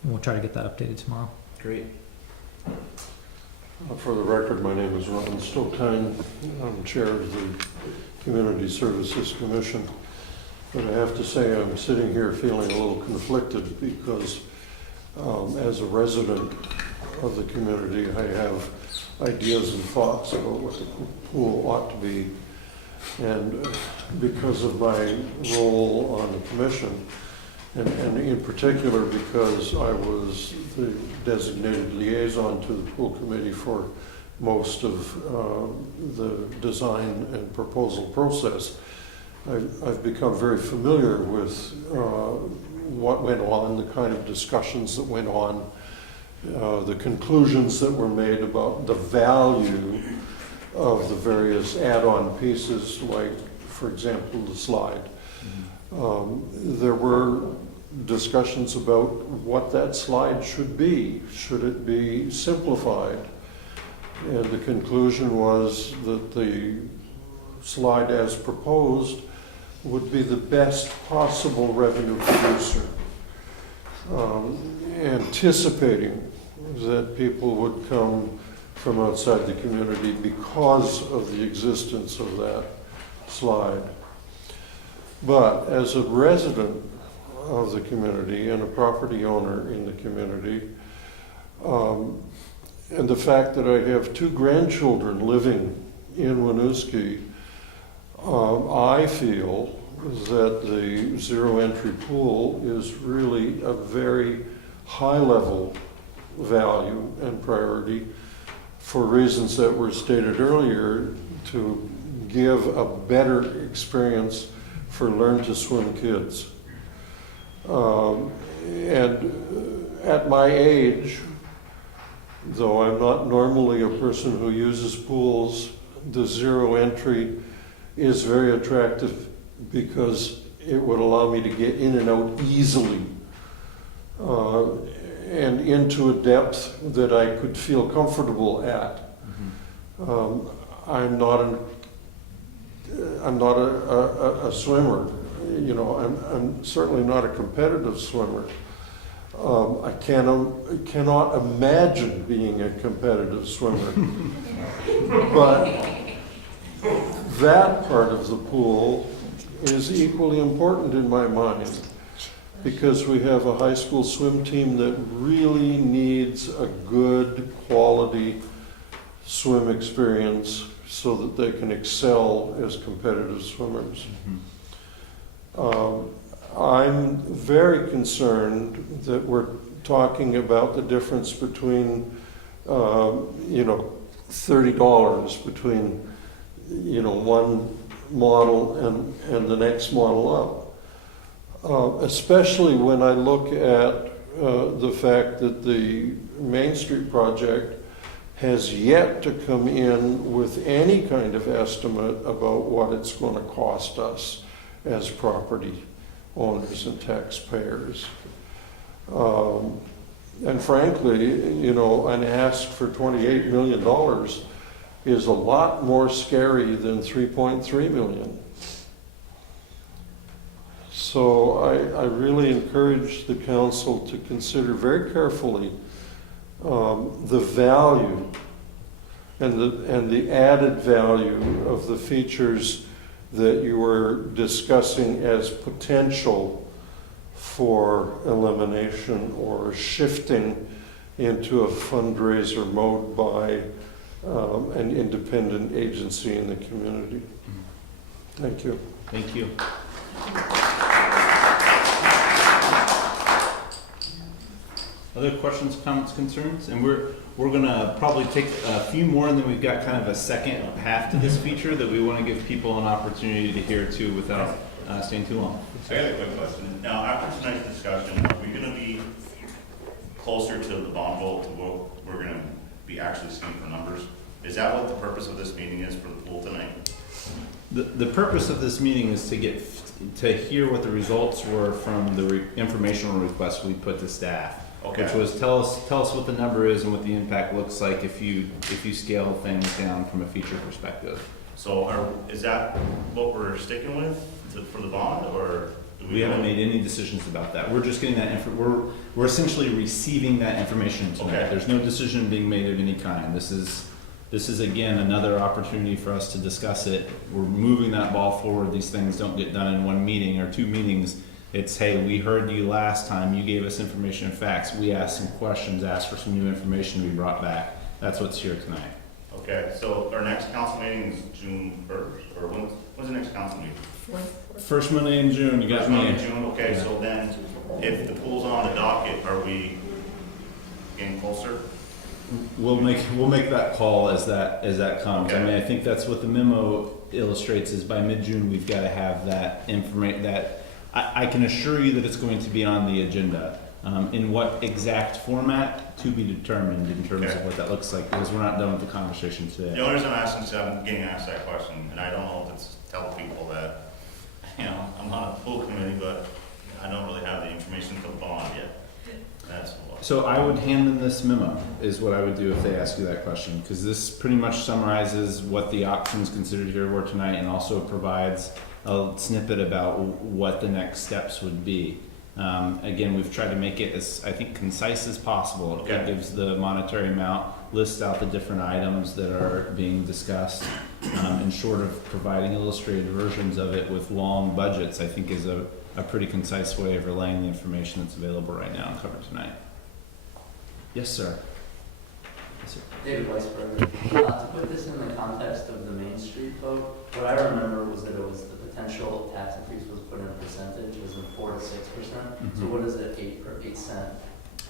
And we'll try to get that updated tomorrow. Great. For the record, my name is Ron Stokine. I'm chair of the Community Services Commission. But I have to say I'm sitting here feeling a little conflicted because as a resident of the community, I have ideas and thoughts about what the pool ought to be. And because of my role on the commission, and in particular because I was the designated liaison to the pool committee for most of the design and proposal process, I've become very familiar with what went on, the kind of discussions that went on, the conclusions that were made about the value of the various add-on pieces, like, for example, the slide. There were discussions about what that slide should be. Should it be simplified? And the conclusion was that the slide as proposed would be the best possible revenue producer, anticipating that people would come from outside the community because of the existence of that slide. But as a resident of the community and a property owner in the community, and the fact that I have 2 grandchildren living in Winooski, I feel that the zero entry pool is really a very high level value and priority for reasons that were stated earlier, to give a better experience for learn to swim kids. And at my age, though I'm not normally a person who uses pools, the zero entry is very attractive because it would allow me to get in and out easily, and into a depth that I could feel comfortable at. I'm not a swimmer. You know, I'm certainly not a competitive swimmer. I cannot imagine being a competitive swimmer. But that part of the pool is equally important in my mind, because we have a high school swim team that really needs a good quality swim experience so that they can excel as competitive swimmers. I'm very concerned that we're talking about the difference between, $30 between, one model and the next model up. Especially when I look at the fact that the Main Street project has yet to come in with any kind of estimate about what it's going to cost us as property owners and taxpayers. And frankly, an ask for $28 million is a lot more scary than $3.3 million. So I really encourage the council to consider very carefully the value and the added value of the features that you were discussing as potential for elimination or shifting into a fundraiser mode by an independent agency in the community. Thank you. Thank you. Other questions, comments, concerns? And we're gonna probably take a few more, and then we've got kind of a second half to this feature that we want to give people an opportunity to hear too without staying too long. I got a quick question. Now, after tonight's discussion, are we gonna be closer to the bond vote, to what we're gonna be actually seeing for numbers? Is that what the purpose of this meeting is for the pool tonight? The purpose of this meeting is to hear what the results were from the informational request we put to staff. Okay. Which was tell us what the number is and what the impact looks like if you scale things down from a feature perspective. So is that what we're sticking with for the bond, or do we haven't made any decisions about that. We're just getting that we're essentially receiving that information tonight. Okay. There's no decision being made of any kind. This is again another opportunity for us to discuss it. We're moving that ball forward. These things don't get done in one meeting or two meetings. It's, hey, we heard you last time, you gave us information and facts, we asked some questions, asked for some new information to be brought back. That's what's here tonight. Okay, so our next council meeting is June 1st, or when's the next council meeting? First Monday in June, you got First me. Monday in June, okay, Yeah. so then if the pool's on the docket, are we getting closer? We'll make that call as that comes. Okay. I mean, I think that's what the memo illustrates is by mid-June we've got to have that I can assure you that it's going to be on the agenda. In what exact format, to be determined in terms of what that looks like, because we're not done with the conversation today. The only reason I'm asking is I'm getting asked that question, and I don't know if it's to tell people that, I'm on a pool committee, but I don't really have the information for the bond yet. That's what. So I would hand them this memo, is what I would do if they ask you that question, because this pretty much summarizes what the options considered here were tonight, and also provides a snippet about what the next steps would be. Again, we've tried to make it as, I think, concise as possible. It gives the monetary amount, lists out the different items that are being discussed, and short of providing illustrated versions of it with long budgets, I think is a pretty concise way of relaying the information that's available right now and covered tonight. Yes, sir. Yes, sir. David Weisberger. To put this in the context of the Main Street vote, what I remember was that it was the potential tax increase was put in a percentage, it was in 4 to 6%. So what is it, 8 cent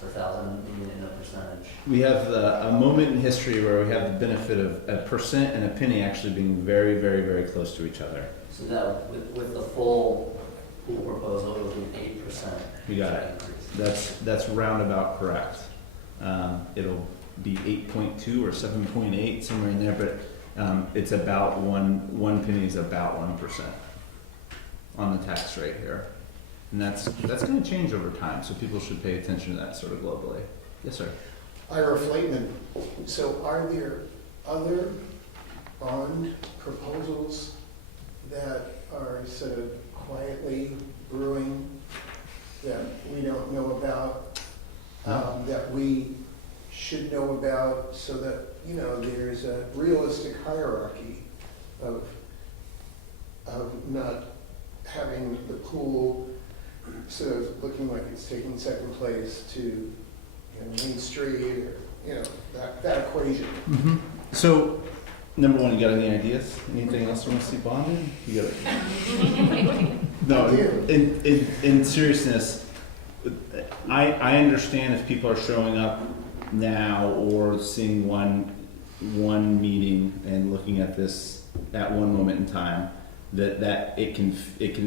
per thousand in a percentage? We have a moment in history where we have the benefit of a percent and a penny actually being very, very, very close to each other. So that with the full pool proposal, it would be 8%. You got it. That's roundabout correct. It'll be 8.2 or 7.8, somewhere in there, but it's about one penny is about 1% on the tax rate here. And that's going to change over time, so people should pay attention to that sort of globally. Yes, sir. Ira Flateman. So are there other bond proposals that are sort of quietly brewing that we don't know about, that we should know about, so that, there's a realistic hierarchy of not having the pool sort of looking like it's taking second place to Main Street, or that equation. Mm-hmm. So, number one, you got any ideas? Anything else you want to see bonded? You got it. No, in seriousness, I understand if people are showing up now or seeing one meeting and looking at this at one moment in time, that it can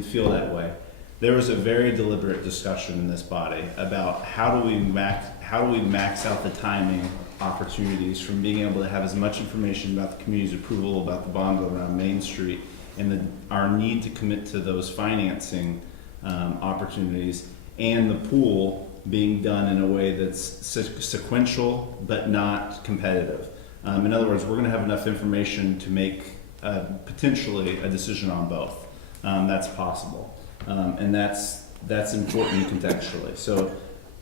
feel that way. There was a very deliberate discussion in this body about how do we max out the timing opportunities from being able to have as much information about the community's approval about the bond around Main Street and our need to commit to those financing opportunities, and the pool being done in a way that's sequential but not competitive. In other words, we're going to have enough information to make potentially a decision on both. That's possible, and that's important contextually. So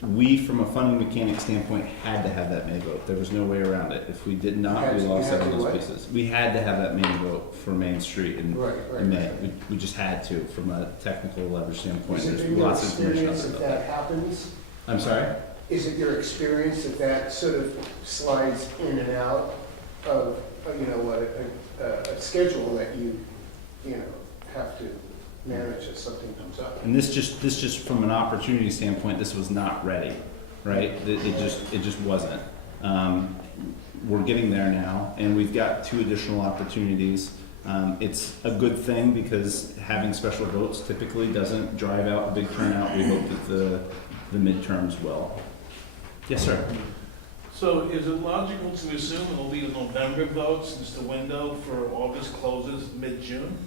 we, from a funding mechanic standpoint, had to have that May vote. There was no way around it. If we did not, we lost out on those pieces. We had to have that May vote for Main Street in May. We just had to, from a technical leverage standpoint. There's lots of information out there about that happens? I'm sorry? Is it your experience that sort of slides in and out of, a schedule that you have to manage if something comes up? And this just from an opportunity standpoint, this was not ready, right? It just wasn't. We're getting there now, and we've got 2 additional opportunities. It's a good thing because having special votes typically doesn't drive out a big turnout. We hope that the midterms will. Yes, sir. So is it logical to assume it will be a November vote since the window for August closes mid-June?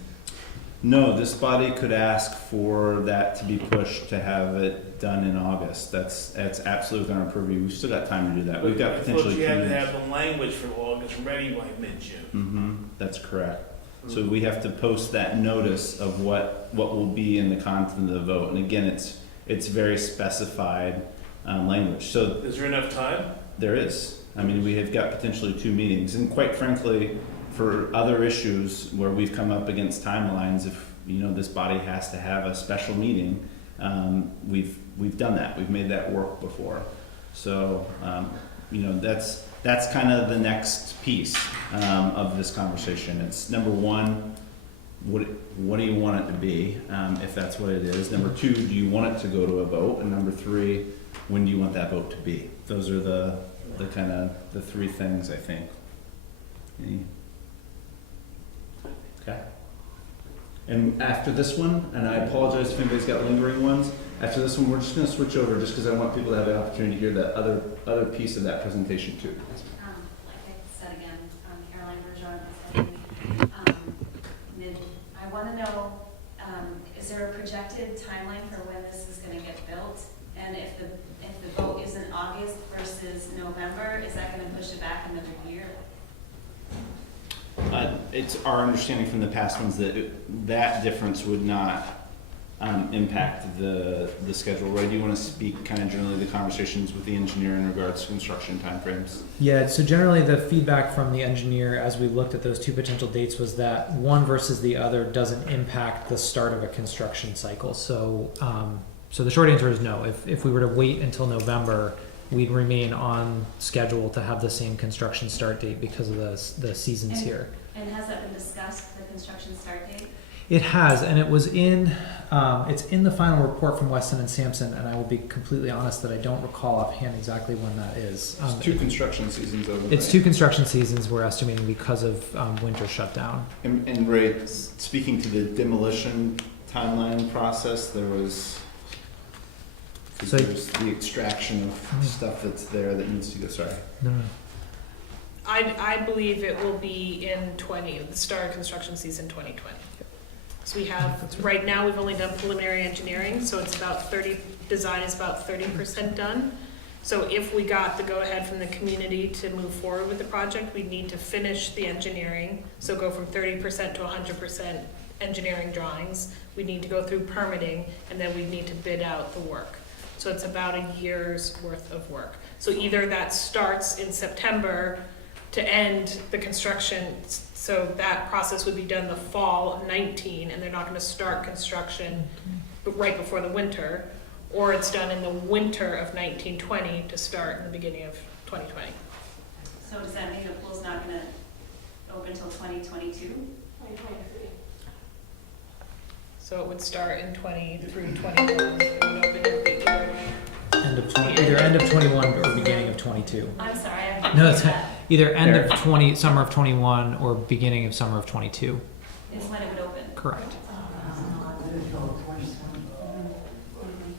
No, this body could ask for that to be pushed to have it done in August. That's absolutely within our purview. We've still got time to do that. We've got potentially 2 you have to meetings. have the language for August ready by mid-June. Mm-hmm. That's correct. So we have to post that notice of what will be in the content of the vote. And again, it's very specified language. So Is there enough time? there is. I mean, we have got potentially 2 meetings, and quite frankly, for other issues where we've come up against timelines, if this body has to have a special meeting, we've done that. We've made that work before. So that's kind of the next piece of this conversation. It's number one, what do you want it to be, if that's what it is? Number 2, do you want it to go to a vote? And number 3, when do you want that vote to be? Those are the kind of the 3 things, I think. Okay. And after this one, and I apologize if anybody's got lingering ones, after this one, we're just gonna switch over just because I want people to have the opportunity to hear that other piece of that presentation too. Like I said again, Caroline Bergeron, I want to know, is there a projected timeline for when this is going to get built? And if the vote is in August versus November, is that going to push it back another year? It's our understanding from the past ones that that difference would not impact the schedule. Roy, do you want to speak kind of generally the conversations with the engineer in regards to construction timeframes? Yeah, so generally the feedback from the engineer as we looked at those two potential dates was that one versus the other doesn't impact the start of a construction cycle. So, so the short answer is no. If we were to wait until November, we'd remain on schedule to have the same construction start date because of the seasons here. And has that been discussed, the construction start date? It has, and it was it's in the final report from Weston and Sampson, and I will be completely honest that I don't recall offhand exactly when that is. It's 2 construction seasons over It's 2 construction seasons we're estimating because of winter shutdown. And Ray, speaking to the demolition timeline process, there's the extraction of stuff that's there that needs to go, sorry. No. I believe it will be in the start of construction season 2020. So we have, right now, we've only done preliminary engineering, so it's about design is about 30% done. So if we got the go-ahead from the community to move forward with the project, we'd need to finish the engineering, so go from 30% to 100% engineering drawings. We'd need to go through permitting, and then we'd need to bid out the work. So it's about a year's worth of work. So either that starts in September to end the construction, so that process would be done the fall of 19, and they're not going to start construction right before the winter, or it's done in the winter of 1920 to start in the beginning of 2020. So does that mean the pool's not going to open until 2022? 2023. So it would start in 23, 21, it would open in the either way. Either end of 21 or beginning of 22. I'm sorry, I No, that's either end of summer of 21 or beginning of summer of 22. is when it would open. Correct.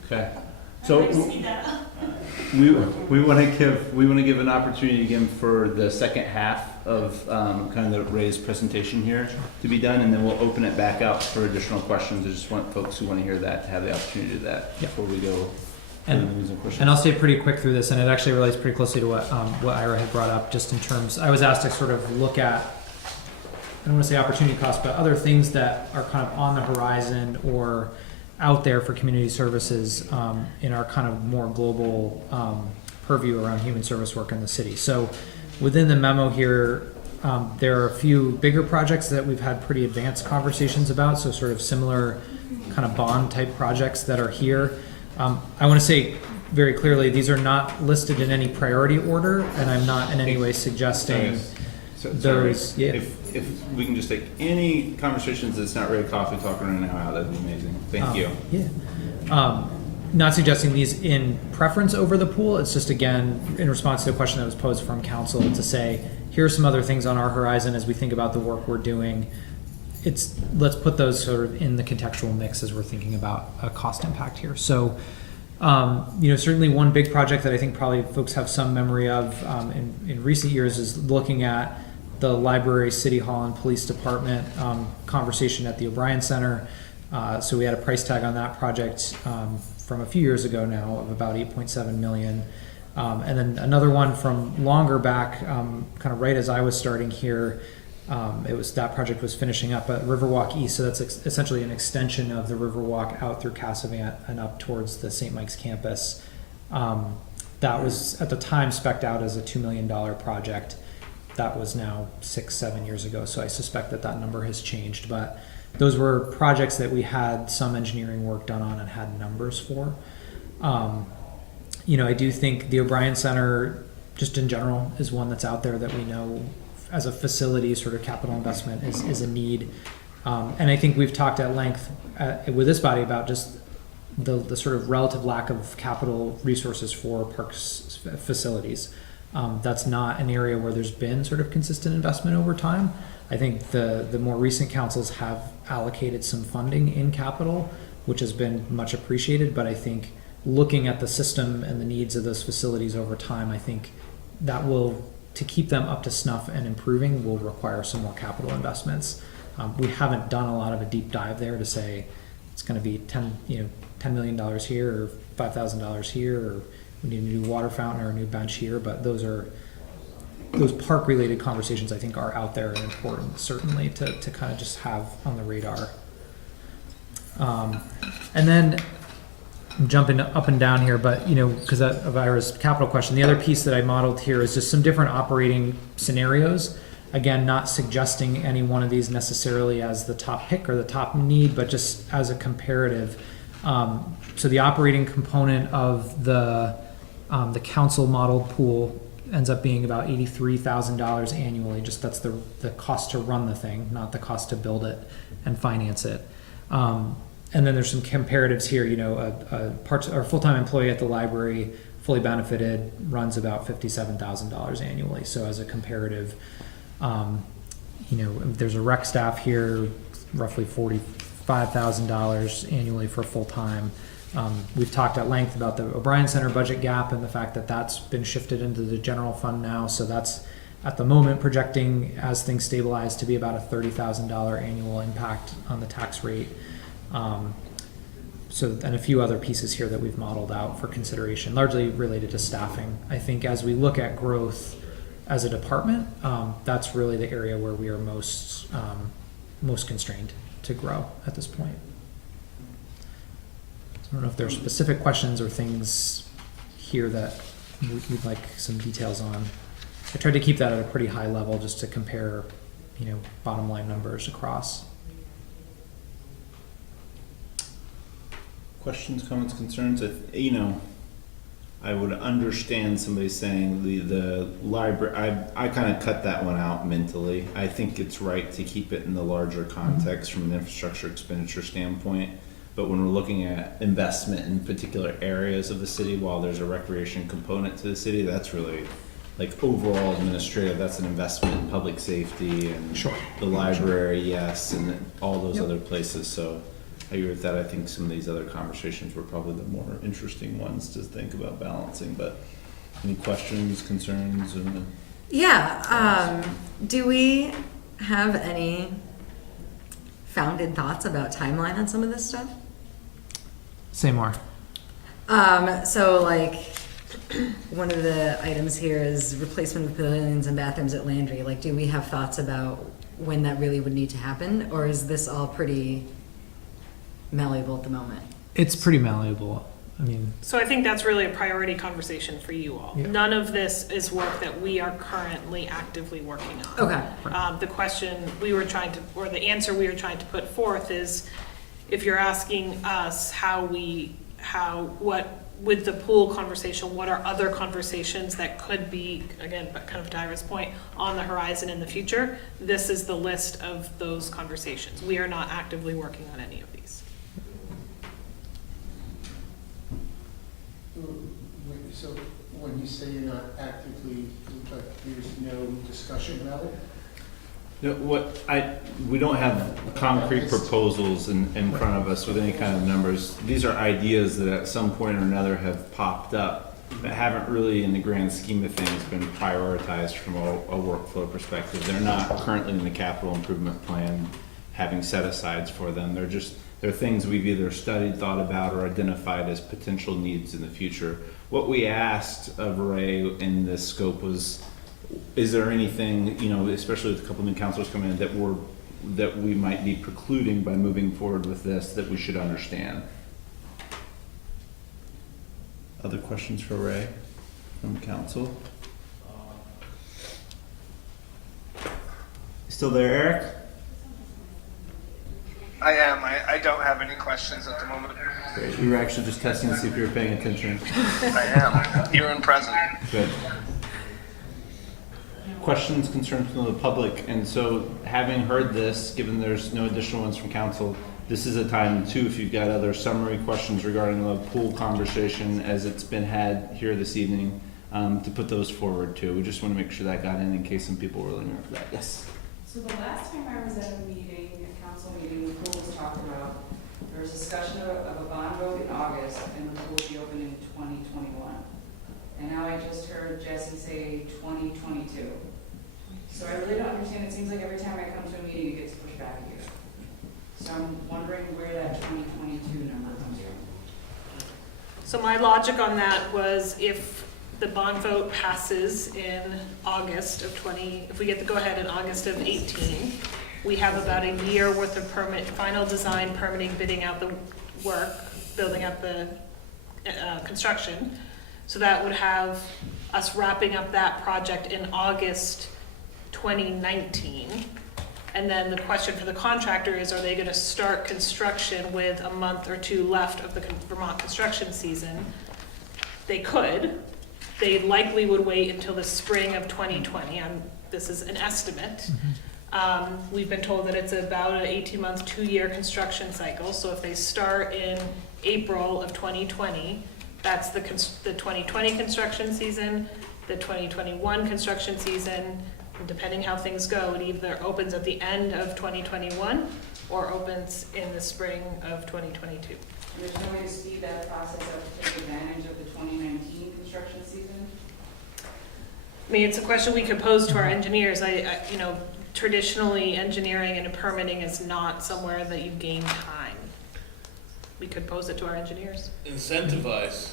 Okay. So we want to give an opportunity again for the second half of kind of the Ray's presentation here to be done, and then we'll open it back out for additional questions. I just want folks who want to hear that to have the opportunity to do that before we go. And I'll stay pretty quick through this, and it actually relates pretty closely to what Ira had brought up, just in terms, I was asked to sort of look at, I don't want to say opportunity cost, but other things that are kind of on the horizon or out there for community services in our kind of more global purview around human service work in the city. So within the memo here, there are a few bigger projects that we've had pretty advanced conversations about, so sort of similar kind of bond type projects that are here. I want to say very clearly, these are not listed in any priority order, and I'm not in any way suggesting those. Yeah. If we can just take any conversations that's not Ray Coffee talking right now, that'd be amazing. Thank you. Yeah. Not suggesting these in preference over the pool. It's just, again, in response to a question that was posed from council to say, here are some other things on our horizon as we think about the work we're doing. Let's put those sort of in the contextual mix as we're thinking about a cost impact here. So, certainly one big project that I think probably folks have some memory of in recent years is looking at the library, city hall, and police department conversation at the O'Brien Center. So we had a price tag on that project from a few years ago now of about $8.7 million. And then another one from longer back, kind of right as I was starting here, that project was finishing up at Riverwalk East, so that's essentially an extension of the Riverwalk out through Cassavant and up towards the St. Mike's campus. That was at the time spec'd out as a $2 million project. That was now 6-7 years ago, so I suspect that number has changed. But those were projects that we had some engineering work done on and had numbers for. I do think the O'Brien Center, just in general, is one that's out there that we know as a facility sort of capital investment is a need. And I think we've talked at length with this body about just the sort of relative lack of capital resources for parks facilities. That's not an area where there's been sort of consistent investment over time. I think the more recent councils have allocated some funding in capital, which has been much appreciated, but I think looking at the system and the needs of those facilities over time, I think that will, to keep them up to snuff and improving, will require some more capital investments. We haven't done a lot of a deep dive there to say it's going to be $10 million here or $5,000 here, or we need a new water fountain or a new bench here. But those park related conversations I think are out there and important, certainly to kind of just have on the radar. And then I'm jumping up and down here, but because of Ira's capital question, the other piece that I modeled here is just some different operating scenarios. Again, not suggesting any one of these necessarily as the top pick or the top need, but just as a comparative. So the operating component of the council modeled pool ends up being about $83,000 annually. Just that's the cost to run the thing, not the cost to build it and finance it. And then there's some comparatives here. A full-time employee at the library, fully benefited, runs about $57,000 annually. So as a comparative, there's a rec staff here, roughly $45,000 annually for full-time. We've talked at length about the O'Brien Center budget gap and the fact that that's been shifted into the general fund now. So that's at the moment projecting, as things stabilize, to be about a $30,000 annual impact on the tax rate. And a few other pieces here that we've modeled out for consideration, largely related to staffing. I think as we look at growth as a department, that's really the area where we are most constrained to grow at this point. So I don't know if there are specific questions or things here that we'd like some details on. I tried to keep that at a pretty high level just to compare, bottom line numbers across. Questions, comments, concerns? I would understand somebody saying the library. I kind of cut that one out mentally. I think it's right to keep it in the larger context from an infrastructure expenditure standpoint. But when we're looking at investment in particular areas of the city, while there's a recreation component to the city, that's really like overall administrative. That's an investment in public safety and the library, yes, and all those other places. So I agree with that. I think some of these other conversations were probably the more interesting ones to think about balancing. But any questions, concerns? Yeah. Do we have any founded thoughts about timeline on some of this stuff? Say more. So like one of the items here is replacement of pavilions and bathrooms at Landry. Like, do we have thoughts about when that really would need to happen, or is this all pretty malleable at the moment? It's pretty malleable. So I think that's really a priority conversation for you all. Yeah. None of this is work that we are currently actively working on. Okay. The question we were trying to, or the answer we were trying to put forth is, if you're asking us with the pool conversation, what are other conversations that could be, again, but kind of to Ira's point, on the horizon in the future? This is the list of those conversations. We are not actively working on any of these. So when you say you're not actively, but there's no discussion about it? We don't have concrete proposals in front of us with any kind of numbers. These are ideas that at some point or another have popped up that haven't really, in the grand scheme of things, been prioritized from a workflow perspective. They're not currently in the capital improvement plan having set-asides for them. They're things we've either studied, thought about, or identified as potential needs in the future. What we asked of Ray in this scope was, is there anything, especially with a couple new councilors coming in, that we might be precluding by moving forward with this that we should understand? Other questions for Ray from council? Still there, Eric? I am. I don't have any questions at the moment. Great. We were actually just testing to see if you were paying attention. I am. Here and present. Good. Questions, concerns from the public? And so, having heard this, given there's no additional ones from council, this is a time too, if you've got other summary questions regarding the pool conversation as it's been had here this evening, to put those forward too. We just want to make sure that got in case some people were looking for that. Yes. So the last time I was at a meeting, a council meeting, the pool was talked about. There was discussion of a bond vote in August, and the pool will be open in 2021. And now I just heard Jesse say 2022. So I really don't understand. It seems like every time I come to a meeting, it gets pushed back a year. So I'm wondering where that 2022 number comes from. So my logic on that was if the bond vote passes in August of if we get the go-ahead in August of 18, we have about a year worth of final design, permitting, bidding out the work, building out the construction. So that would have us wrapping up that project in August 2019. And then the question for the contractor is, are they gonna start construction with a month or two left of the Vermont construction season? They could. They likely would wait until the spring of 2020. This is an estimate. We've been told that it's about an 18-month, 2-year construction cycle. So if they start in April of 2020, that's the 2020 construction season, the 2021 construction season. And depending how things go, it either opens at the end of 2021 or opens in the spring of 2022. There's no way to speed that process up to take advantage of the 2019 construction season? I mean, it's a question we could pose to our engineers. You know, traditionally, engineering and permitting is not somewhere that you gain time. We could pose it to our engineers. Incentivize.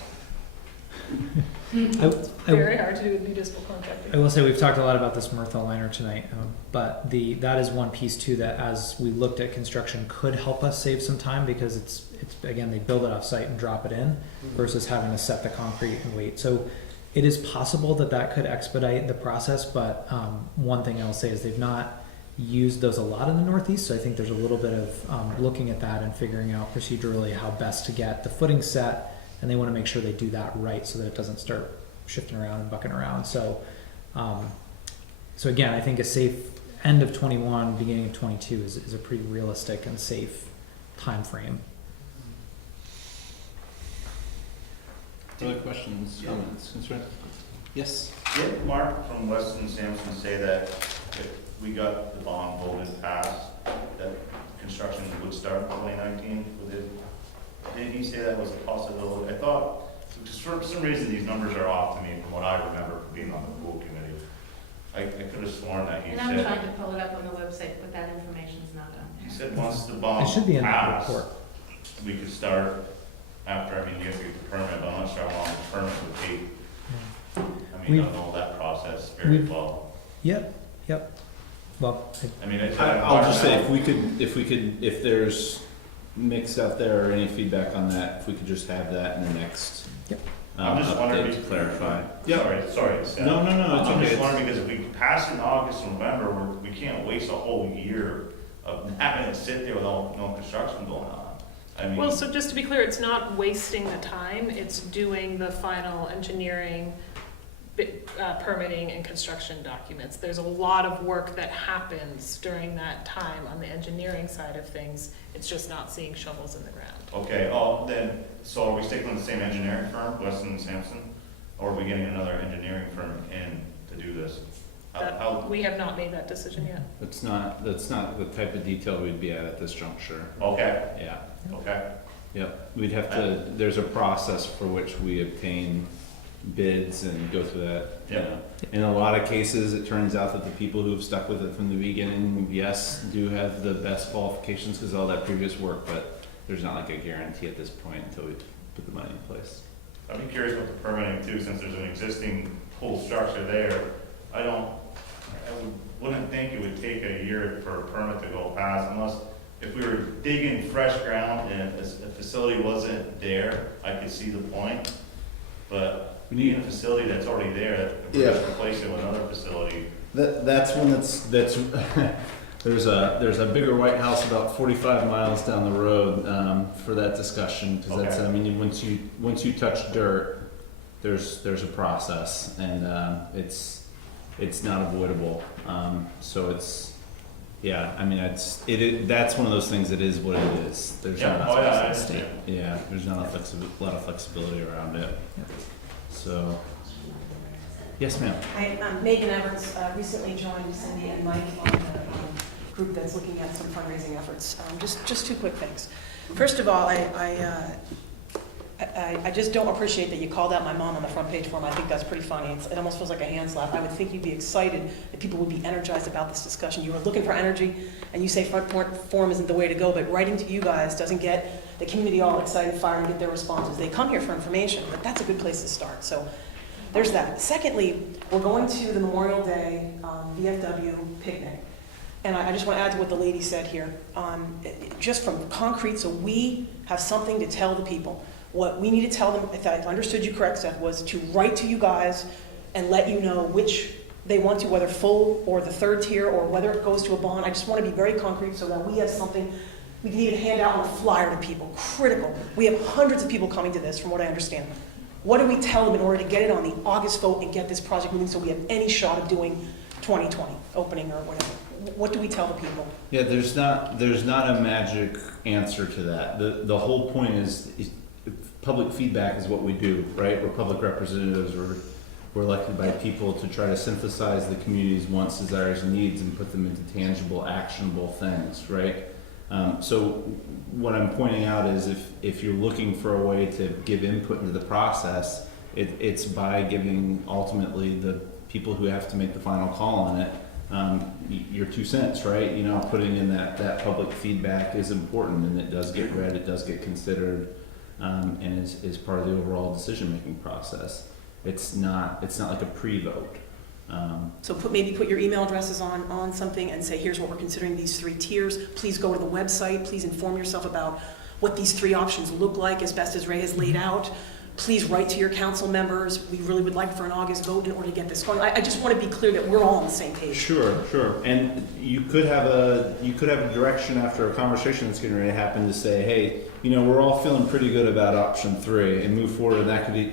Very hard to do with municipal contracting. I will say we've talked a lot about this Murtha liner tonight, but that is one piece too that, as we looked at construction, could help us save some time, because it's again, they build it off site and drop it in versus having to set the concrete and wait. So it is possible that could expedite the process, but one thing I will say is they've not used those a lot in the Northeast, so I think there's a little bit of looking at that and figuring out procedurally how best to get the footing set, and they want to make sure they do that right so that it doesn't start shifting around and bucking around. So so again, I think a safe end of 21, beginning of 22 is a pretty realistic and safe time frame. Other questions, comments, concerns? Yes? Did Mark from Weston Sampson say that if we got the bond voted passed, that construction would start in 2019? Did he say that was a possibility? I thought, because for some reason these numbers are off to me from what I remember being on the pool committee. I could have sworn that he And said. I'm trying to pull it up on the website, but that information's not on there. He said once the bond It should be in the passed, report. we could start after, I mean, you have to get the permit, but I'm not sure how long the permit would be. I mean, I don't know that process very well. Yep. Well, I mean, I'll just say, if there's mix out there or any feedback on that, if we could just have that in the next I'm just wondering update to clarify. Sorry. No, it's I'm okay. just wondering, because if we pass it in August, November, we can't waste a whole year of having it sit there with no construction going on. I mean, Well, so just to be clear, it's not wasting the time, it's doing the final engineering, permitting and construction documents. There's a lot of work that happens during that time on the engineering side of things. It's just not seeing shovels in the ground. okay, then, so are we sticking with the same engineering firm, Weston and Sampson? Or are we getting another engineering firm in to do this? We have not made that decision yet. That's not the type of detail we'd be at this juncture. Okay. Yeah. Okay. Yep, we'd have to, there's a process for which we obtain bids and go through that. Yeah. In a lot of cases, it turns out that the people who have stuck with it from the beginning, yes, do have the best qualifications because of all that previous work, but there's not like a guarantee at this point until we put the money in place. I'd be curious about the permitting too, since there's an existing pool structure there. I wouldn't think it would take a year for a permit to go past, unless if we were digging fresh ground and a facility wasn't there, I could see the point. But being a facility that's already there, we're just replacing it with another facility. That's one that's there's a bigger White House about 45 miles down the road for that discussion, because that's, I mean, once you touch dirt, there's a process, and it's not avoidable. So it's, yeah, I mean, that's one of those things that is what it is. There's not there's not a lot of flexibility around it. So, yes, ma'am. Hi, I'm Megan Everts, recently joined Cindy and Mike on the group that's looking at some fundraising efforts. Just two quick things. First of all, I just don't appreciate that you called out my mom on the front page form. I think that's pretty funny. It almost feels like a hand slap. I would think you'd be excited, that people would be energized about this discussion. You were looking for energy, and you say front form isn't the way to go, but writing to you guys doesn't get the community all excited, fired, and get their responses. They come here for information, but that's a good place to start. So there's that. Secondly, we're going to the Memorial Day VFW picnic. And I just want to add to what the lady said here, just from concrete, so we have something to tell the people. What we need to tell them, if I understood you correct, Seth, was to write to you guys and let you know which they want to, whether full or the third tier or whether it goes to a bond. I just want to be very concrete so that we have something we can even hand out on a flyer to people. Critical. We have hundreds of people coming to this, from what I understand. What do we tell them in order to get it on the August vote and get this project moving so we have any shot of doing 2020 opening or whatever? What do we tell the people? Yeah, there's not a magic answer to that. The whole point is public feedback is what we do, right? We're public representatives. We're elected by people to try to synthesize the community's wants, desires, and needs and put them into tangible, actionable things, right? So what I'm pointing out is if you're looking for a way to give input into the process, it's by giving ultimately the people who have to make the final call on it your 2 cents, right? You know, putting in that public feedback is important, and it does get read, it does get considered, and is part of the overall decision-making process. It's not like a pre-vote. So maybe put your email addresses on something and say, here's what we're considering these 3 tiers. Please go to the website. Please inform yourself about what these 3 options look like as best as Ray has laid out. Please write to your council members. We really would like for an August vote in order to get this going. I just want to be clear that we're all on the same page. Sure. And you could have a direction after a conversation that's getting ready to happen to say, hey, you know, we're all feeling pretty good about option 3 and move forward. And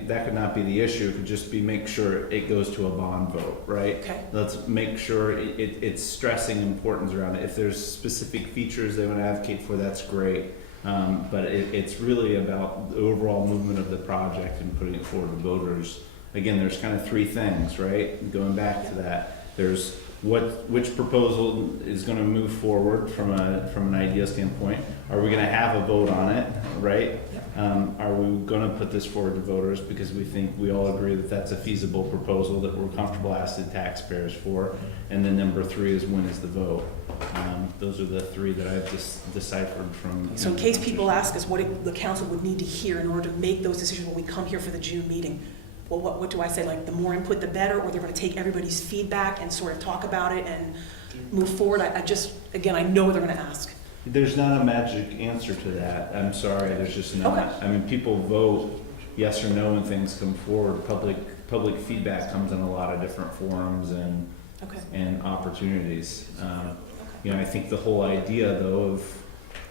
that could not be the issue. It could just be make sure it goes to a bond vote, right? Okay. Let's make sure it's stressing importance around it. If there's specific features they want to advocate for, that's great. But it's really about the overall movement of the project and putting it forward to voters. Again, there's kind of 3 things, right? Going back to that, there's which proposal is going to move forward from an idea standpoint. Are we going to have a vote on it, right? Are we going to put this forward to voters because we all agree that that's a feasible proposal that we're comfortable asking taxpayers for? And then number 3 is when is the vote? Those are the 3 that I've just deciphered from. So in case people ask us what the council would need to hear in order to make those decisions when we come here for the June meeting, well, what do I say? Like the more input, the better, or they're going to take everybody's feedback and sort of talk about it and move forward? I know they're going to ask. There's not a magic answer to that. I'm sorry, there's just not. Okay. I mean, people vote yes or no when things come forward. Public feedback comes in a lot of different forums and opportunities. You know, I think the whole idea, though, of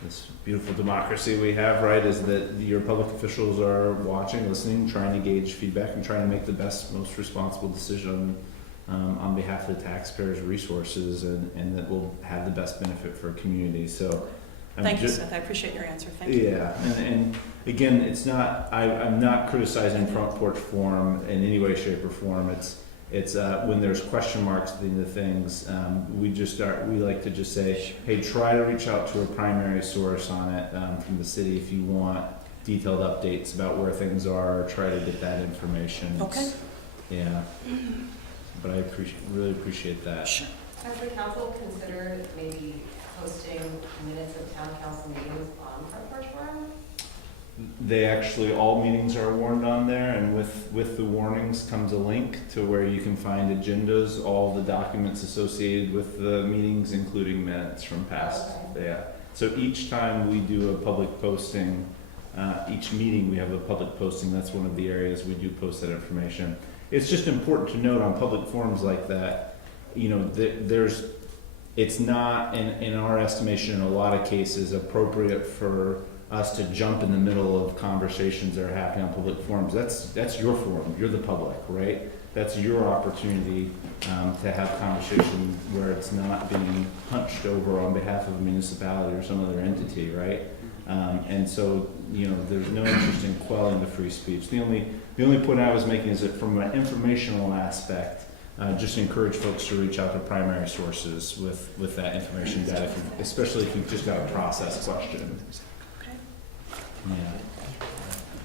this beautiful democracy we have, right, is that your public officials are watching, listening, trying to gauge feedback, and trying to make the best, most responsible decision on behalf of the taxpayers' resources, and that will have the best benefit for a community. So, thank you, Seth. I appreciate your answer. Thank you. Yeah, and again, it's not. I'm not criticizing front porch forum in any way, shape, or form. It's when there's question marks at the end of things, we like to just say, hey, try to reach out to a primary source on it from the city if you want detailed updates about where things are. Try to get that information. Okay. Yeah. But I really appreciate that. Has the council considered maybe posting minutes of town council meetings on Front Porch Forum? They actually, all meetings are warned on there, and with the warnings comes a link to where you can find agendas, all the documents associated with the meetings, including minutes from past. Okay. Yeah. So each time we do a public posting, each meeting we have a public posting. That's one of the areas we do post that information. It's just important to note on public forums like that, you know, it's not, in our estimation, in a lot of cases, appropriate for us to jump in the middle of conversations that are happening on public forums. That's your forum. You're the public, right? That's your opportunity to have conversation where it's not being hunched over on behalf of a municipality or some other entity, right? And so, you know, there's no interest in quelling the free speech. The only point I was making is that from an informational aspect, just encourage folks to reach out to primary sources with that information data, especially if you've just got a process question. Yeah.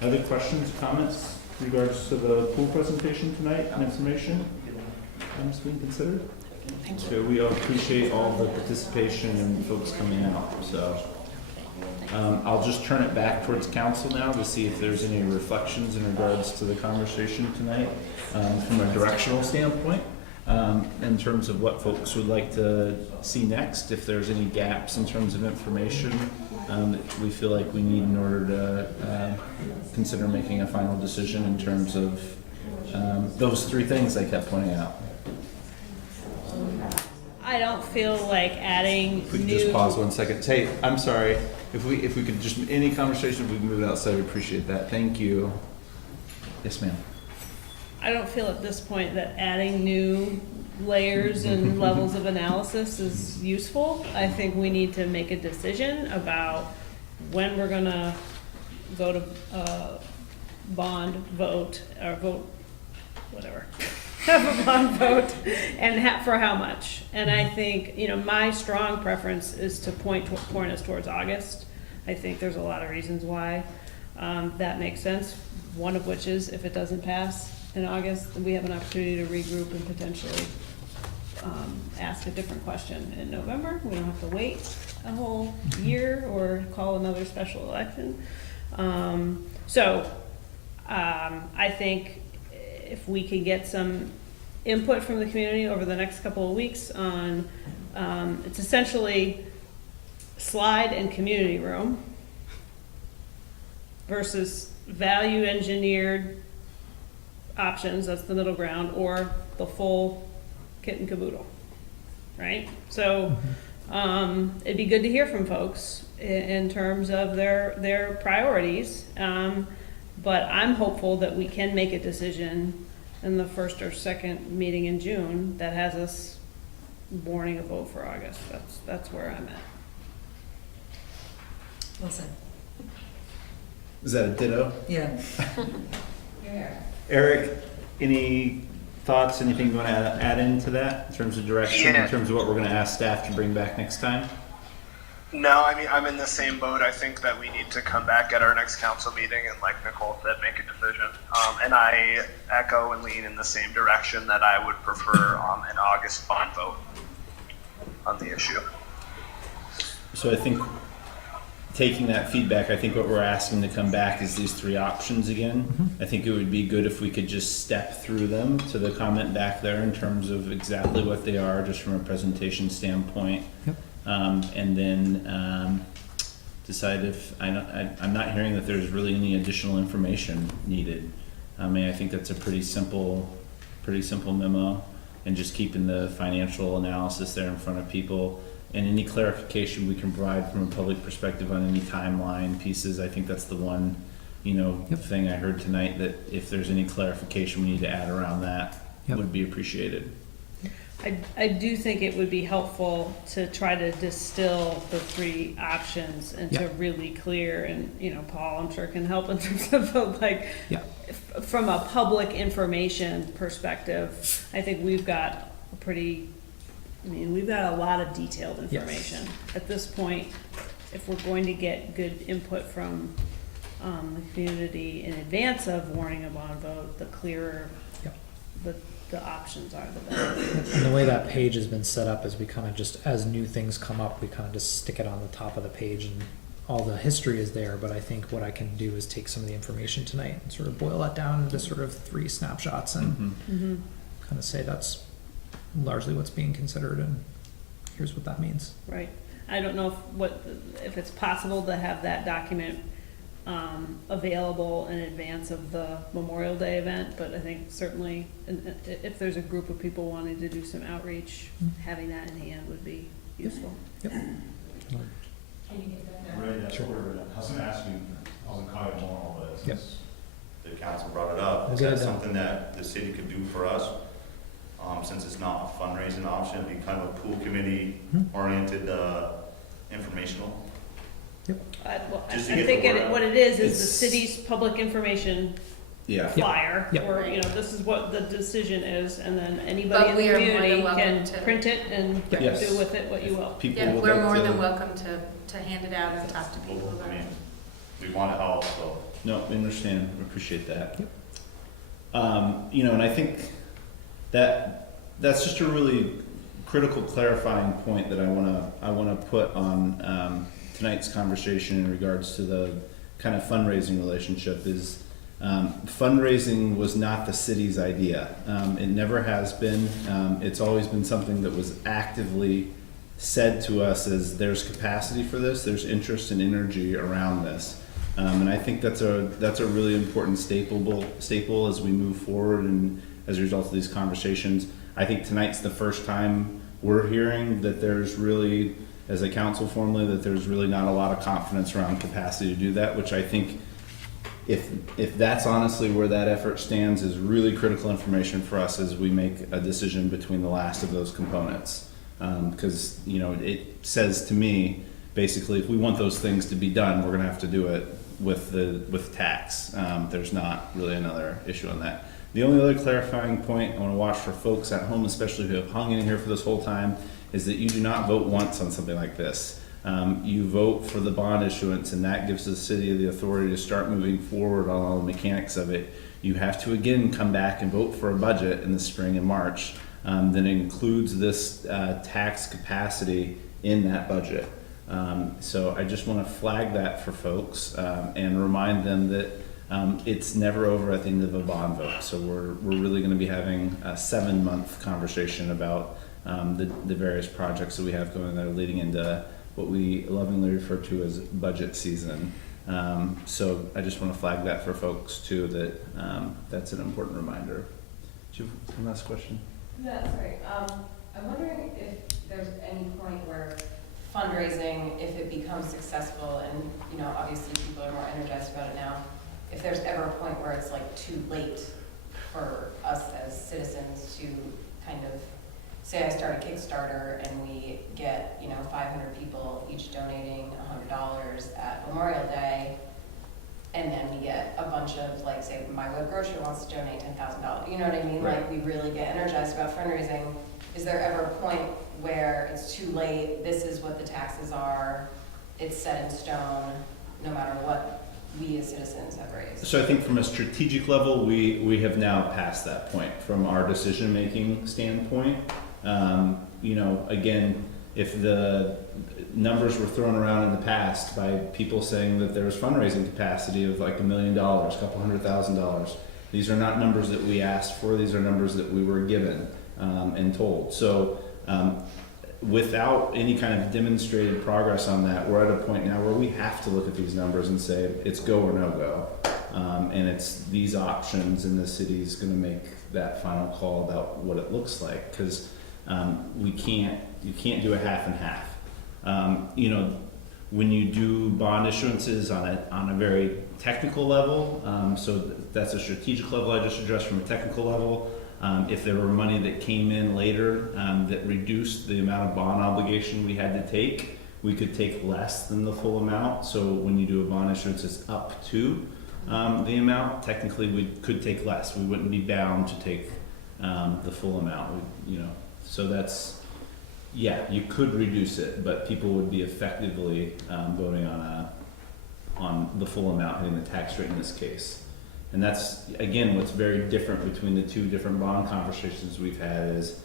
Other questions, comments in regards to the pool presentation tonight and information being considered? So we appreciate all the participation and folks coming out. So I'll just turn it back towards council now to see if there's any reflections in regards to the conversation tonight from a directional standpoint in terms of what folks would like to see next, if there's any gaps in terms of information that we feel like we need in order to consider making a final decision in terms of those three things I kept pointing out. I don't feel like adding If we could new. just pause 1 second. Hey, I'm sorry. If we could just, any conversation, if we can move it outside, we appreciate that. Thank you. Yes, ma'am. I don't feel at this point that adding new layers and levels of analysis is useful. I think we need to make a decision about when we're gonna go to bond vote, or vote, whatever. Have a bond vote, and for how much. And I think, you know, my strong preference is to point us towards August. I think there's a lot of reasons why that makes sense. One of which is if it doesn't pass in August, then we have an opportunity to regroup and potentially ask a different question in November. We don't have to wait a whole year or call another special election. I think if we can get some input from the community over the next couple of weeks on, it's essentially slide and community room versus value engineered options, that's the middle ground, or the full kit and caboodle, right? So it'd be good to hear from folks in terms of their priorities. But I'm hopeful that we can make a decision in the first or second meeting in June that has us warning a vote for August. That's where I'm at. Well said. Is that a ditto? Yeah. Eric, any thoughts, anything you want to add into that in terms of direction, in terms of what we're going to ask staff to bring back next time? No, I mean, I'm in the same boat. I think that we need to come back at our next council meeting and, like Nicole said, make a decision. And I echo and lean in the same direction that I would prefer an August bond vote on the issue. So I think taking that feedback, I think what we're asking to come back is these three options again. I think it would be good if we could just step through them to the comment back there in terms of exactly what they are, just from a presentation standpoint. Yep. And then decide if, I'm not hearing that there's really any additional information needed. I mean, I think that's a pretty simple memo, and just keeping the financial analysis there in front of people. And any clarification we can provide from a public perspective on any timeline pieces, I think that's the one, thing I heard tonight, that if there's any clarification we need to add around that, would be appreciated. I do think it would be helpful to try to distill the three options into really clear, and Paul, I'm sure, can help in terms of from a public information perspective. I think we've got we've got a lot of detailed information at this point. If we're going to get good input from the community in advance of warning a bond vote, the clearer the options are, the better. And the way that page has been set up is we kind of just, as new things come up, we kind of just stick it on the top of the page, and all the history is there. But I think what I can do is take some of the information tonight and sort of boil that down into sort of 3 snapshots and kind of say that's largely what's being considered, and here's what that means. Right. I don't know if it's possible to have that document available in advance of the Memorial Day event, but I think certainly if there's a group of people wanting to do some outreach, having that in hand would be useful. Yep. Right, that's what I was asking, I wasn't calling tomorrow, but since the council brought it up, is that something that the city could do for us? Since it's not a fundraising option, it'd be kind of a pool committee oriented informational. I think what it is the city's public information Yeah. flyer, Yep. or, you know, this is what the decision is, and then anybody But in we the are more community than welcome can to- print it and Yes. do with it what you will. People Yeah, would we're like more to- than welcome to hand it out and talk to people I about mean, it. we want to help, so. No, I understand, appreciate that. You know, and I think that's just a really critical clarifying point that I wanna put on tonight's conversation in regards to the kind of fundraising relationship is fundraising was not the city's idea. It never has been. It's always been something that was actively said to us as there's capacity for this, there's interest and energy around this. And I think that's a really important staple as we move forward and as a result of these conversations. I think tonight's the first time we're hearing that there's really, as a council formally, that there's really not a lot of confidence around capacity to do that, which I think if that's honestly where that effort stands is really critical information for us as we make a decision between the last of those components. Because, you know, it says to me, basically, if we want those things to be done, we're gonna have to do it with tax. There's not really another issue on that. The only other clarifying point I want to watch for folks at home, especially who have hung in here for this whole time, is that you do not vote once on something like this. You vote for the bond issuance, and that gives the city the authority to start moving forward on all the mechanics of it. You have to again come back and vote for a budget in the spring and March that includes this tax capacity in that budget. So I just want to flag that for folks and remind them that it's never over at the end of a bond vote. So we're really going to be having a 7-month conversation about the various projects that we have going that are leading into what we lovingly refer to as budget season. So I just want to flag that for folks too, that that's an important reminder. Do you have one last question? Yeah, sorry. I'm wondering if there's any point where fundraising, if it becomes successful, and, you know, obviously people are more energized about it now, if there's ever a point where it's like too late for us as citizens to kind of, say I start a Kickstarter and we get, you know, 500 people each donating $100 at Memorial Day, and then we get a bunch of, like, say, My Web Grocery wants to donate $10,000. You know what I mean? Right. Like, we really get energized about fundraising. Is there ever a point where it's too late, this is what the taxes are, it's set in stone, no matter what we as citizens have raised? So I think from a strategic level, we have now passed that point from our decision-making standpoint. You know, again, if the numbers were thrown around in the past by people saying that there was fundraising capacity of like $1 million, $200,000, these are not numbers that we asked for, these are numbers that we were given and told. So without any kind of demonstrated progress on that, we're at a point now where we have to look at these numbers and say it's go or no go. And it's these options, and the city's going to make that final call about what it looks like, because you can't do a half and half. You know, when you do bond issuances on a very technical level, so that's a strategic level I just addressed. From a technical level, if there were money that came in later that reduced the amount of bond obligation we had to take, we could take less than the full amount. So when you do a bond issuance, it's up to the amount. Technically, we could take less. We wouldn't be bound to take the full amount. You know, so that's, yeah, you could reduce it, but people would be effectively voting on the full amount, hitting the tax rate in this case. And that's, again, what's very different between the two different bond conversations we've had is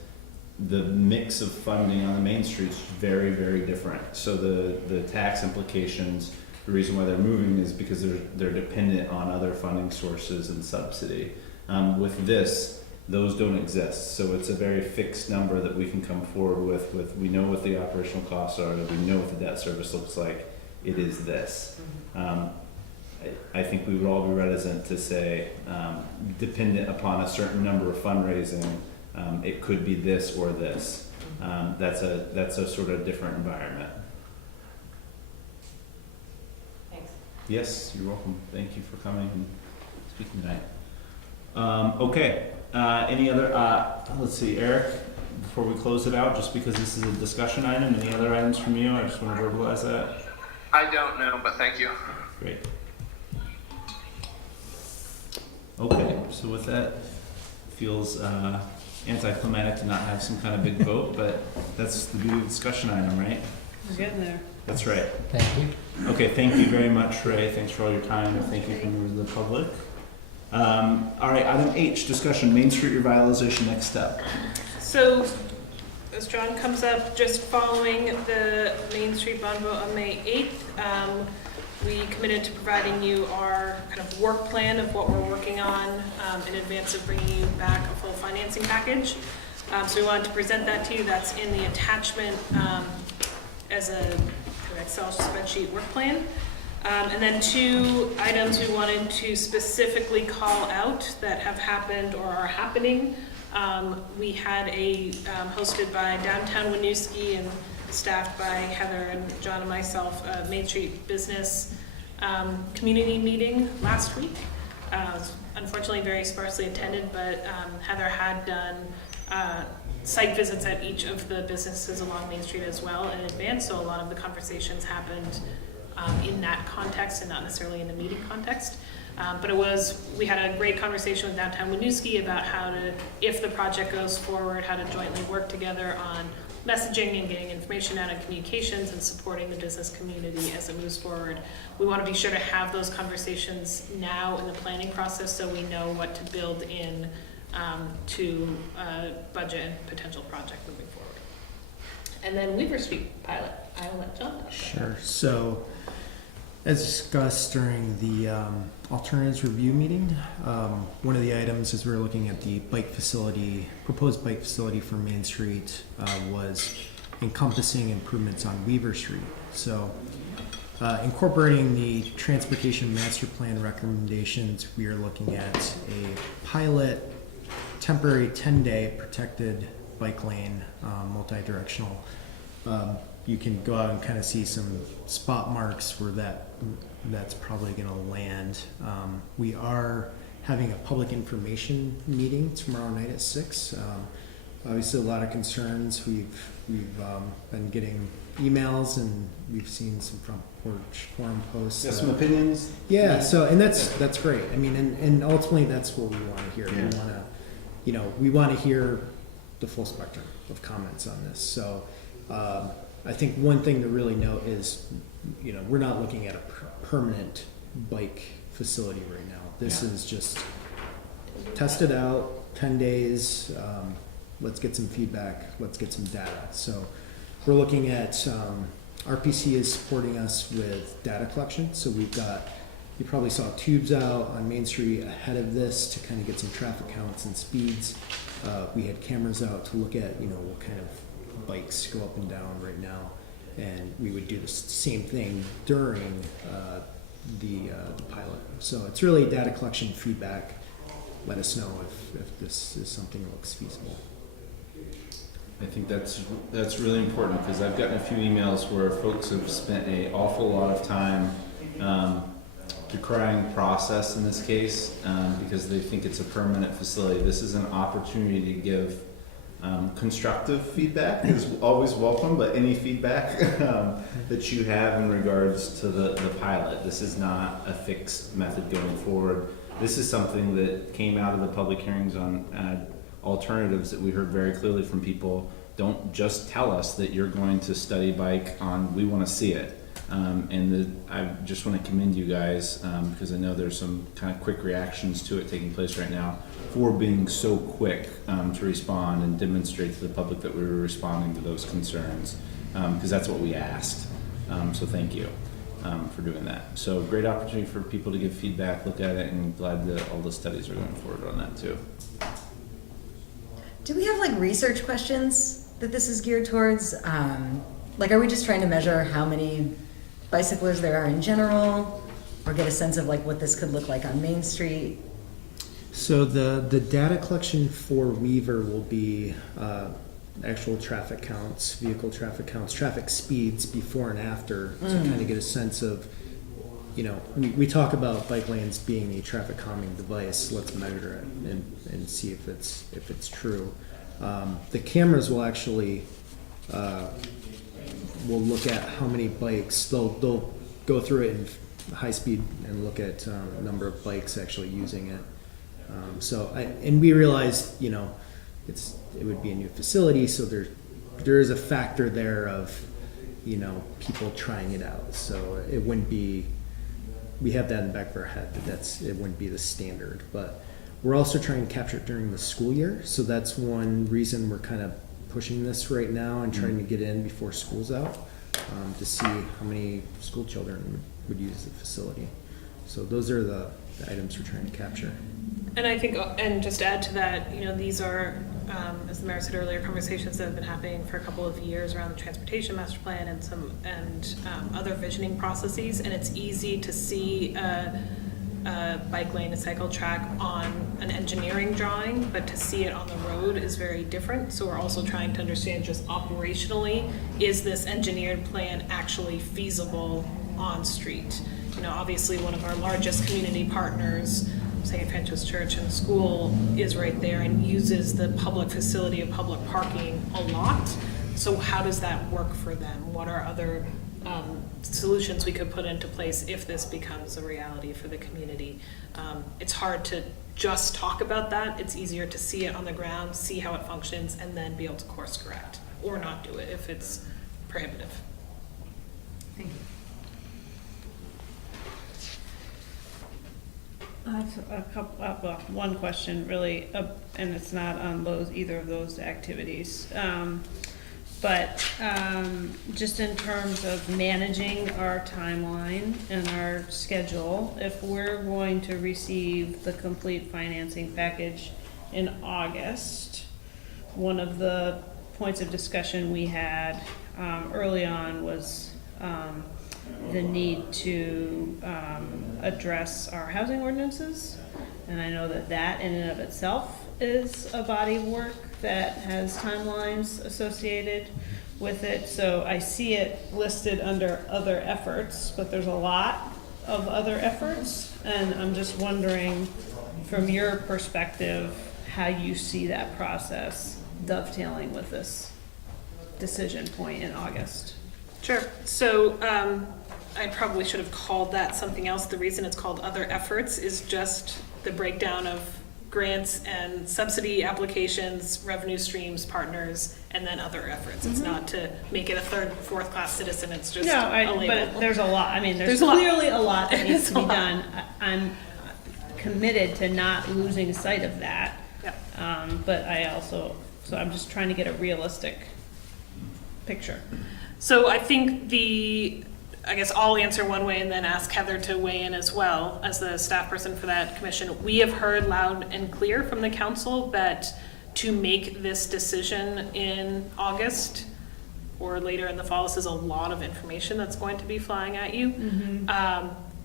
the mix of funding on the Main Street is very, very different. So the tax implications, the reason why they're moving is because they're dependent on other funding sources and subsidy. With this, those don't exist. So it's a very fixed number that we can come forward with we know what the operational costs are, that we know what the debt service looks like. It is this. I think we would all be reticent to say, dependent upon a certain number of fundraising, it could be this or this. That's a sort of different environment. Thanks. Yes, you're welcome. Thank you for coming and speaking tonight. Okay. Any other, let's see, Eric, before we close it out, just because this is a discussion item, any other items from you? I just want to verbalize that. I don't know, but thank you. Great. Okay, so with that, feels anticlimactic to not have some kind of big vote, but that's the beauty of the discussion item, right? We're getting there. That's right. Thank you. Okay, thank you very much, Ray. Thanks for all your time. Thank you from members of the public. All right, item H, discussion, Main Street revitalization, next step. So, as John comes up, just following the Main Street bond vote on May 8th, we committed to providing you our kind of work plan of what we're working on in advance of bringing you back a full financing package. So we wanted to present that to you. That's in the attachment as a kind of Excel spreadsheet work plan. And then 2 items we wanted to specifically call out that have happened or are happening. We had a hosted by Downtown Winooski and staffed by Heather and John and myself, Main Street Business community meeting last week. Unfortunately, very sparsely attended, but Heather had done site visits at each of the businesses along Main Street as well in advance, so a lot of the conversations happened in that context and not necessarily in the meeting context. But we had a great conversation with Downtown Winooski about how to, if the project goes forward, how to jointly work together on messaging and getting information out and communications and supporting the business community as it moves forward. We want to be sure to have those conversations now in the planning process so we know what to build in to budget and potential project moving forward. And then Weaver Street pilot, I will let John talk about that. Sure. So, as discussed during the alternatives review meeting, one of the items as we were looking at the bike facility, proposed bike facility for Main Street, was encompassing improvements on Weaver Street. So, incorporating the transportation master plan recommendations, we are looking at a pilot temporary 10-day protected bike lane, multi-directional. You can go out and kind of see some spot marks where that's probably going to land. We are having a public information meeting tomorrow night at 6. Obviously, a lot of concerns. We've been getting emails and we've seen some front porch forum posts. Got some opinions? Yeah. So, and that's great. I mean, and ultimately, that's what we want to hear. Yeah. We want to hear the full spectrum of comments on this. So. I think one thing to really note is, we're not looking at a permanent bike facility right now. This is just test it out, 10 days, let's get some feedback, let's get some data. So we're looking at, RPC is supporting us with data collection. So we've got, you probably saw tubes out on Main Street ahead of this to kind of get some traffic counts and speeds. We had cameras out to look at, what kind of bikes go up and down right now, and we would do the same thing during the pilot. So it's really data collection, feedback. Let us know if this is something that looks feasible. I think that's really important because I've gotten a few emails where folks have spent an awful lot of time decrying process in this case because they think it's a permanent facility. This is an opportunity to give constructive feedback is always welcome, but any feedback that you have in regards to the pilot, this is not a fixed method going forward. This is something that came out of the public hearings on alternatives that we heard very clearly from people. Don't just tell us that you're going to study bike on, we want to see it. I just want to commend you guys because I know there's some kind of quick reactions to it taking place right now, for being so quick to respond and demonstrate to the public that we were responding to those concerns, because that's what we asked. So thank you for doing that. So great opportunity for people to give feedback, look at it, and glad that all the studies are going forward on that too. Do we have research questions that this is geared towards? Are we just trying to measure how many bicyclers there are in general, or get a sense of what this could look like on Main Street? So the data collection for Weaver will be actual traffic counts, vehicle traffic counts, traffic speeds before and after to kind of get a sense of, we talk about bike lanes being a traffic calming device. Let's measure it and see if it's true. The cameras will actually will look at how many bikes. They'll go through it in high speed and look at number of bikes actually using it. And we realized, it would be a new facility, so there is a factor there of, people trying it out. So it wouldn't be, we have that in the back of our head, that it wouldn't be the standard. But we're also trying to capture it during the school year. So that's one reason we're kind of pushing this right now and trying to get in before school's out, to see how many school children would use the facility. So those are the items we're trying to capture. And I think, and just to add to that, these are, as the mayor said earlier, conversations that have been happening for a couple of years around the transportation master plan and other visioning processes. And it's easy to see a bike lane, a cycle track on an engineering drawing, but to see it on the road is very different. So we're also trying to understand just operationally, is this engineered plan actually feasible on street? Obviously one of our largest community partners, St. Francis Church and School, is right there and uses the public facility of public parking a lot. So how does that work for them? What are other solutions we could put into place if this becomes a reality for the community? It's hard to just talk about that. It's easier to see it on the ground, see how it functions, and then be able to course correct or not do it if it's prohibitive. Thank you. One question really, and it's not on either of those activities. But just in terms of managing our timeline and our schedule, if we're going to receive the complete financing package in August, one of the points of discussion we had early on was the need to address our housing ordinances. And I know that in and of itself is a body of work that has timelines associated with it. So I see it listed under other efforts, but there's a lot of other efforts. And I'm just wondering, from your perspective, how you see that process dovetailing with this decision point in August. Sure. So I probably should have called that something else. The reason it's called other efforts is just the breakdown of grants and subsidy applications, revenue streams, partners, and then other efforts. It's not to make it a third, fourth class citizen. It's just a label. But there's a lot. I mean, there's clearly a lot that needs to be done. I'm committed to not losing sight of that. Yep. But so I'm just trying to get a realistic picture. So I think I guess I'll answer one way and then ask Heather to weigh in as well as the staff person for that commission. We have heard loud and clear from the council that to make this decision in August or later in the fall, this is a lot of information that's going to be flying at you.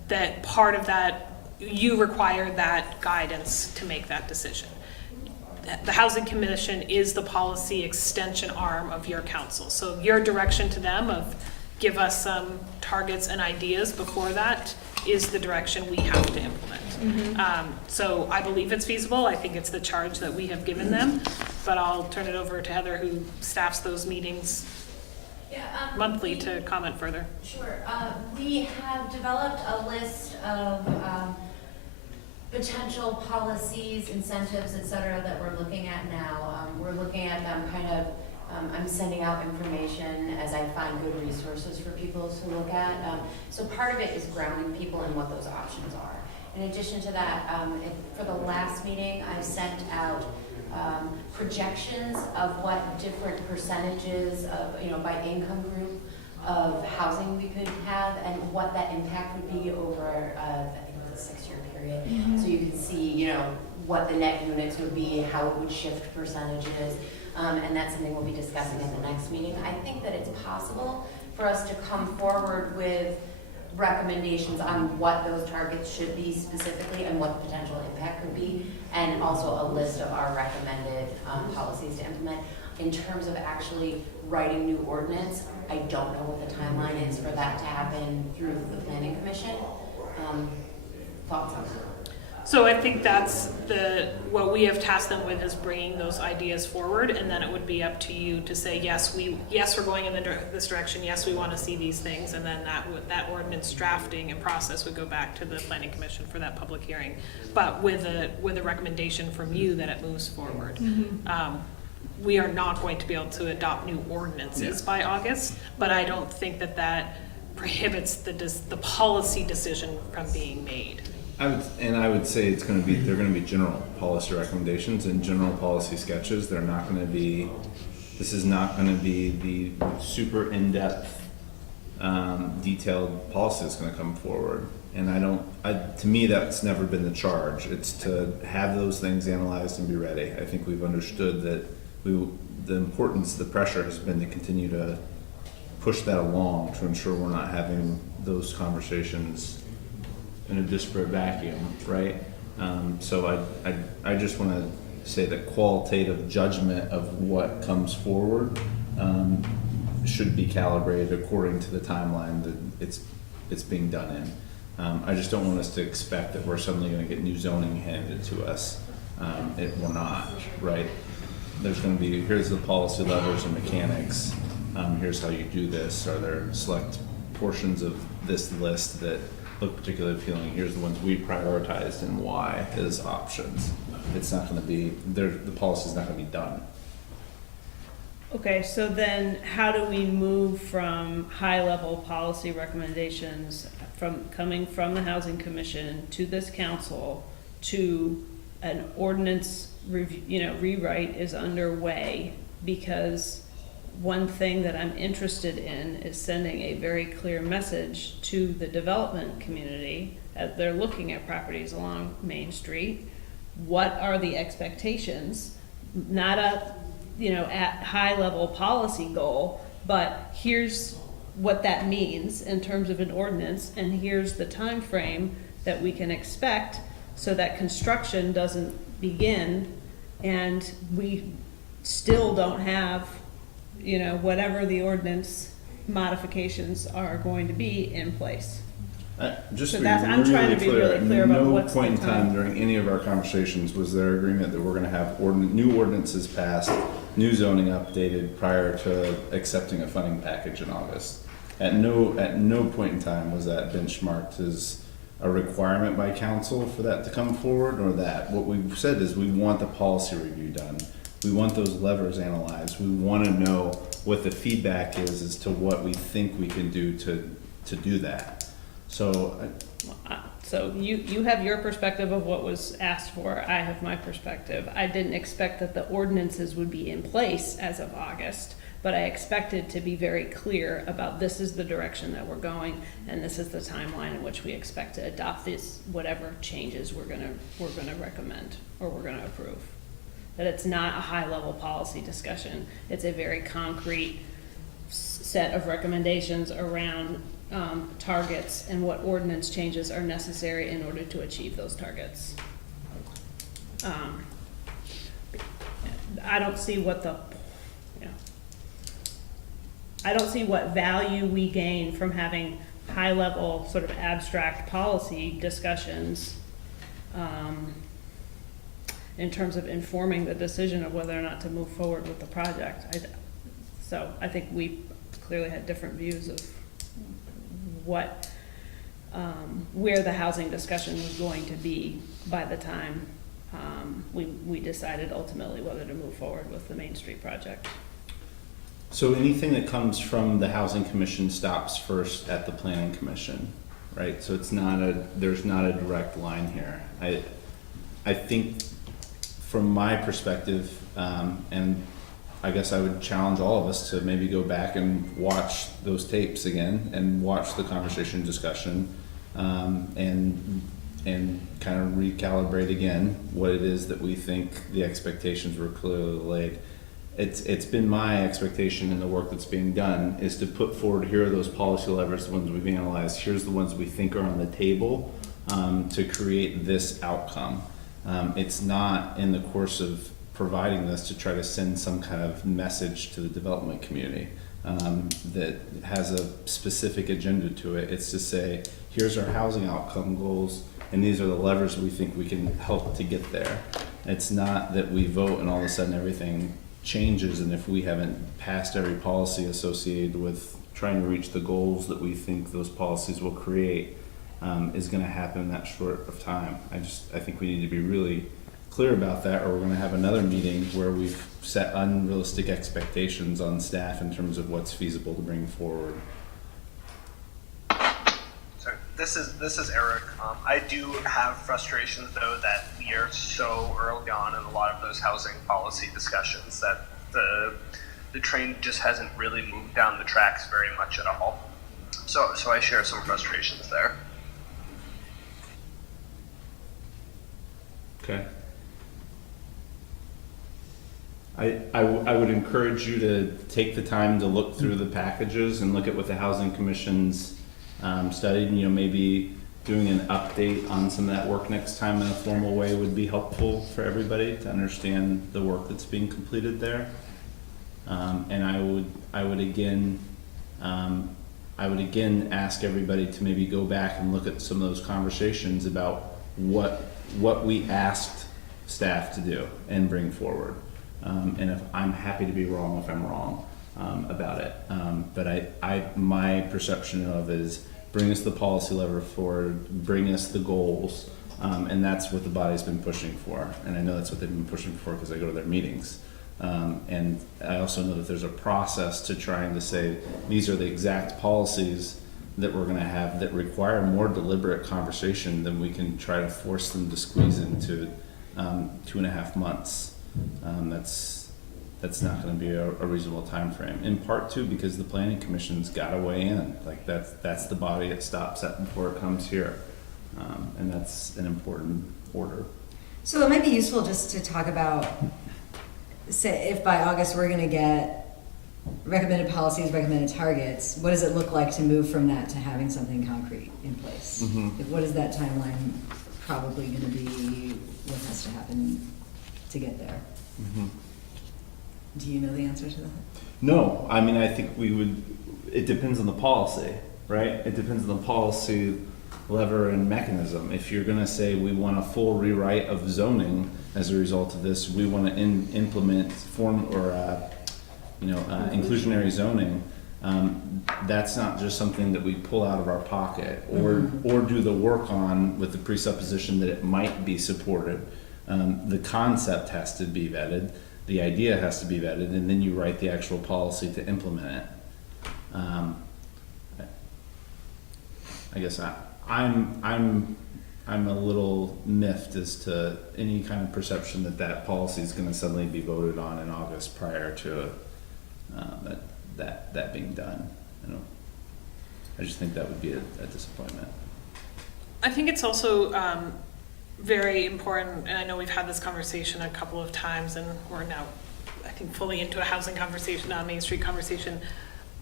That part of that, you require that guidance to make that decision. The Housing Commission is the policy extension arm of your council. So your direction to them of give us some targets and ideas before that is the direction we have to implement. So I believe it's feasible. I think it's the charge that we have given them, but I'll turn it over to Heather, who staffs those meetings monthly, to comment further. Sure. We have developed a list of potential policies, incentives, et cetera, that we're looking at now. We're looking at them kind of, I'm sending out information as I find good resources for people to look at. So part of it is grounding people in what those options are. In addition to that, for the last meeting, I sent out projections of what different percentages of, by income group of housing we could have and what that impact would be over, I think it was a 6-year period. So you can see, what the net units would be, how it would shift percentages. And that's something we'll be discussing at the next meeting. I think that it's possible for us to come forward with recommendations on what those targets should be specifically and what the potential impact could be, and also a list of our recommended policies to implement. In terms of actually writing new ordinance, I don't know what the timeline is for that to happen through the Planning Commission. Thoughts on that? So I think that's what we have tasked them with, is bringing those ideas forward, and then it would be up to you to say, yes, we're going in this direction, yes, we want to see these things, and then that ordinance drafting and process would go back to the planning commission for that public hearing, but with a recommendation from you that it moves forward. We are not going to be able to adopt new ordinances by August, but I don't think that prohibits the policy decision from being made. I would say they're going to be general policy recommendations and general policy sketches. They're not going to be. This is not going to be the super in-depth, detailed policy that's going to come forward. And to me, that's never been the charge. It's to have those things analyzed and be ready. I think we've understood that the importance, the pressure has been to continue to push that along to ensure we're not having those conversations in a disparate vacuum, right? So I just want to say that qualitative judgment of what comes forward should be calibrated according to the timeline that it's being done in. I just don't want us to expect that we're suddenly going to get new zoning handed to us. We're not, right? There's going to be, here's the policy levers and mechanics. Here's how you do this. Are there select portions of this list that look particularly appealing? Here's the ones we prioritized and why as options. It's not going to be, the policy's not going to be done. Okay, so then how do we move from high-level policy recommendations coming from the Housing Commission to this council to an ordinance review, rewrite is underway? Because one thing that I'm interested in is sending a very clear message to the development community as they're looking at properties along Main Street. What are the expectations? Not at high level policy goal, but here's what that means in terms of an ordinance, and here's the time frame that we can expect so that construction doesn't begin and we still don't have whatever the ordinance modifications are going to be in place. Just So to be I'm trying to be really clear about no what's point in the time time. during any of our conversations was there agreement that we're going to have new ordinances passed, new zoning updated prior to accepting a funding package in August. At no point in time was that benchmarked as a requirement by council for that to come forward, or that. What we've said is we want the policy review done. We want those levers analyzed. We want to know what the feedback is as to what we think we can do to do that. So you have your perspective of what was asked for. I have my perspective. I didn't expect that the ordinances would be in place as of August, but I expected to be very clear about this is the direction that we're going, and this is the timeline in which we expect to adopt these whatever changes we're gonna recommend or we're gonna approve. That it's not a high-level policy discussion. It's a very concrete set of recommendations around targets and what ordinance changes are necessary in order to achieve those targets. I don't see what value we gain from having high-level sort of abstract policy discussions in terms of informing the decision of whether or not to move forward with the project. So I think we clearly had different views of where the housing discussion was going to be by the time we decided ultimately whether to move forward with the Main Street project. So anything that comes from the Housing Commission stops first at the Planning Commission, right? So there's not a direct line here. I think from my perspective, and I guess I would challenge all of us to maybe go back and watch those tapes again and watch the conversation discussion, and kind of recalibrate again what it is that we think the expectations were clearly laid. It's been my expectation in the work that's being done is to put forward, here are those policy levers, the ones we've analyzed, here's the ones we think are on the table to create this outcome. It's not in the course of providing this to try to send some kind of message to the development community that has a specific agenda to it. It's to say, here's our housing outcome goals, and these are the levers we think we can help to get there. It's not that we vote and all of a sudden everything changes, and if we haven't passed every policy associated with trying to reach the goals that we think those policies will create, is going to happen in that short of time. I think we need to be really clear about that, or we're going to have another meeting where we've set unrealistic expectations on staff in terms of what's feasible to bring forward. So this is Eric. I do have frustrations though that we are so early on in a lot of those housing policy discussions that the train just hasn't really moved down the tracks very much at all. So I share some frustrations there. Okay. I would encourage you to take the time to look through the packages and look at what the Housing Commission's studied, and maybe doing an update on some of that work next time in a formal way would be helpful for everybody to understand the work that's being completed there. And I would again ask everybody to maybe go back and look at some of those conversations about what we asked staff to do and bring forward. And if I'm happy to be wrong if I'm wrong about it. But my perception of it is bring us the policy lever forward, bring us the goals, and that's what the body's been pushing for. And I know that's what they've been pushing for because I go to their meetings. And I also know that there's a process to trying to say these are the exact policies that we're going to have that require more deliberate conversation than we can try to force them to squeeze into 2.5 months. That's not going to be a reasonable time frame. In part too, because the Planning Commission's got to weigh in. Like that's the body it stops at before it comes here, and that's an important order. So it might be useful just to talk about, say, if by August we're going to get recommended policies, recommended targets, what does it look like to move from that to having something concrete in place? Mm-hmm. What is that timeline probably going to be? What has to happen to get there? Mm-hmm. Do you know the answer to that? No, I mean, I think it depends on the policy, right? It depends on the policy lever and mechanism. If you're going to say we want a full rewrite of zoning as a result of this, we want to implement inclusionary zoning, that's not just something that we pull out of our pocket or do the work on with the presupposition that it might be supported. The concept has to be vetted, the idea has to be vetted, and then you write the actual policy to implement it. I guess I'm a little miffed as to any kind of perception that policy is going to suddenly be voted on in August prior to that being done. I just think that would be a disappointment. I think it's also very important, and I know we've had this conversation a couple of times, and we're now, I think, fully into a housing conversation, not a Main Street conversation.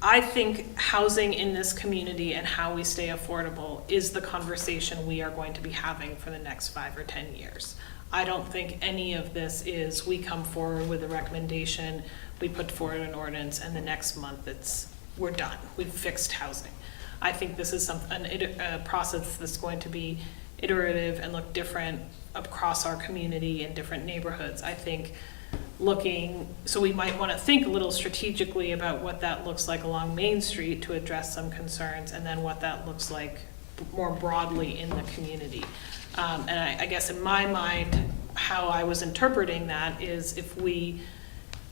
I think housing in this community and how we stay affordable is the conversation we are going to be having for the next 5 or 10 years. I don't think any of this is we come forward with a recommendation, we put forward an ordinance, and the next month we're done. We've fixed housing. I think this is a process that's going to be iterative and look different across our community in different neighborhoods. I think so we might want to think a little strategically about what that looks like along Main Street to address some concerns, and then what that looks like more broadly in the community. And I guess in my mind, how I was interpreting that is if we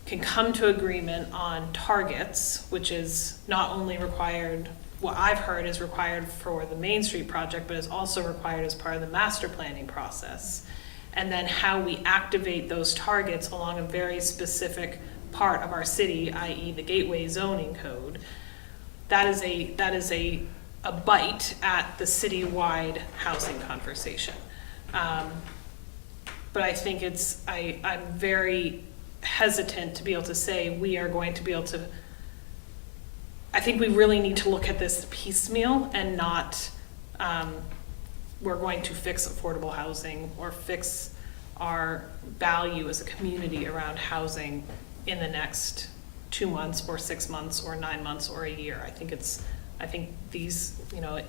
can come to agreement on targets, which is not only required, what I've heard is required for the Main Street project, but is also required as part of the master planning process. And then how we activate those targets along a very specific part of our city, i.e. the gateway zoning code. That is a bite at the citywide housing conversation. But I think I'm very hesitant to be able to say we are going to be able to, I think we really need to look at this piecemeal and not, we're going to fix affordable housing or fix our value as a community around housing in the next 2 months or 6 months or 9 months or a year. I think these,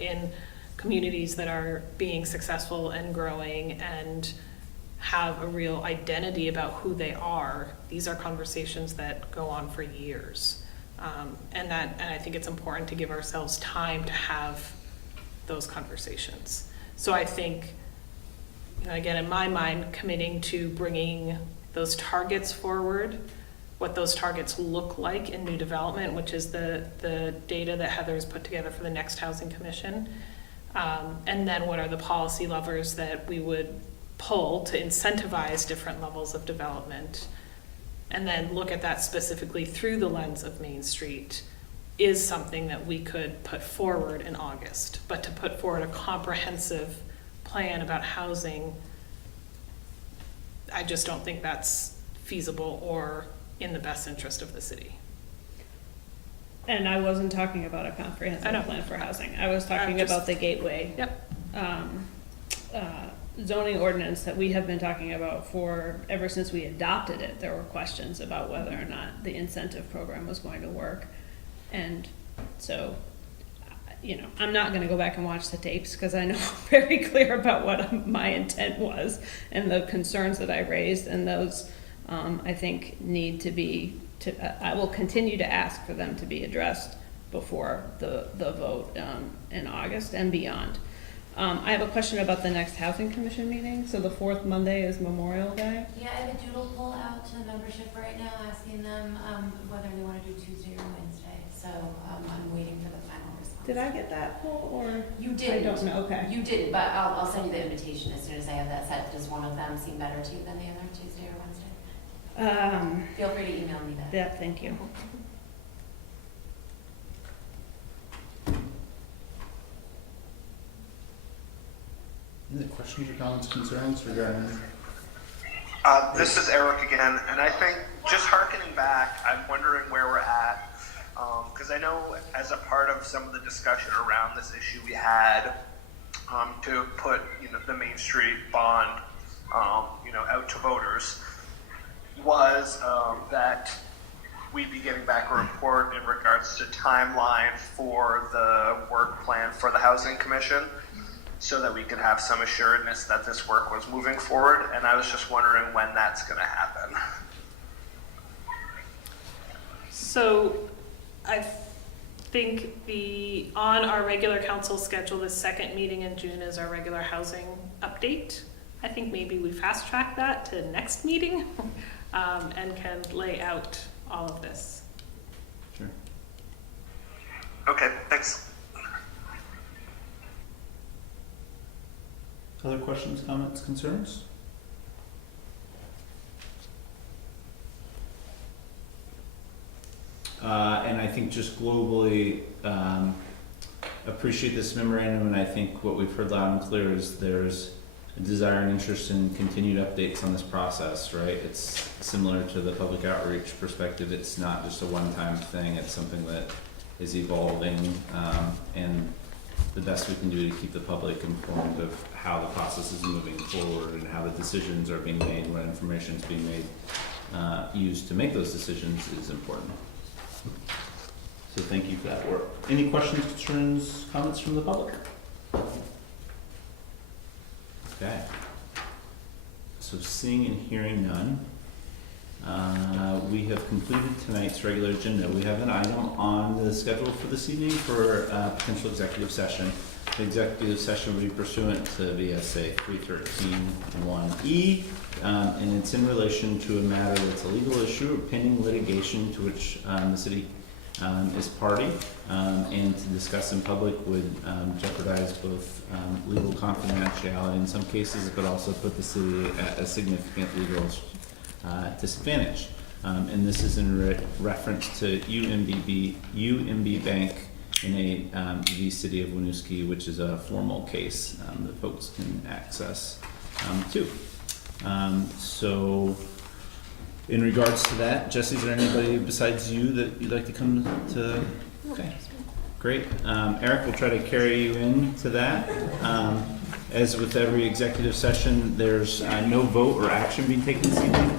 in communities that are being successful and growing and have a real identity about who they are, these are conversations that go on for years. And I think it's important to give ourselves time to have those conversations. So I think, again, in my mind, committing to bringing those targets forward, what those targets look like in new development, which is the data that Heather's put together for the next Housing Commission, and then what are the policy levers that we would pull to incentivize different levels of development, and then look at that specifically through the lens of Main Street, is something that we could put forward in August. But to put forward a comprehensive plan about housing, I just don't think that's feasible or in the best interest of the city. And I wasn't talking about a comprehensive plan for housing. I was talking about the gateway. Yep. Zoning ordinance that we have been talking about for ever since we adopted it. There were questions about whether or not the incentive program was going to work. And so, I'm not going to go back and watch the tapes because I know very clear about what my intent was and the concerns that I raised, and those I think need to be, I will continue to ask for them to be addressed before the vote in August and beyond. I have a question about the next Housing Commission meeting. So the fourth Monday is Memorial Day. Yeah, I have a doodle poll out to the membership right now asking them whether they want to do Tuesday or Wednesday. So I'm waiting for the final response. Did I get that poll or? You didn't. I don't know, okay. You didn't, but I'll send you the invitation as soon as I have that set. Does one of them seem better to you than the other, Tuesday or Wednesday? Feel free to email me that. Yeah, thank you. Any questions or comments, concerns regarding? This is Eric again, and I think just hearkening back, I'm wondering where we're at, because I know as a part of some of the discussion around this issue we had to put the Main Street bond out to voters was that we'd be getting back a report in regards to timeline for the work plan for the Housing Commission, so that we could have some assuredness that this work was moving forward. And I was just wondering when that's going to happen. So I think on our regular council schedule, the second meeting in June is our regular housing update. I think maybe we fast track that to next meeting and can lay out all of this. Sure. Okay, thanks. Other questions, comments, concerns? And I think just globally, appreciate this memorandum, and I think what we've heard loud and clear is there's a desire and interest in continued updates on this process, right? It's similar to the public outreach perspective. It's not just a one-time thing. It's something that is evolving, and the best we can do to keep the public informed of how the process is moving forward and how the decisions are being made, what information is being made, used to make those decisions is important. So thank you for that work. Any questions, concerns, comments from the public? Okay. So seeing and hearing none, we have completed tonight's regular agenda. We have an item on the schedule for this evening for potential executive session. The executive session will be pursuant to VSA 313(1)(e), and it's in relation to a matter that's a legal issue or pending litigation to which the city is party, and to discuss in public would jeopardize both legal confidentiality in some cases, but also put the city at a significant legal disadvantage. And this is in reference to UMB Bank in the city of Winooski, which is a formal case that folks can access too. So in regards to that, Jesse, is there anybody besides you that you'd like to come to? Okay, great. Eric will try to carry you into that. As with every executive session, there's no vote or action being taken this evening.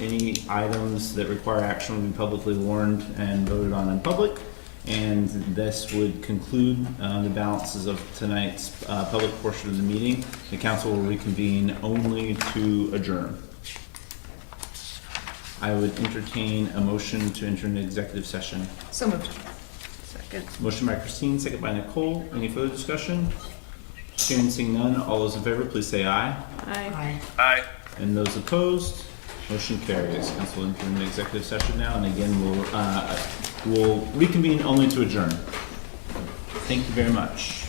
Any items that require action will be publicly warned and voted on in public. And this would conclude the balances of tonight's public portion of the meeting. The council will reconvene only to adjourn. I would entertain a motion to enter into executive session. So moved. Second. Motion by Christine, second by Nicole. Any further discussion? Hearing and seeing none, all those in favor, please say aye. Aye. Aye. And those opposed, motion carries. Council will enter into executive session now, and again, we'll reconvene only to adjourn. Thank you very much.